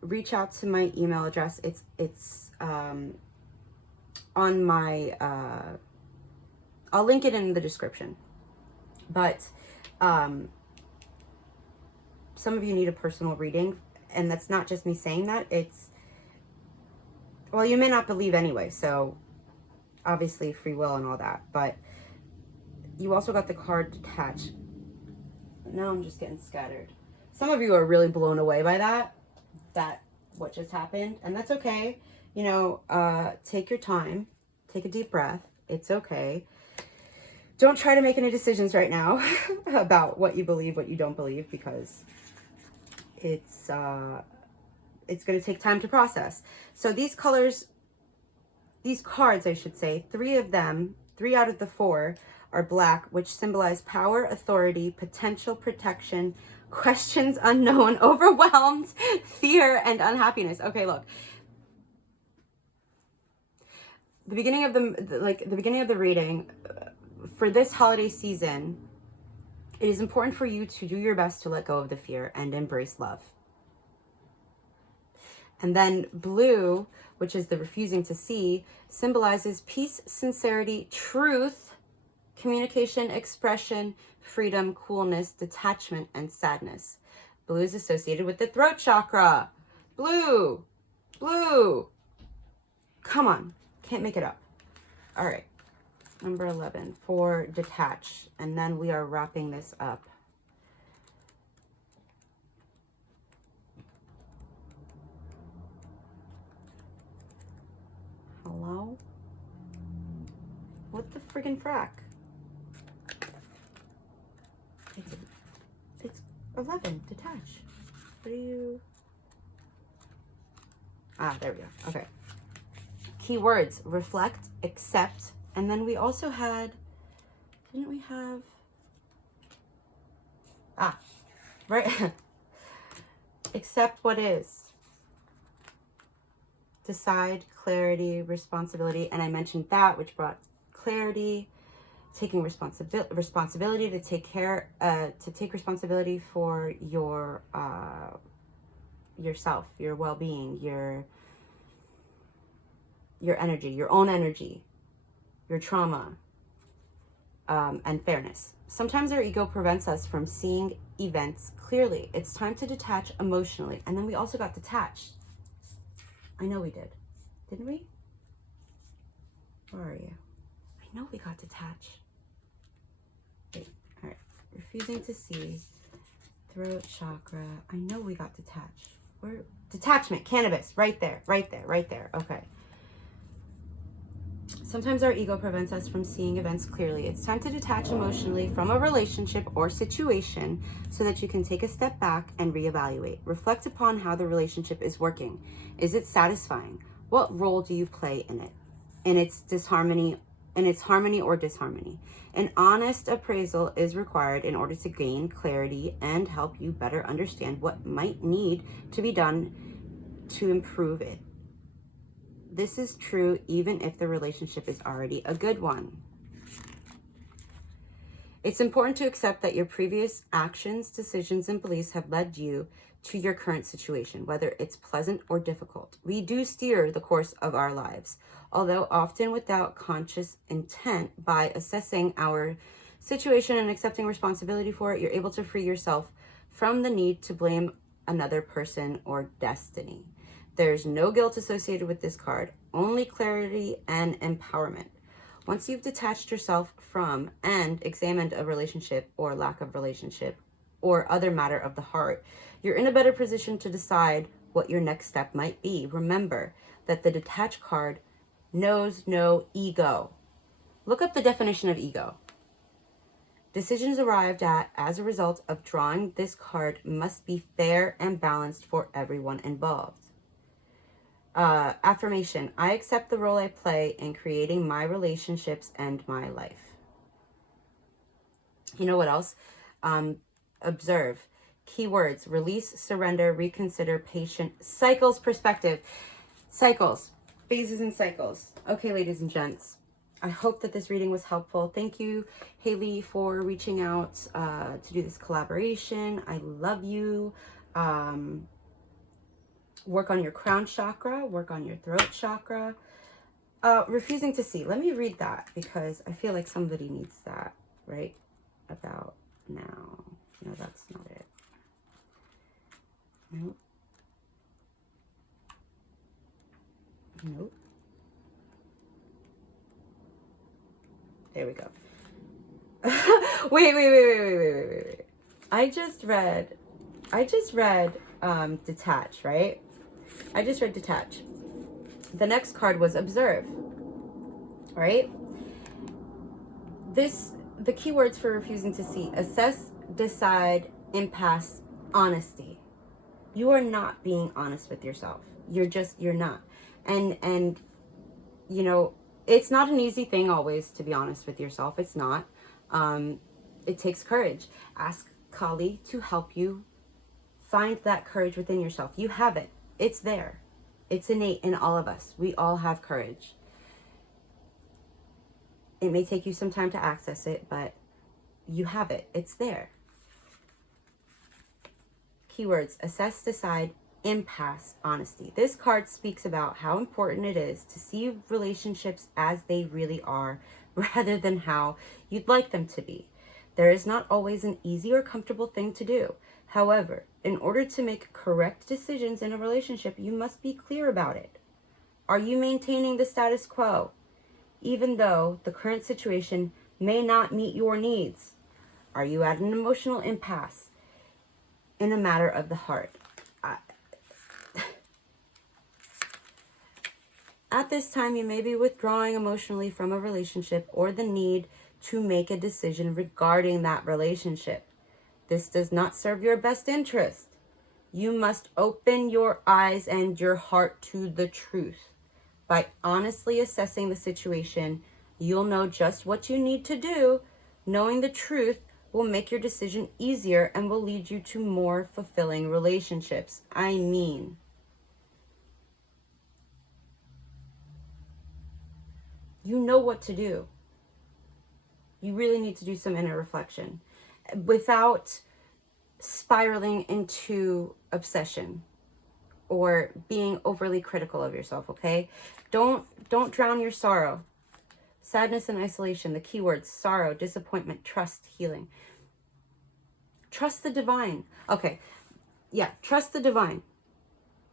Reach out to my email address. It's on my, I'll link it in the description. But some of you need a personal reading, and that's not just me saying that. It's, well, you may not believe anyway, so obviously free will and all that, but you also got the card detached. Now I'm just getting scattered. Some of you are really blown away by that what just happened, and that's okay. You know, take your time, take a deep breath. It's okay. Don't try to make any decisions right now about what you believe, what you don't believe, because it's going to take time to process. So these cards, I should say, 3 of them, 3 out of the 4 are black, which symbolize power, authority, potential protection, questions unknown, overwhelmed, fear, and unhappiness. Okay, look. The beginning of the reading for this holiday season, it is important for you to do your best to let go of the fear and embrace love. And then blue, which is the refusing to see, symbolizes peace, sincerity, truth, communication, expression, freedom, coolness, detachment, and sadness. Blue is associated with the throat chakra. Blue. Blue. Come on. Can't make it up. All right. Number 11 for detach. And then we are wrapping this up. Hello? What the friggin' frack? It's 11, detach. What are you? Ah, there we go. Okay. Keywords: reflect, accept, and then we also had, didn't we have? Ah, right. Accept what is. Decide, clarity, responsibility, and I mentioned that, which brought clarity. Taking responsibility to take responsibility for your yourself, your well-being, your energy, your own energy, your trauma, and fairness. Sometimes our ego prevents us from seeing events clearly. It's time to detach emotionally. And then we also got detached. I know we did. Didn't we? Where are you? I know we got detached. Wait, all right. Refusing to see. Throat chakra. I know we got detached. Where? Detachment, cannabis. Right there, right there, right there. Okay. Sometimes our ego prevents us from seeing events clearly. It's time to detach emotionally from a relationship or situation so that you can take a step back and reevaluate. Reflect upon how the relationship is working. Is it satisfying? What role do you play in it? In its harmony or disharmony. An honest appraisal is required in order to gain clarity and help you better understand what might need to be done to improve it. This is true even if the relationship is already a good one. It's important to accept that your previous actions, decisions, and beliefs have led you to your current situation, whether it's pleasant or difficult. We do steer the course of our lives, although often without conscious intent. By assessing our situation and accepting responsibility for it, you're able to free yourself from the need to blame another person or destiny. There's no guilt associated with this card, only clarity and empowerment. Once you've detached yourself from and examined a relationship or lack of relationship or other matter of the heart, You're in a better position to decide what your next step might be. Remember that the detached card knows no ego. Look up the definition of ego. Decisions arrived at as a result of drawing this card must be fair and balanced for everyone involved. Affirmation. I accept the role I play in creating my relationships and my life. You know what else? Observe. Keywords: release, surrender, reconsider, patient, cycles, perspective. Cycles. Phases and cycles. Okay, ladies and gents. I hope that this reading was helpful. Thank you, Haley, for reaching out to do this collaboration. I love you. Work on your crown chakra. Work on your throat chakra. Refusing to see. Let me read that because I feel like somebody needs that right about now. No, that's not it. Nope. Nope. There we go. wait. I just read detach, right? I just read detach. The next card was observe, right? The keywords for refusing to see: assess, decide, impasse, honesty. You are not being honest with yourself. You're not. And you know, it's not an easy thing always to be honest with yourself. It's not. It takes courage. Ask Hallie to help you find that courage within yourself. You have it. It's there. It's innate in all of us. We all have courage. It may take you some time to access it, but you have it. It's there. Keywords: assess, decide, impasse, honesty. This card speaks about how important it is to see relationships as they really are rather than how you'd like them to be. There is not always an easy or comfortable thing to do. However, in order to make correct decisions in a relationship, you must be clear about it. Are you maintaining the status quo, even though the current situation may not meet your needs? Are you at an emotional impasse in a matter of the heart? At this time, you may be withdrawing emotionally from a relationship or the need to make a decision regarding that relationship. This does not serve your best interest. You must open your eyes and your heart to the truth. By honestly assessing the situation, you'll know just what you need to do. Knowing the truth will make your decision easier and will lead you to more fulfilling relationships. I mean, you know what to do. You really need to do some inner reflection without spiraling into obsession or being overly critical of yourself, okay? Don't drown your sorrow. Sadness and isolation, the keywords: sorrow, disappointment, trust, healing. Trust the divine. Okay, yeah, trust the divine.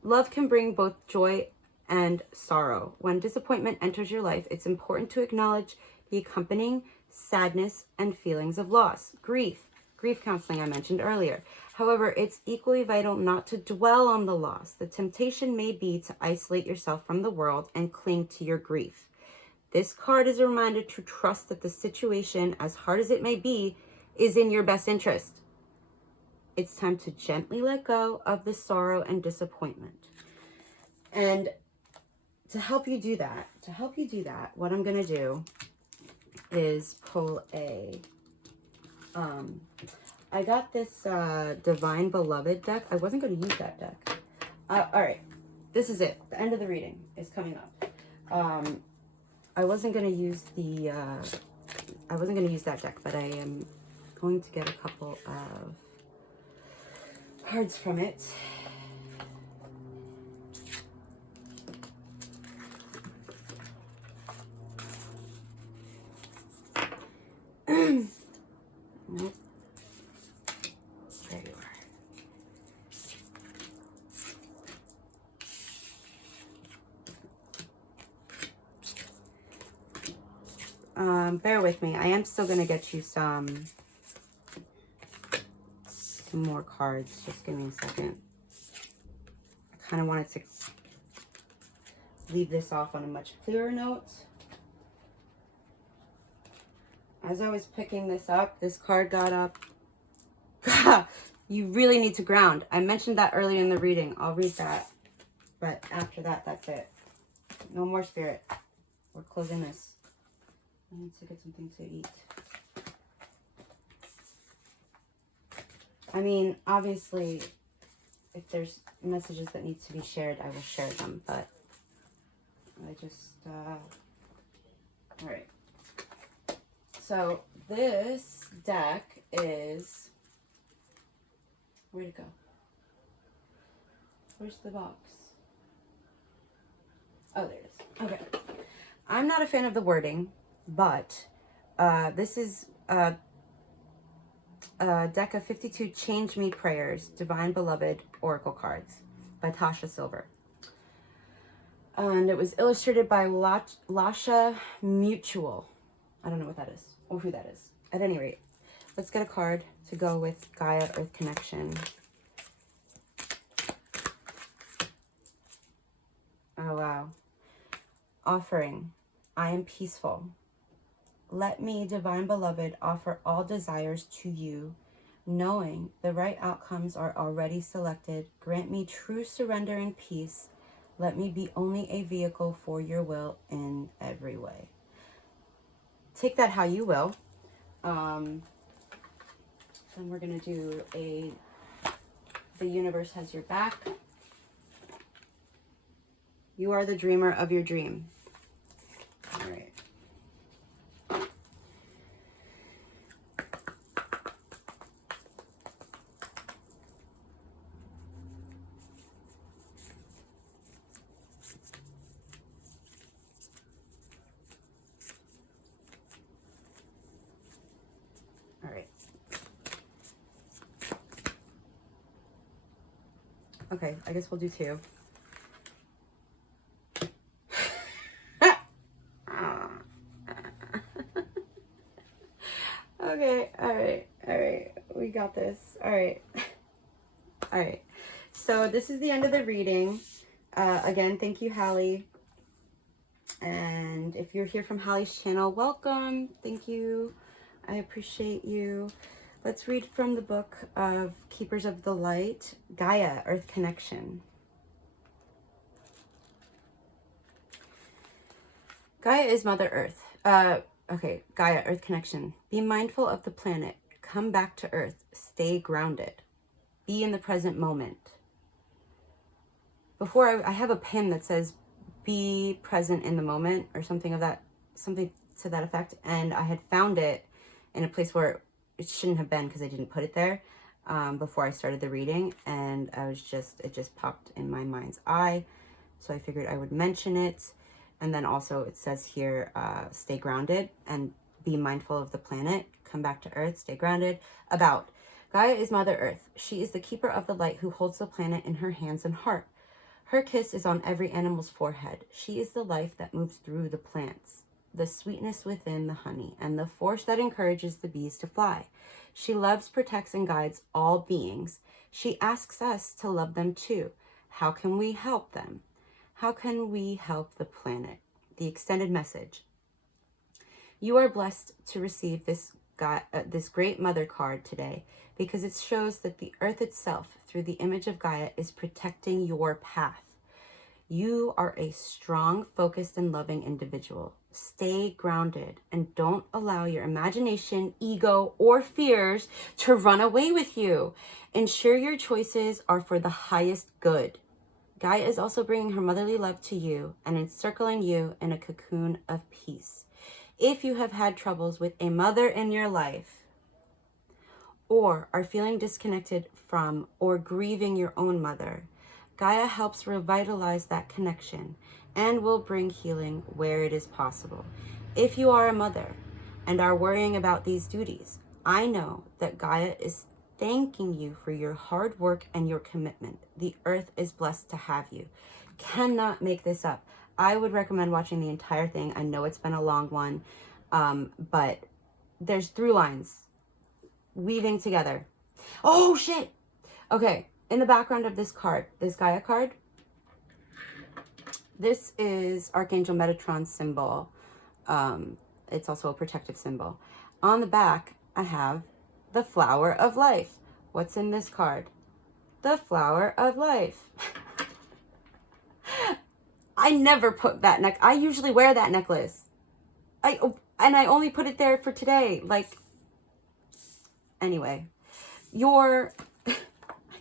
Love can bring both joy and sorrow. When disappointment enters your life, it's important to acknowledge the accompanying sadness and feelings of loss. Grief counseling I mentioned earlier. However, it's equally vital not to dwell on the loss. The temptation may be to isolate yourself from the world and cling to your grief. This card is a reminder to trust that the situation, as hard as it may be, is in your best interest. It's time to gently let go of the sorrow and disappointment. And to help you do that, what I'm going to do is pull a, I got this Divine Beloved deck. I wasn't going to use that deck. All right, this is it. The end of the reading is coming up. I wasn't going to use that deck, but I am going to get a couple of cards from it. Nope. There you are. Bear with me. I am still going to get you some some more cards. Just give me a second. I kind of wanted to leave this off on a much clearer note. As I was picking this up, this card got up. God, you really need to ground. I mentioned that earlier in the reading. I'll read that. But after that, that's it. No more spirit. We're closing this. I need to get something to eat. I mean, obviously, if there's messages that need to be shared, I will share them. But I just, all right. So this deck is, where'd it go? Where's the box? Oh, there it is. Okay. I'm not a fan of the wording, but this is a deck of 52 Change Me Prayers, Divine Beloved Oracle cards by Tasha Silver. And it was illustrated by Lasha Mutual. I don't know what that is or who that is. At any rate, let's get a card to go with Gaia Earth Connection. Oh, wow. Offering. I am peaceful. Let me, Divine Beloved, offer all desires to you, knowing the right outcomes are already selected. Grant me true surrender and peace. Let me be only a vehicle for your will in every way. Take that how you will. Then we're going to do the universe has your back. You are the dreamer of your dream. All right. All right. Okay, I guess we'll do two. Okay, all right, we got this. All right. So this is the end of the reading. Again, thank you, Hallie. And if you're here from Hallie's channel, welcome. Thank you. I appreciate you. Let's read from the book of Keepers of the Light, Gaia, Earth Connection. Gaia is Mother Earth. Okay, Gaia, Earth Connection. Be mindful of the planet. Come back to Earth. Stay grounded. Be in the present moment. Before, I have a pin that says, be present in the moment, or something to that effect. And I had found it in a place where it shouldn't have been because I didn't put it there before I started the reading. And it just popped in my mind's eye. So I figured I would mention it. And then also it says here, stay grounded and be mindful of the planet. Come back to Earth, stay grounded. About Gaia is Mother Earth. She is the keeper of the light who holds the planet in her hands and heart. Her kiss is on every animal's forehead. She is the life that moves through the plants, the sweetness within the honey, and the force that encourages the bees to fly. She loves, protects, and guides all beings. She asks us to love them too. How can we help them? How can we help the planet? The extended message. You are blessed to receive this great mother card today because it shows that the earth itself, through the image of Gaia, is protecting your path. You are a strong, focused, and loving individual. Stay grounded and don't allow your imagination, ego, or fears to run away with you. Ensure your choices are for the highest good. Gaia is also bringing her motherly love to you and encircling you in a cocoon of peace. If you have had troubles with a mother in your life, or are feeling disconnected from or grieving your own mother, Gaia helps revitalize that connection and will bring healing where it is possible. If you are a mother and are worrying about these duties, I know that Gaia is thanking you for your hard work and your commitment. The earth is blessed to have you. Cannot make this up. I would recommend watching the entire thing. I know it's been a long one, but there's through lines weaving together Oh, shit. Okay. In the background of this card, this Gaia card, this is Archangel Metatron's symbol. It's also a protective symbol. On the back, I have the flower of life. What's in this card? The flower of life. I never put that I usually wear that necklace. I only put it there for today. Like, anyway, I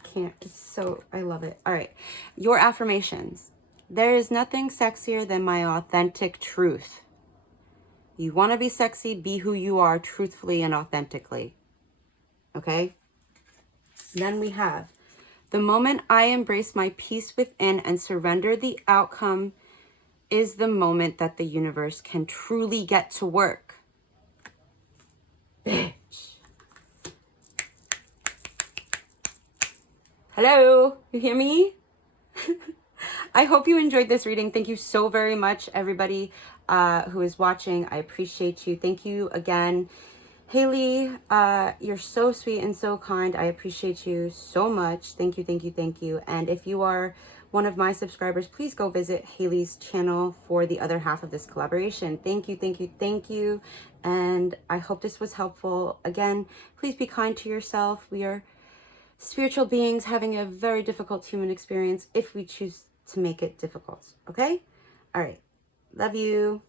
can't, it's so, I love it. All right, your affirmations. There is nothing sexier than my authentic truth. You want to be sexy, be who you are truthfully and authentically. Okay? Then we have, the moment I embrace my peace within and surrender the outcome is the moment that the universe can truly get to work. Bitch. Hello, you hear me? I hope you enjoyed this reading. Thank you so very much, everybody who is watching. I appreciate you. Thank you again. Haley, you're so sweet and so kind. I appreciate you so much. Thank you, thank you, thank you. And if you are one of my subscribers, please go visit Haley's channel for the other half of this collaboration. Thank you, thank you, thank you. And I hope this was helpful. Again, please be kind to yourself. We are spiritual beings having a very difficult human experience if we choose to make it difficult. Okay? All right. Love you.